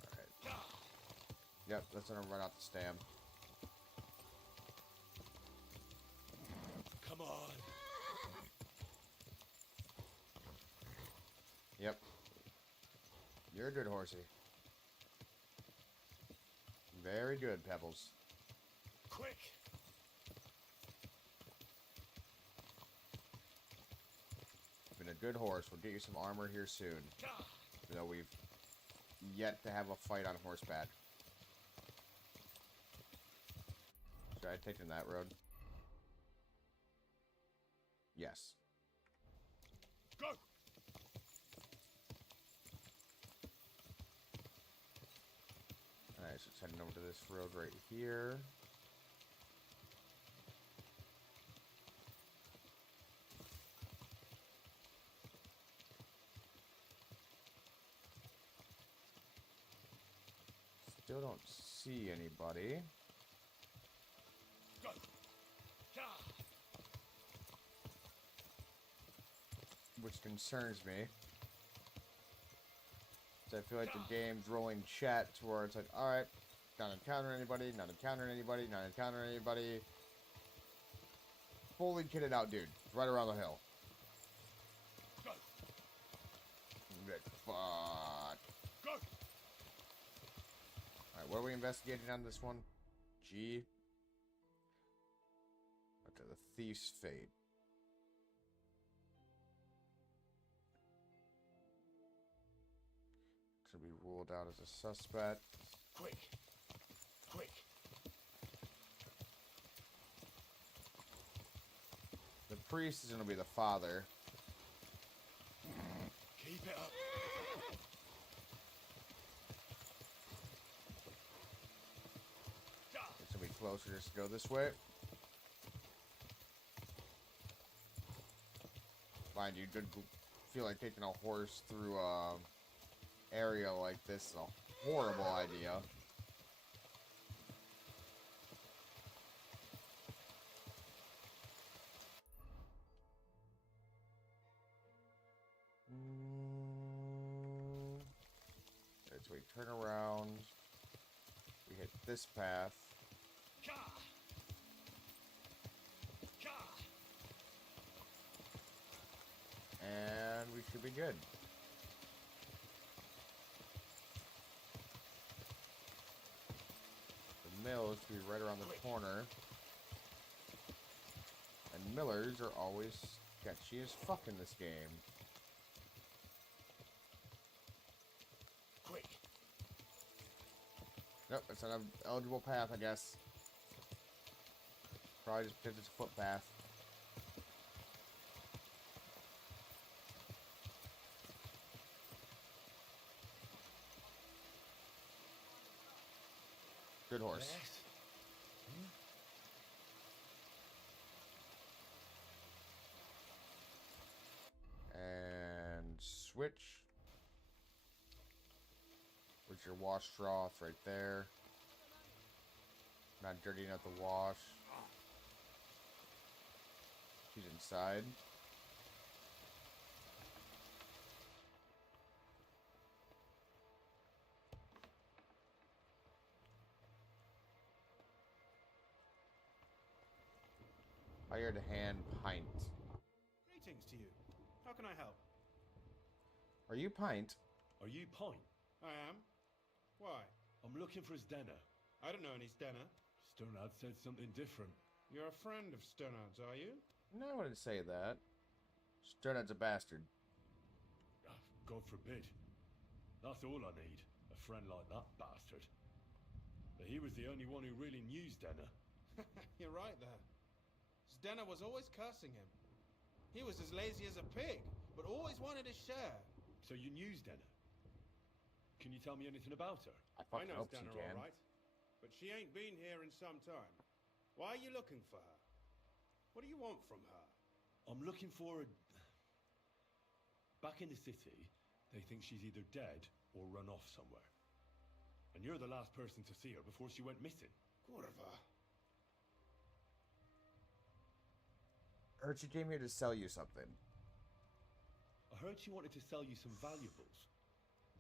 Alright. Yep, that's gonna run out the stam. Come on! Yep. You're a good horsey. Very good, Pebbles. Quick! Been a good horse. We'll get you some armor here soon. Even though we've yet to have a fight on horseback. Should I have taken that road? Yes. Go! Alright, so it's heading over to this road right here. Still don't see anybody. Go! Which concerns me. So I feel like the game's rolling chat to where it's like, alright, not encountering anybody, not encountering anybody, not encountering anybody. Fully kitted out dude. Right around the hill. Go! Fuck. Go! Alright, what are we investigating on this one? G. Okay, the Thief's Fate. Should be ruled out as a suspect. Quick! Quick! The priest is going to be the father. Keep it up! It's going to be closer just to go this way. Mind you, good feel like taking a horse through area like this is a horrible idea. Okay, so we turn around. We hit this path. And we should be good. The mill is to be right around the corner. And millers are always sketchy as fuck in this game. Quick! Nope, it's an eligible path, I guess. Probably just because it's a footpath. Good horse. And switch. With your wash trough right there. Not dirtying out the wash. She's inside. Hired hand pint. Greetings to you. How can I help? Are you pint? Are you Pint? I am. Why? I'm looking for Zdena. I don't know any Stenner. Sternad said something different. You're a friend of Sternard's, are you? No, I wouldn't say that. Sternad's a bastard. God forbid. That's all I need. A friend like that bastard. But he was the only one who really knew Zdenna. You're right there. Zdenna was always cursing him. He was as lazy as a pig, but always wanted his share. So you knew Zdenna? Can you tell me anything about her? I know Zdenna all right, but she ain't been here in some time. Why are you looking for her? What do you want from her? I'm looking for a... Back in the city, they think she's either dead or run off somewhere. And you're the last person to see her before she went missing. Kurva. I heard she came here to sell you something. I heard she wanted to sell you some valuables.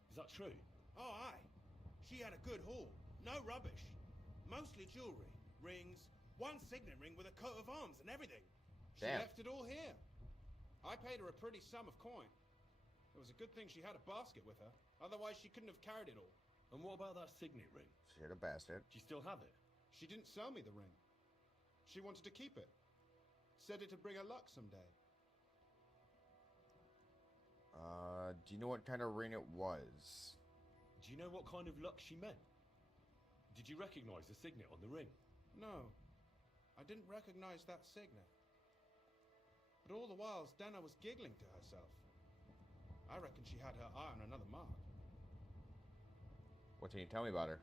Is that true? Oh, aye. She had a good haul. No rubbish. Mostly jewelry, rings, one signet ring with a coat of arms and everything. She left it all here. I paid her a pretty sum of coin. It was a good thing she had a basket with her. Otherwise, she couldn't have carried it all. And what about that signet ring? She's a bastard. Do you still have it? She didn't sell me the ring. She wanted to keep it. Said it'd bring her luck someday. Do you know what kind of ring it was? Do you know what kind of luck she meant? Did you recognize the signet on the ring? No. I didn't recognize that signet. But all the while, Zdenna was giggling to herself. I reckon she had her eye on another mark. What can you tell me about her?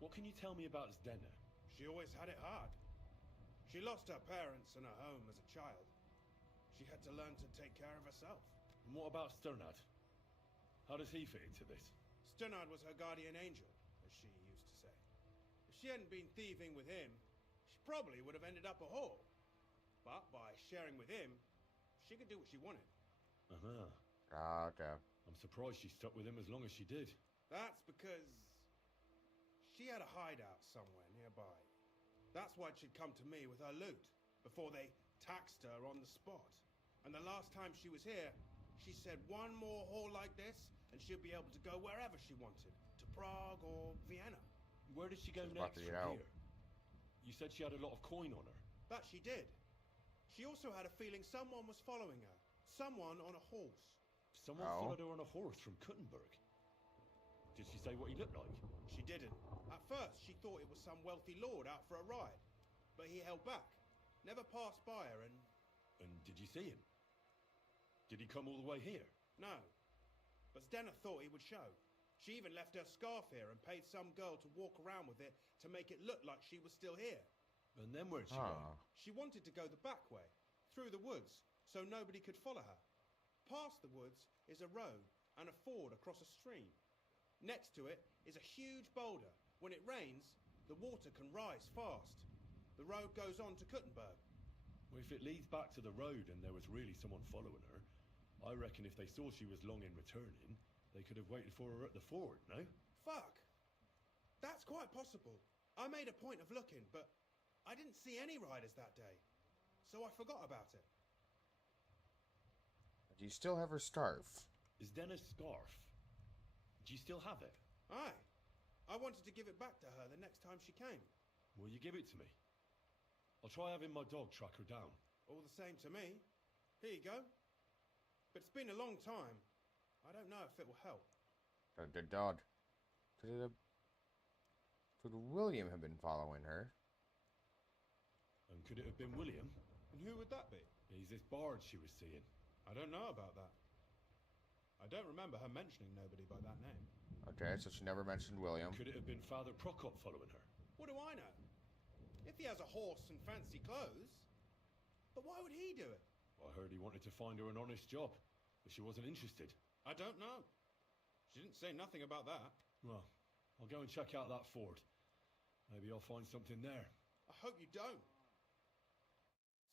What can you tell me about Zdenna? She always had it hard. She lost her parents and her home as a child. She had to learn to take care of herself. And what about Sternad? How does he fit into this? Sternad was her guardian angel, as she used to say. If she hadn't been thieving with him, she probably would have ended up a whore. But by sharing with him, she could do what she wanted. Uh-huh. Ah, okay. I'm surprised she stuck with him as long as she did. That's because she had a hideout somewhere nearby. That's why she'd come to me with her loot, before they taxed her on the spot. And the last time she was here, she said one more haul like this, and she'd be able to go wherever she wanted. To Prague or Vienna. Where did she go next from here? You said she had a lot of coin on her. That she did. She also had a feeling someone was following her. Someone on a horse. Someone followed her on a horse from Kuttenberg. Did she say what he looked like? She didn't. At first, she thought it was some wealthy lord out for a ride. But he held back. Never passed by her and... And did you see him? Did he come all the way here? No. But Zdenna thought he would show. She even left her scarf here and paid some girl to walk around with it to make it look like she was still here. And then where'd she go? She wanted to go the back way, through the woods, so nobody could follow her. Past the woods is a road and a ford across a stream. Next to it is a huge boulder. When it rains, the water can rise fast. The road goes on to Kuttenberg. Well, if it leads back to the road and there was really someone following her, I reckon if they saw she was long in returning, they could have waited for her at the ford, no? Fuck! That's quite possible. I made a point of looking, but I didn't see any riders that day. So I forgot about it. Do you still have her scarf? Is Denna's scarf? Do you still have it? Aye. I wanted to give it back to her the next time she came. Will you give it to me? I'll try having my dog track her down. All the same to me. Here you go. But it's been a long time. I don't know if it will help. The dog. Could William have been following her? And could it have been William? And who would that be? He's this bard she was seeing. I don't know about that. I don't remember her mentioning nobody by that name. Okay, so she never mentioned William. Could it have been Father Prokop following her? What do I know? If he has a horse and fancy clothes. But why would he do it? I heard he wanted to find her an honest job, but she wasn't interested. I don't know. She didn't say nothing about that. Well, I'll go and check out that ford. Maybe I'll find something there. I hope you don't.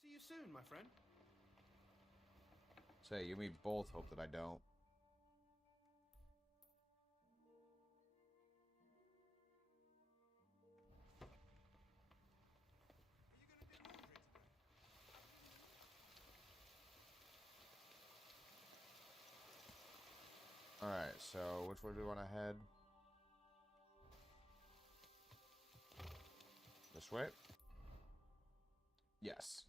See you soon, my friend. Say, you and me both hope that I don't. Alright, so which way do we want to head? This way? Yes.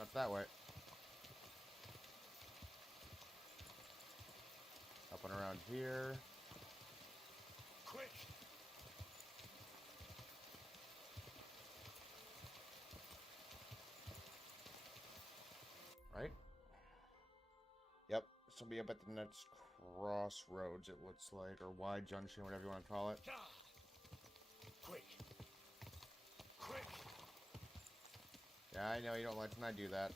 Not that way. Up and around here. Quick! Right? Yep. This will be up at the next crossroads, it looks like, or Y junction, whatever you want to call it. Quick! Quick! Yeah, I know you don't like when I do that.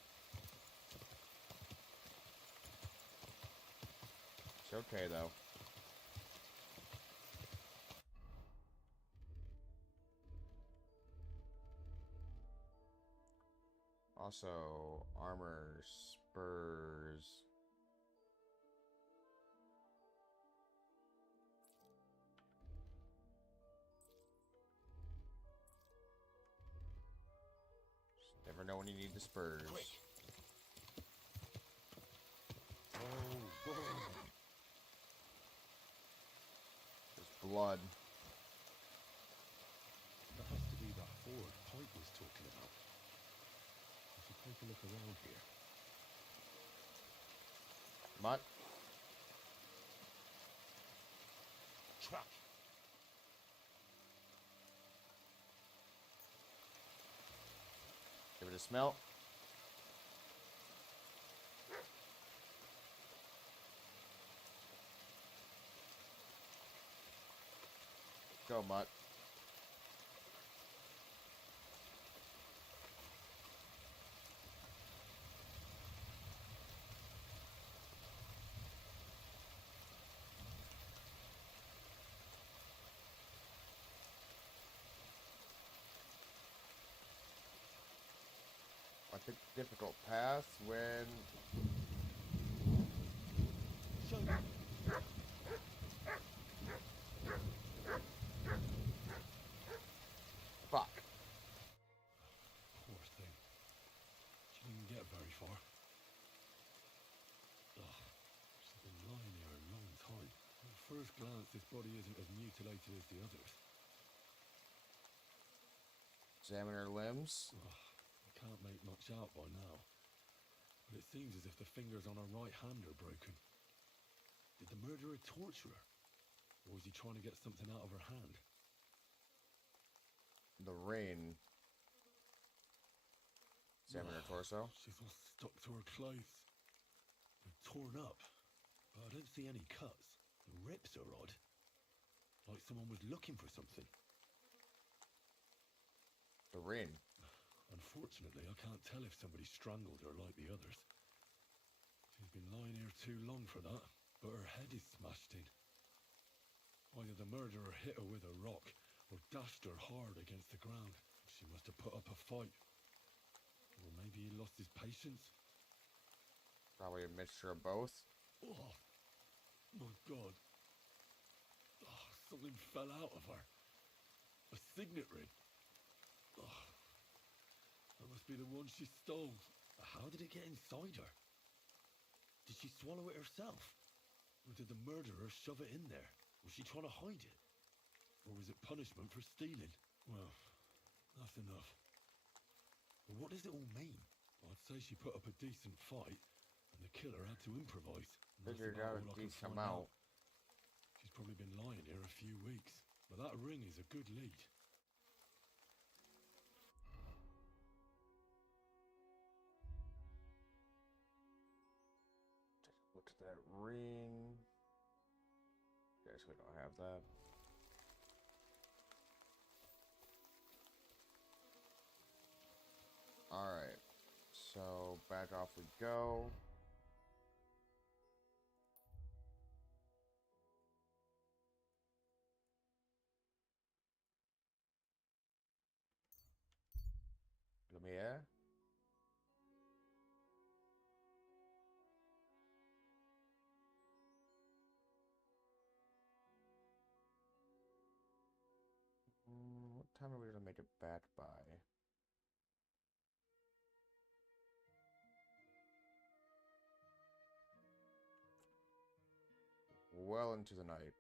It's okay, though. Also, armor, spurs. Just never know when you need the spurs. Quick. There's blood. That has to be that ford Pike was talking about. We should take a look around here. Mutt? Truck. Give it a smell. Go, Mutt. I picked a difficult path when... Fuck. Poor thing. She didn't get very far. Ugh. She's been lying here a long time. At first glance, this body isn't as mutilated as the others. Examine her limbs. Ugh. I can't make much out by now. But it seems as if the fingers on her right hand are broken. Did the murderer torture her? Or was he trying to get something out of her hand? The rain. Examine her torso. She's all stuck to her clothes. They're torn up, but I don't see any cuts. The rips are odd. Like someone was looking for something. The rain. Unfortunately, I can't tell if somebody strangled her like the others. She's been lying here too long for that, but her head is smashed in. Either the murderer hit her with a rock, or dashed her hard against the ground. She must have put up a fight. Or maybe he lost his patience. Probably a mixture of both. Oh, my God. Oh, something fell out of her. A signet ring. Oh, that must be the one she stole. How did it get inside her? Did she swallow it herself? Or did the murderer shove it in there? Was she trying to hide it? Or was it punishment for stealing? Well, that's enough. But what does it all mean? I'd say she put up a decent fight, and the killer had to improvise. Figured out a decent amount. She's probably been lying here a few weeks, but that ring is a good lead. Look at that ring. Guess we don't have that. Alright, so back off we go. Lumiere. What time are we gonna make it back by? Well into the night.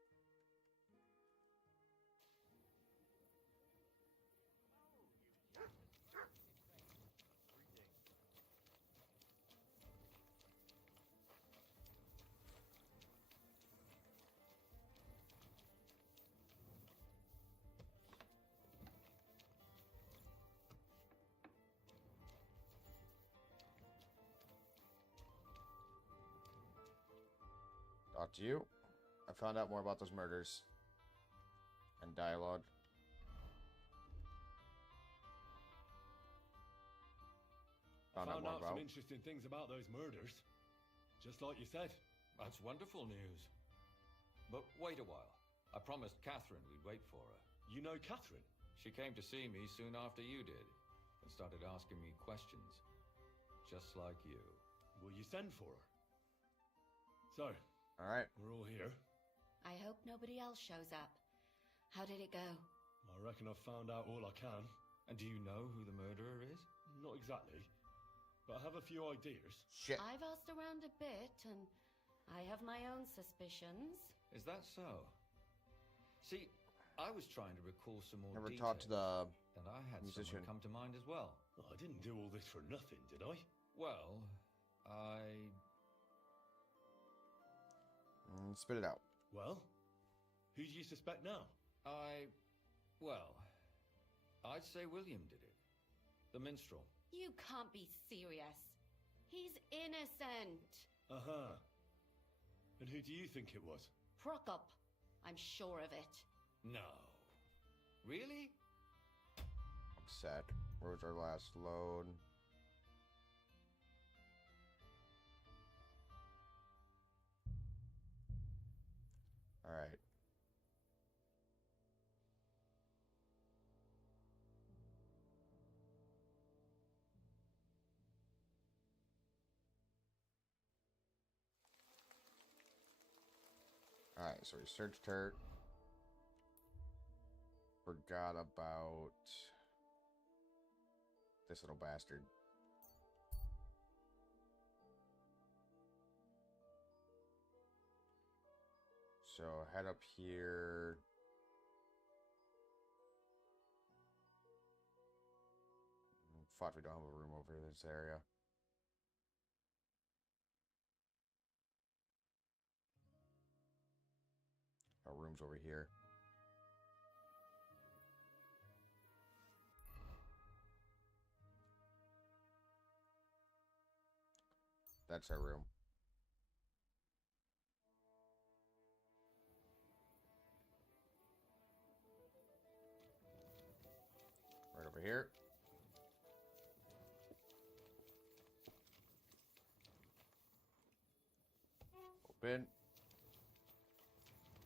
Talk to you. I found out more about those murders. And dialogue. Found out some interesting things about those murders. Just like you said. That's wonderful news. But wait a while. I promised Catherine we'd wait for her. You know Catherine? She came to see me soon after you did, and started asking me questions. Just like you. Will you send for her? So, alright. We're all here. I hope nobody else shows up. How did it go? I reckon I've found out all I can. And do you know who the murderer is? Not exactly. But I have a few ideas. Shit. I've asked around a bit, and I have my own suspicions. Is that so? See, I was trying to recall some more Never details. talked to the and I had musician. someone come to mind as well. Well, I didn't do all this for nothing, did I? Well, spit it out. Well, who do you suspect now? Well, I'd say William did it. The minstrel. You can't be serious. He's innocent. Uh-huh. And who do you think it was? Prokop. I'm sure of it. No. Really? I'm sad. Where's our last load? Alright. Alright, so we searched her. Forgot about this little bastard. So head up here. Fuck, we don't have a room over this area. Our room's over here. That's our room. Right over here. Open.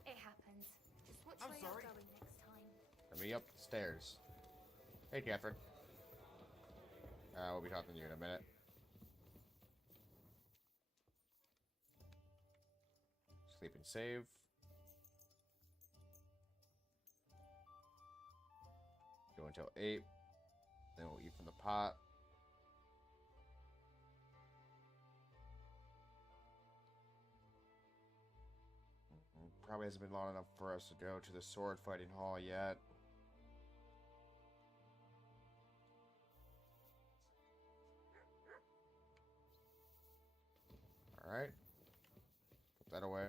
It happens. Just watch I'm where sorry. you're going next time. Let me up the stairs. Hey, Catherine. We'll be talking to you in a minute. Sleep and save. Go until 8. Then we'll eat from the pot. Probably hasn't been long enough for us to go to the sword fighting hall yet. Alright. Put that away.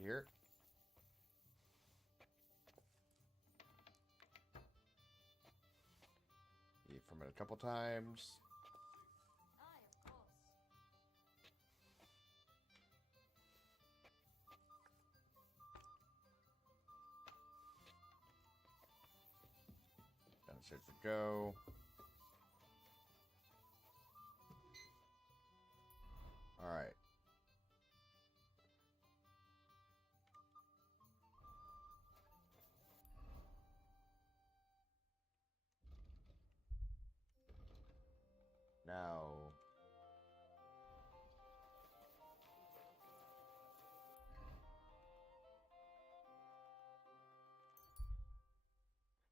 Here. Eat from it a couple times. Downstairs we go. All right. Now.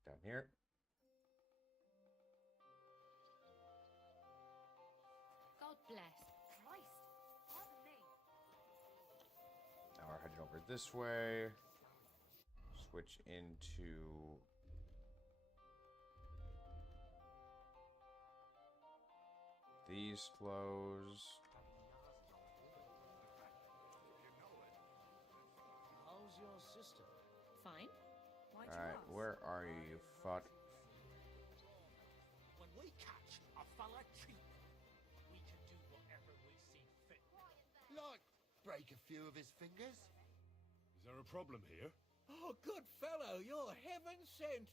Down here. God bless. Christ. Pardon me. Now we're heading over this way. Switch into these clothes. How's your sister? Fine. Why'd All right, where are you, you fuck? When we catch a fella cheating, we can do whatever we break a few of his fingers. Is there a problem here? Oh, good fellow, you're heaven sent.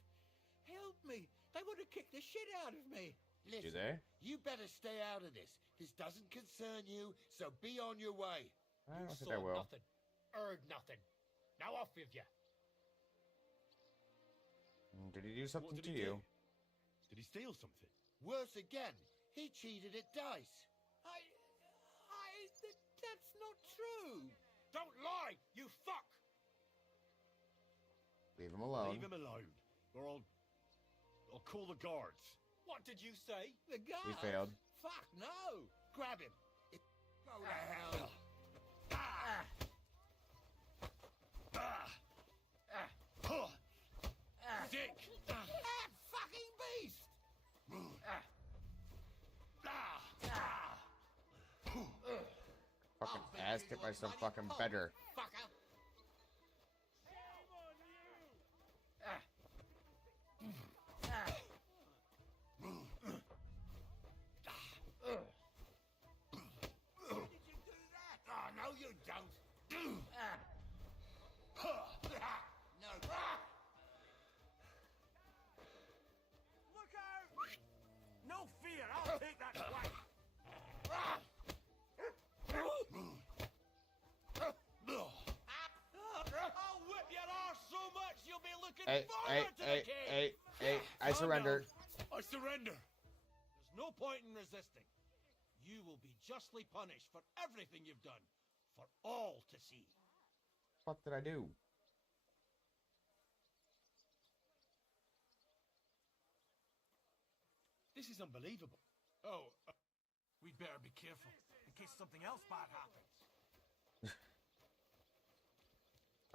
Help me. They would have kicked the shit out of me. Listen, Do they? you better stay out of this. This doesn't concern you, so be on your way. I don't You think I saw will. nothing, heard nothing. Now off with you. Did he do something What to did he you? do? Did he steal something? Worse again, he cheated at dice. That's not true. Don't lie, you fuck. Leave him alone. Leave him alone, or I'll call the guards. What did you say? The guy? He failed. Fuck no. Grab him. Go to hell. Dick! That fucking beast. Fucking ass kicked by some fucking beggar. Fucker. Oh, no, you don't. No. Look out! No fear, I'll take that swipe. I'll whip your arse so much you'll be looking Hey, forward to the cave. I surrender. I surrender! There's no point in resisting. You will be justly punished for everything you've done, for all to see. What did I do? This is unbelievable. Oh, we'd better be careful in case something else bad happens.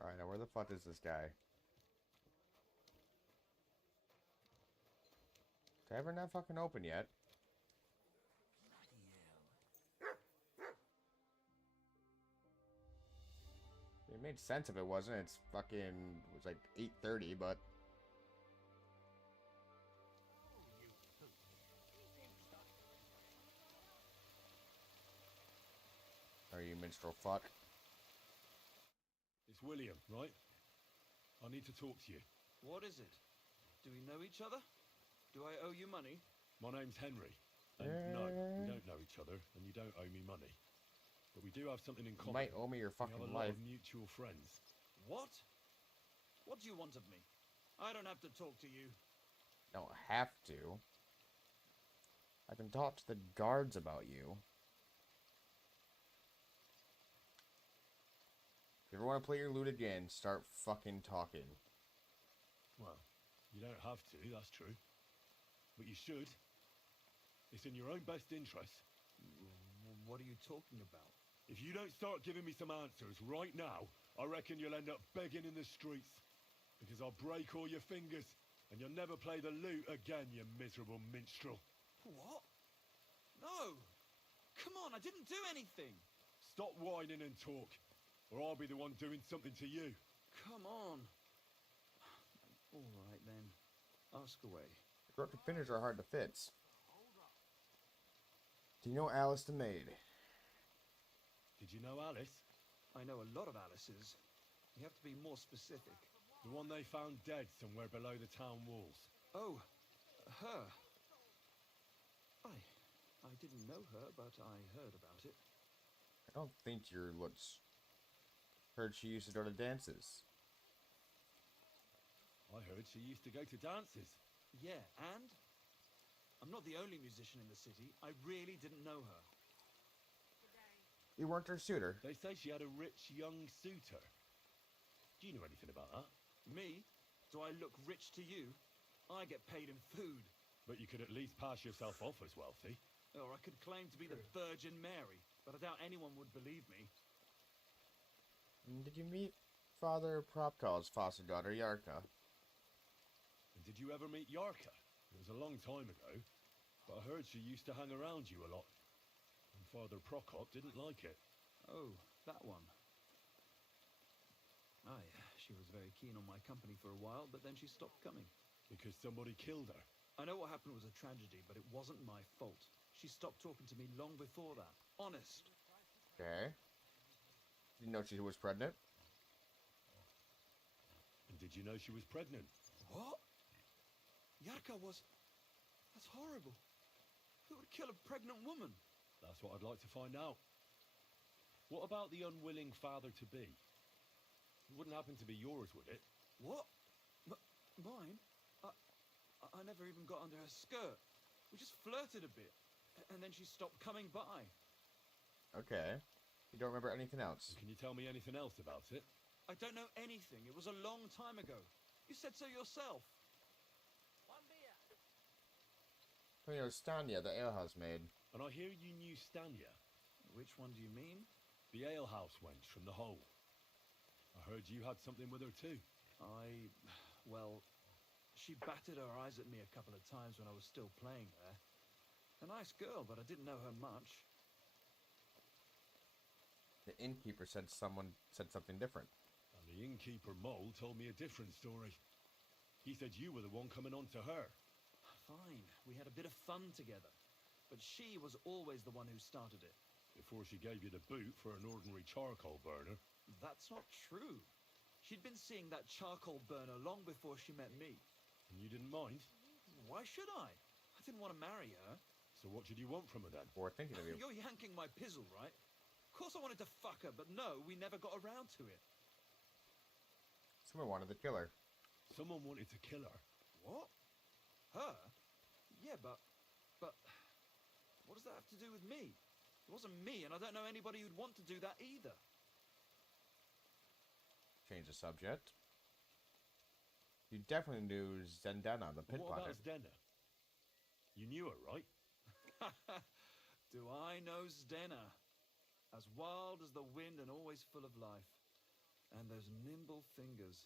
Alright, now where the fuck is this guy? Tavern not fucking open yet. It made sense if it wasn't. It's fucking, it was like 8:30, but are you minstrel fuck? It's William, right? I need to talk to you. What is it? Do we know each other? Do I owe you money? My name's Henry. And no, we don't know each other, and you don't owe me money. But we do have something in You common. might owe me your We have fucking a lot life. of mutual friends. What? What do you want of me? I don't have to talk to you. Don't have to. I can talk to the guards about you. If you ever want to play your loot again, start fucking talking. Well, you don't have to, that's true. But you should. It's in your own best interest. What are you talking about? If you don't start giving me some answers right now, I reckon you'll end up begging in the streets. Because I'll break all your fingers, and you'll never play the lute again, you miserable minstrel. What? No! Come on, I didn't do anything! Stop whining and talk, or I'll be the one doing something to you. Come on! Alright then. Ask away. The corrupted fingers are hard to fix. Do you know Alice the maid? Did you know Alice? I know a lot of Alices. You have to be more specific. The one they found dead somewhere below the town walls. Oh, her. I didn't know her, but I heard about it. I don't think your looks. Heard she used to go to dances. I heard she used to go to dances. Yeah, and? I'm not the only musician in the city. I really didn't know her. You weren't her suitor. They say she had a rich young suitor. Do you know anything about that? Me? Do I look rich to you? I get paid in food. But you could at least pass yourself off as wealthy. Or I could claim to be the Virgin Mary, but I doubt anyone would believe me. Did you meet Father Propkal's foster daughter, Yarka? And did you ever meet Yarka? It was a long time ago, but I heard she used to hang around you a lot. And Father Prokop didn't like it. Oh, that one. Aye, she was very keen on my company for a while, but then she stopped coming. Because somebody killed her? I know what happened was a tragedy, but it wasn't my fault. She stopped talking to me long before that. Honest. Okay. Didn't know she was pregnant. And did you know she was pregnant? What? Yaka was... That's horrible. Who would kill a pregnant woman? That's what I'd like to find out. What about the unwilling father-to-be? It wouldn't happen to be yours, would it? What? Mine? I never even got under her skirt. We just flirted a bit, and then she stopped coming by. Okay. You don't remember anything else? Can you tell me anything else about it? I don't know anything. It was a long time ago. You said so yourself. One beer. Oh, you know, Stanya, the alehouse maid. And I hear you knew Stanya. Which one do you mean? The alehouse wench from the hole. I heard you had something with her too. Well, she batted her eyes at me a couple of times when I was still playing there. A nice girl, but I didn't know her much. The innkeeper said someone said something different. And the innkeeper Mole told me a different story. He said you were the one coming on to her. Fine, we had a bit of fun together. But she was always the one who started it. Before she gave you the boot for an ordinary charcoal burner. That's not true. She'd been seeing that charcoal burner long before she met me. And you didn't mind? Why should I? I didn't want to marry her. So what did you want from her then? Or thinking of you. You're yanking my pizzle, right? Of course I wanted to fuck her, but no, we never got around to it. Someone wanted to kill her. Someone wanted to kill her? What? Her? Yeah, but... What does that have to do with me? It wasn't me, and I don't know anybody who'd want to do that either. Change the subject. You definitely knew Zendana, the pit What potter. about Zdena? You knew her, right? Do I know Zdena? As wild as the wind and always full of life. And those nimble fingers.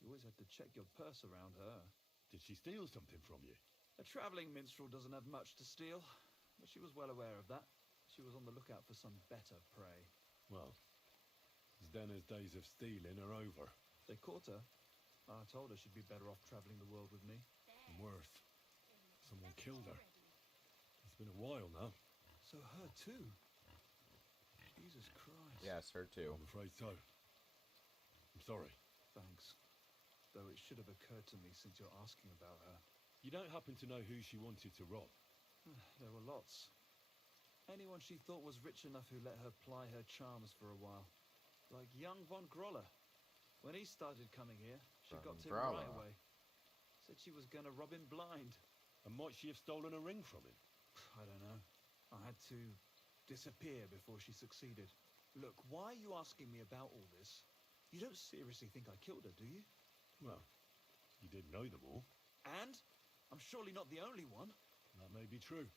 You always had to check your purse around her. Did she steal something from you? A travelling minstrel doesn't have much to steal, but she was well aware of that. She was on the lookout for some better prey. Well, Zdena's days of stealing are over. They caught her. I told her she'd be better off travelling the world with me. And worse, someone killed her. It's been a while now. So her too? Jesus Christ. Yes, her too. I'm afraid so. I'm sorry. Thanks. Though it should have occurred to me since you're asking about her. You don't happen to know who she wanted to rob? There were lots. Anyone she thought was rich enough who let her ply her charms for a while. Like young von Groller. When he started coming here, she got to him right away. Said she was going to rob him blind. And might she have stolen a ring from him? I don't know. I had to disappear before she succeeded. Look, why are you asking me about all this? You don't seriously think I killed her, do you? Well, you did know them all. And? I'm surely not the only one. That may be true.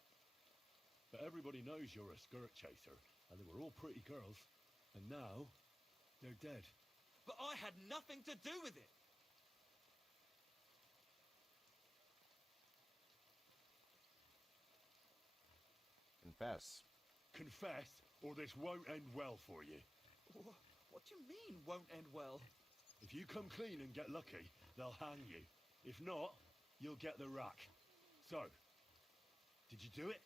But everybody knows you're a skirt chaser, and they were all pretty girls. And now, they're dead. But I had nothing to do with it! Confess. Confess, or this won't end well for you. What do you mean, won't end well? If you come clean and get lucky, they'll hang you. If not, you'll get the rack. So, did you do it?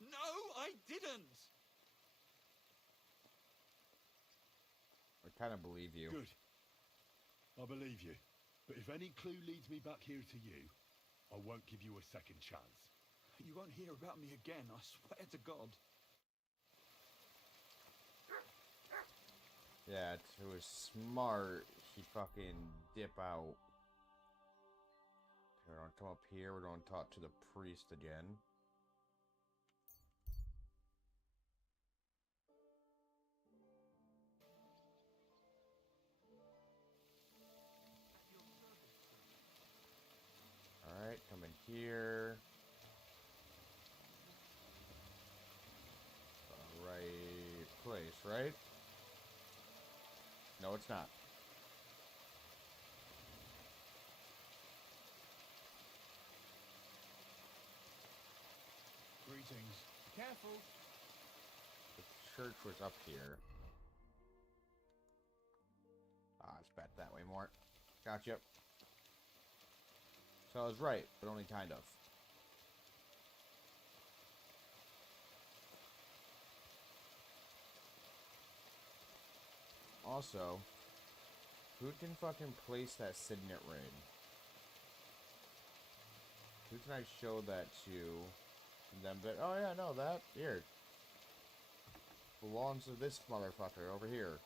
No, I didn't! I kind of believe you. Good. I believe you. But if any clue leads me back here to you, I won't give you a second chance. You won't hear about me again, I swear to God. Yeah, if it was smart, he'd fucking dip out. We're gonna come up here, we're gonna talk to the priest again. Alright, come in here. Right place, right? No, it's not. Greetings. Careful. The church was up here. Ah, it's back that way more. Gotcha. So I was right, but only kind of. Also, who can fucking place that signet ring? Who can I show that to? And then, but oh yeah, no, that here belongs to this motherfucker over here.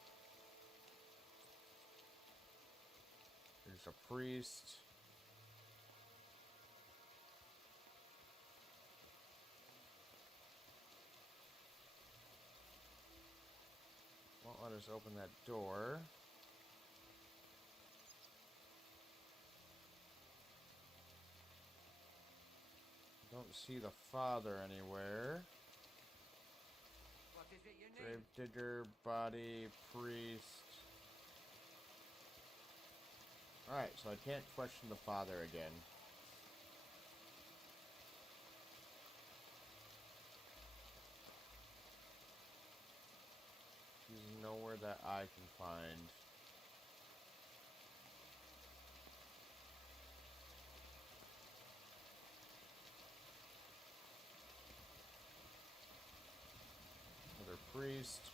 There's a priest. Won't let us open that door. Don't see the father anywhere. What is it you need? Gravedigger, body, priest. Alright, so I can't question the father again. There's nowhere that I can find. Another priest.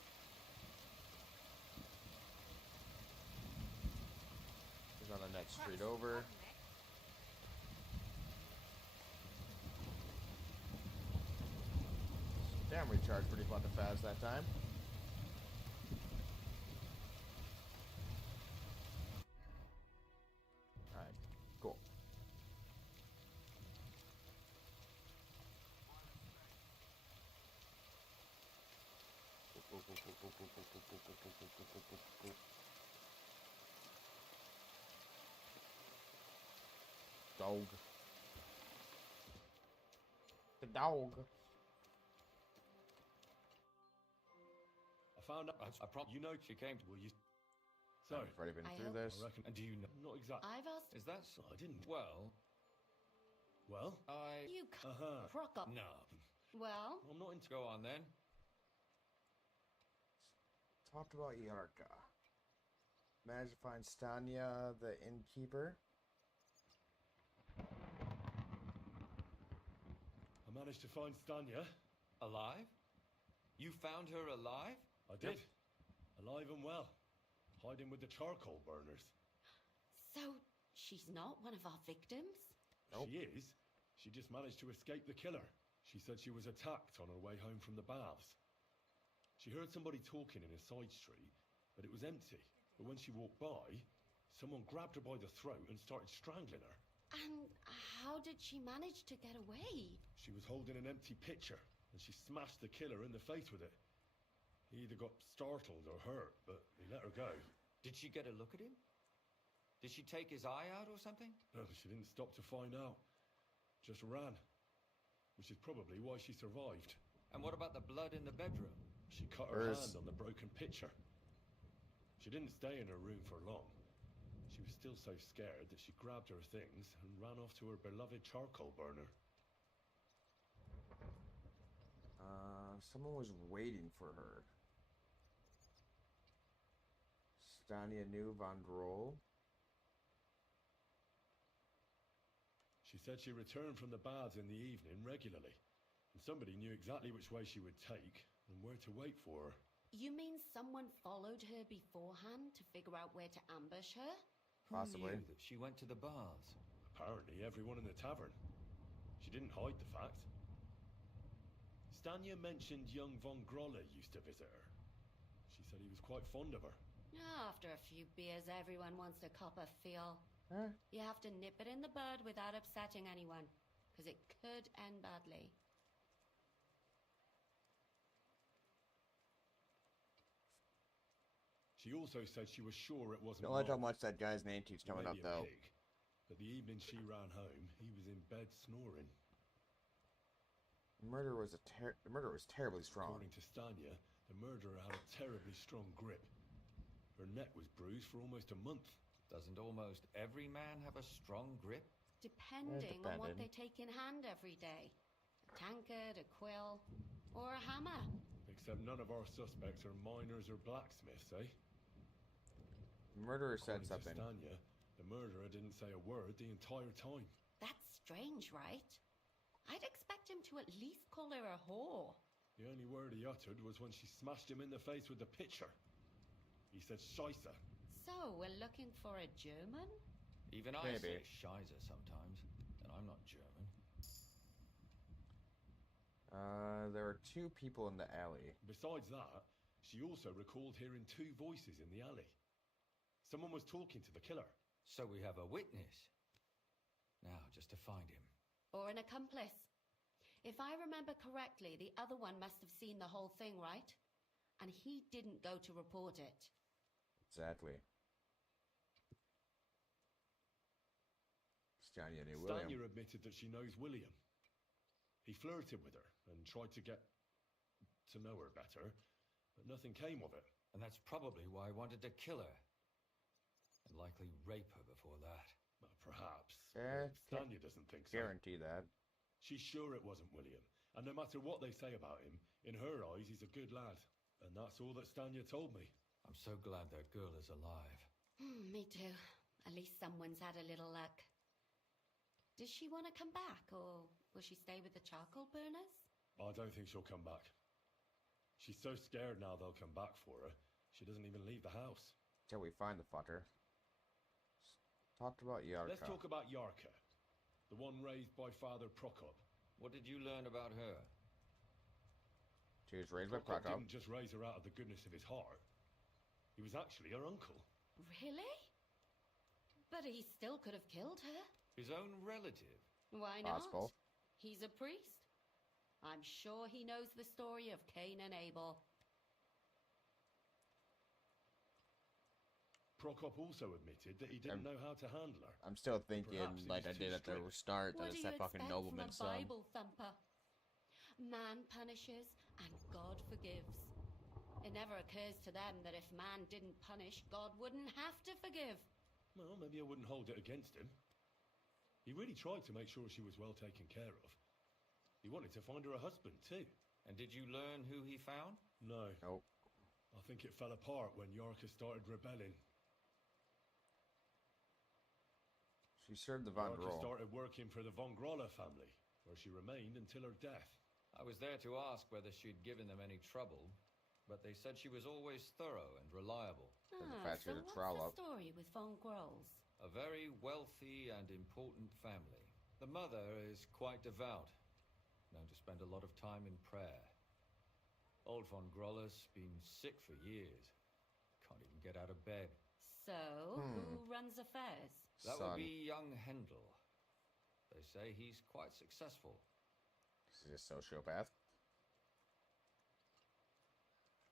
He's on the next street over. Damn, we charged pretty fucking fast that time. Alright, cool. Dog. The dog. I found out. You know, she came to. Will you? Sorry, I've already been through this. I reckon. And do you know? Not exactly. I've asked. Is that so? I didn't. Well, I. You crock up. No. Well, I'm not into. Go on then. Talked about Yarka. Managed to find Stanya, the innkeeper. I managed to find Stanya. Alive? You found her alive? I did. Alive and well. Hiding with the charcoal burners. so she's not one of our victims? Nope. She is. She just managed to escape the killer. She said she was attacked on her way home from the baths. She heard somebody talking in a side street, but it was empty. But when she walked by, someone grabbed her by the throat and started strangling her. And how did she manage to get away? She was holding an empty pitcher, and she smashed the killer in the face with it. He either got startled or hurt, but he let her go. Did she get a look at him? Did she take his eye out or something? No, she didn't stop to find out. Just ran. Which is probably why she survived. And what about the blood in the bedroom? She cut her hand on the broken pitcher. She didn't stay in her room for long. She was still so scared that she grabbed her things and ran off to her beloved charcoal burner. Someone was waiting for her. Stanya knew Von Droll. She said she returned from the baths in the evening regularly, and somebody knew exactly which way she would take and where to wait for her. You mean someone followed her beforehand to figure out where to ambush her? Possibly. Who knew that she went to the baths? Apparently everyone in the tavern. She didn't hide the fact. Stanya mentioned young Von Grolle used to visit her. She said he was quite fond of her. After a few beers, everyone wants to cop a feel. Huh? You have to nip it in the bud without upsetting anyone, because it could end badly. She also said she was sure it wasn't Don't like how Rob. much that guy's name keeps coming up, Maybe a though. pig. But the evening she ran home, he was in bed snoring. The murder was terribly strong. According to Stanya, the murderer had a terribly strong grip. Her neck was bruised for almost a month. Doesn't almost every man have a strong grip? Depending on what they take in hand every day. A tankard, a quill, or a hammer. Except none of our suspects are miners or blacksmiths, eh? The murderer said According something. to Stanya, the murderer didn't say a word the entire time. That's strange, right? I'd expect him to at least call her a whore. The only word he uttered was when she smashed him in the face with the pitcher. He said Scheisse. So, we're looking for a German? Even I say Scheisse sometimes, and I'm not German. There are 2 people in the alley. Besides that, she also recalled hearing 2 voices in the alley. Someone was talking to the killer. So we have a witness. Now, just to find him. Or an accomplice. If I remember correctly, the other one must have seen the whole thing, right? And he didn't go to report it. Exactly. Stanya knew William. Stanya admitted that she knows William. He flirted with her and tried to get to know her better, but nothing came of it. And that's probably why he wanted to kill her. And likely rape her before that. Well, perhaps. Stanya doesn't think so. Guarantee that. She's sure it wasn't William. And no matter what they say about him, in her eyes, he's a good lad. And that's all that Stanya told me. I'm so glad that girl is alive. Me too. At least someone's had a little luck. Does she want to come back, or will she stay with the charcoal burners? I don't think she'll come back. She's so scared now they'll come back for her, she doesn't even leave the house. Till we find the fucker. Talked about Yarka. Let's talk about Yarka, the one raised by Father Prokop. What did you learn about her? She was raised by Prokop. Didn't just raise her out of the goodness of his heart. He was actually her uncle. Really? But he still could have killed her. His own relative? Why not? Possible. He's a priest. I'm sure he knows the story of Cain and Abel. Prokop also admitted that he didn't know how to handle her. I'm still thinking, Perhaps like I did at the start, that What do it's you that fucking expect nobleman's from a son. Bible thumper? Man punishes and God forgives. It never occurs to them that if man didn't punish, God wouldn't have to forgive. Well, maybe I wouldn't hold it against him. He really tried to make sure she was well taken care of. He wanted to find her a husband, too. And did you learn who he found? No. Nope. I think it fell apart when Yarka started rebelling. She served the Von Yarka Groll. started working for the Von Grolla family, where she remained until her death. I was there to ask whether she'd given them any trouble, but they said she was always thorough and reliable. So what's the story with Von Grolls? A very wealthy and important family. The mother is quite devout, known to spend a lot of time in prayer. Old Von Groller's been sick for years. Can't even get out of bed. So, who runs affairs? That would be young Hendel. They say he's quite successful. He's a sociopath.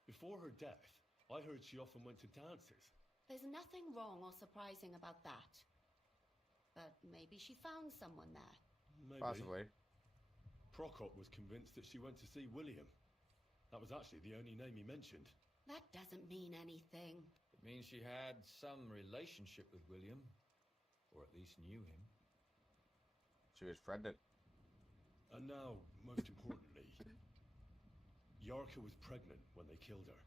Before her death, I heard she often went to dances. There's nothing wrong or surprising about that. But maybe she found someone there. Maybe. Possibly. Prokop was convinced that she went to see William. That was actually the only name he mentioned. That doesn't mean anything. It means she had some relationship with William, or at least knew him. She was pregnant. And now, most importantly, Yarka was pregnant when they killed her.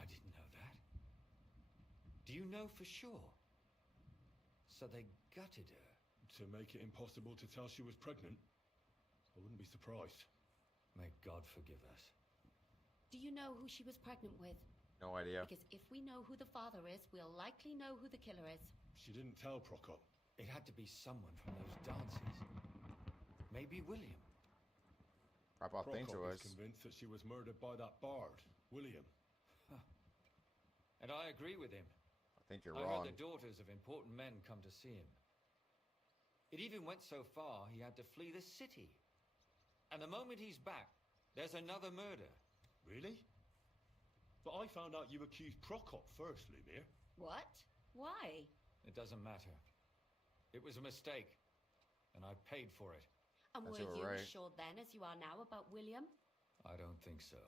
I didn't know that. Do you know for sure? So they gutted her. To make it impossible to tell she was pregnant? I wouldn't be surprised. May God forgive us. Do you know who she was pregnant with? No idea. Because if we know who the father is, we'll likely know who the killer is. She didn't tell Prokop. It had to be someone from those dances. Maybe William. Prokop thinks it was. Convinced that she was murdered by that bard, William. Huh. And I agree with him. I think you're I wrong. heard the daughters of important men come to see him. It even went so far he had to flee the city. And the moment he's back, there's another murder. Really? But I found out you accused Prokop first, Lumir. What? Why? It doesn't matter. It was a mistake. And I paid for it. And were you as sure then as you are now about William? I don't think so.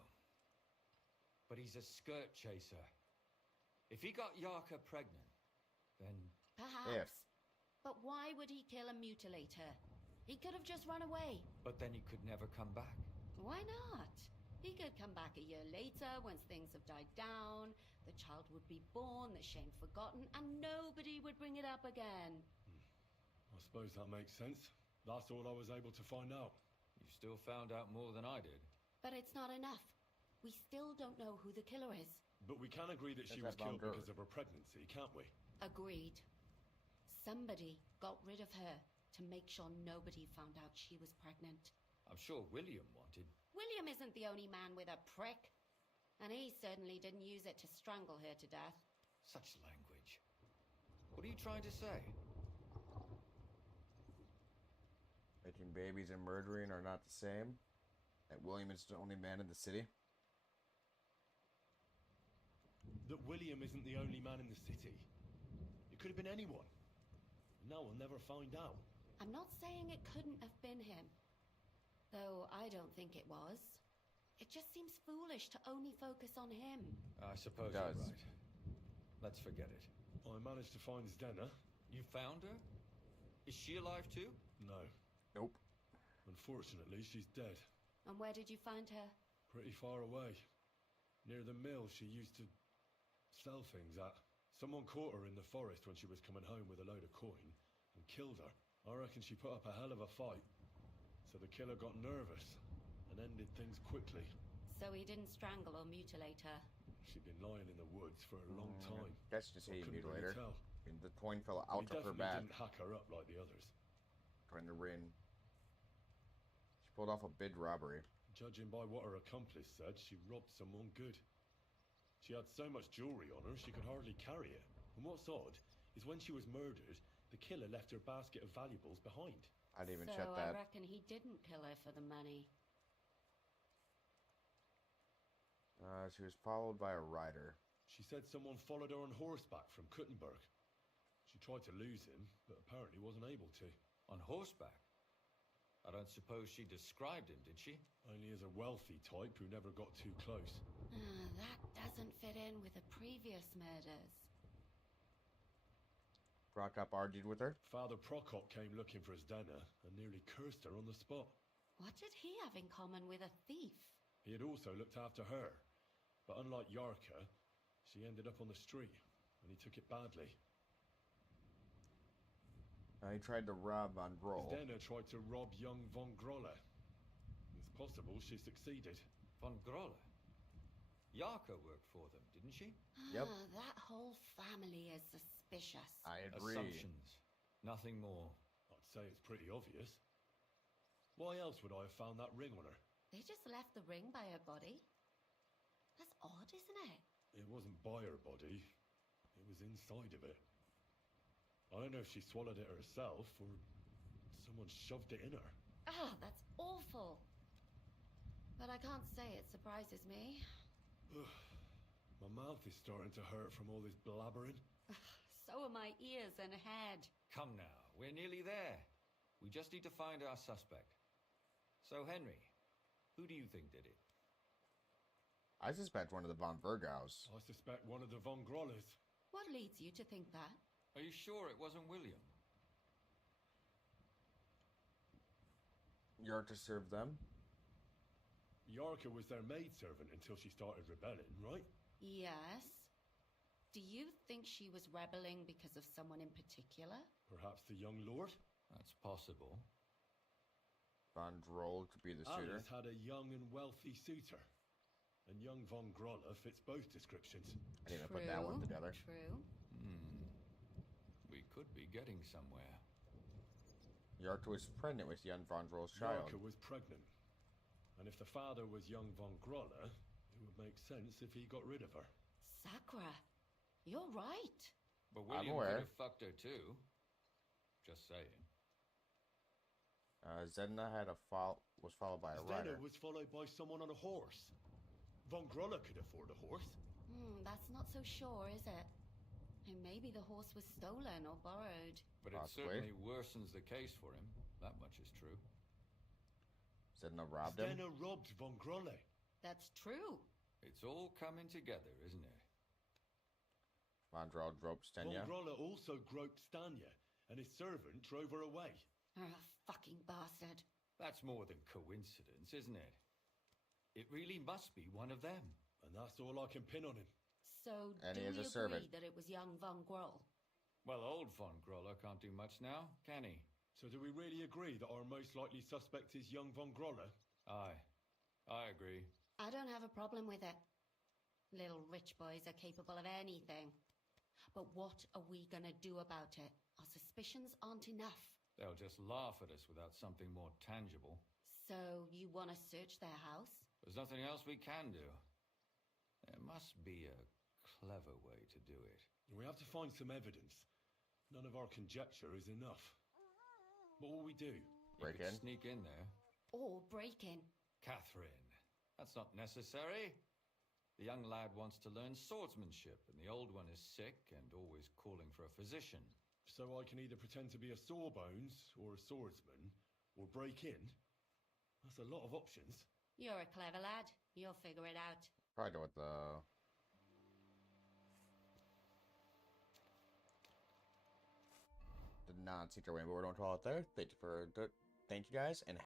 But he's a skirt chaser. If he got Yarka pregnant, then... Perhaps. But why would he kill and mutilate her? He could have just run away. But then he could never come back. Why not? He could come back a year later, once things have died down, the child would be born, the shame forgotten, and nobody would bring it up again. I suppose that makes sense. That's all I was able to find out. You still found out more than I did. But it's not enough. We still don't know who the killer is. But we can agree that she was killed because of her pregnancy, can't we? Agreed. Somebody got rid of her to make sure nobody found out she was pregnant. I'm sure William wanted... William isn't the only man with a prick. And he certainly didn't use it to strangle her to death. Such language. What are you trying to say? Making babies and murdering are not the same? That William is the only man in the city? That William isn't the only man in the city. It could have been anyone. Now we'll never find out. I'm not saying it couldn't have been him. Though I don't think it was. It just seems foolish to only focus on him. I suppose you're right. Let's forget it. I managed to find Zdena. You found her? Is she alive too? No. Nope. Unfortunately, she's dead. And where did you find her? Pretty far away. Near the mill she used to sell things at. Someone caught her in the forest when she was coming home with a load of coin and killed her. I reckon she put up a hell of a fight. So the killer got nervous and ended things quickly. So he didn't strangle or mutilate her? She'd been lying in the woods for a long time. That's just how you mutilate her. Tell. And the coin fell out of her bag. He definitely didn't hack her up like the others. Trying to rin. She pulled off a bid robbery. Judging by what her accomplice said, she robbed someone good. She had so much jewelry on her, she could hardly carry it. And what's odd is when she was murdered, the killer left her basket of valuables behind. I didn't even so check that. I reckon he didn't kill her for the money. She was followed by a rider. She said someone followed her on horseback from Kuttenberg. She tried to lose him, but apparently wasn't able to. On horseback? I don't suppose she described him, did she? Only as a wealthy type who never got too close. That doesn't fit in with the previous murders. Prokop argued with her. Father Prokop came looking for Zdena and nearly cursed her on the spot. What did he have in common with a thief? He had also looked after her. But unlike Yarka, she ended up on the street, and he took it badly. He tried to rob Von Groll. Zdena tried to rob young Von Grolle. It's possible she succeeded. Von Grolle? Yarka worked for them, didn't she? Yep. That whole family is suspicious. I agree. Assumptions. Nothing more. I'd say it's pretty obvious. Why else would I have found that ring on her? They just left the ring by her body? That's odd, isn't it? It wasn't by her body. It was inside of it. I don't know if she swallowed it herself or someone shoved it in her. Oh, that's awful. But I can't say it surprises me. My mouth is starting to hurt from all this blabbering. So are my ears and head. Come now, we're nearly there. We just need to find our suspect. So, Henry, who do you think did it? I suspect one of the Von Vergaus. I suspect one of the Von Grolles. What leads you to think that? Are you sure it wasn't William? Yarka served them? Yarka was their maidservant until she started rebelling, right? Yes. Do you think she was rebelling because of someone in particular? Perhaps the young lord? That's possible. Von Droll to be the suitor. Alice had a young and wealthy suitor. And young Von Grolle fits both descriptions. I didn't even put that one together. True. We could be getting somewhere. Yarka was pregnant with young Von Droll's child. Yarka was pregnant. And if the father was young Von Grolle, it would make sense if he got rid of her. Sakura, you're right. But William could have fucked her too. Just saying. Zdena was followed by a rider. Zdena was followed by someone on a horse. Von Grolle could afford a horse. That's not so sure, is it? And maybe the horse was stolen or borrowed. But it certainly worsens the case for him. That much is true. Zdena robbed him? Zdena robbed Von Grolle. That's true. It's all coming together, isn't it? Von Droll drove Stenya. Von Grolle also groped Stanya, and his servant drove her away. Fucking bastard. That's more than coincidence, isn't it? It really must be one of them. And that's all I can pin on him. So, and do he is we a servant. agree that it was young Von Groll? Well, old Von Grolle can't do much now, can he? So do we really agree that our most likely suspect is young Von Grolle? Aye. I agree. I don't have a problem with it. Little rich boys are capable of anything. But what are we gonna do about it? Our suspicions aren't enough. They'll just laugh at us without something more tangible. So you want to search their house? There's nothing else we can do. There must be a clever way to do it. We have to find some evidence. None of our conjecture is enough. What will we do? Break in? Sneak in there. Or break in. Catherine, that's not necessary. The young lad wants to learn swordsmanship, and the old one is sick and always calling for a physician. So I can either pretend to be a sawbones or a swordsman, or break in? That's a lot of options. You're a clever lad. You'll figure it out. Probably know what the non-secret way, but we don't call it there. Thank you guys, and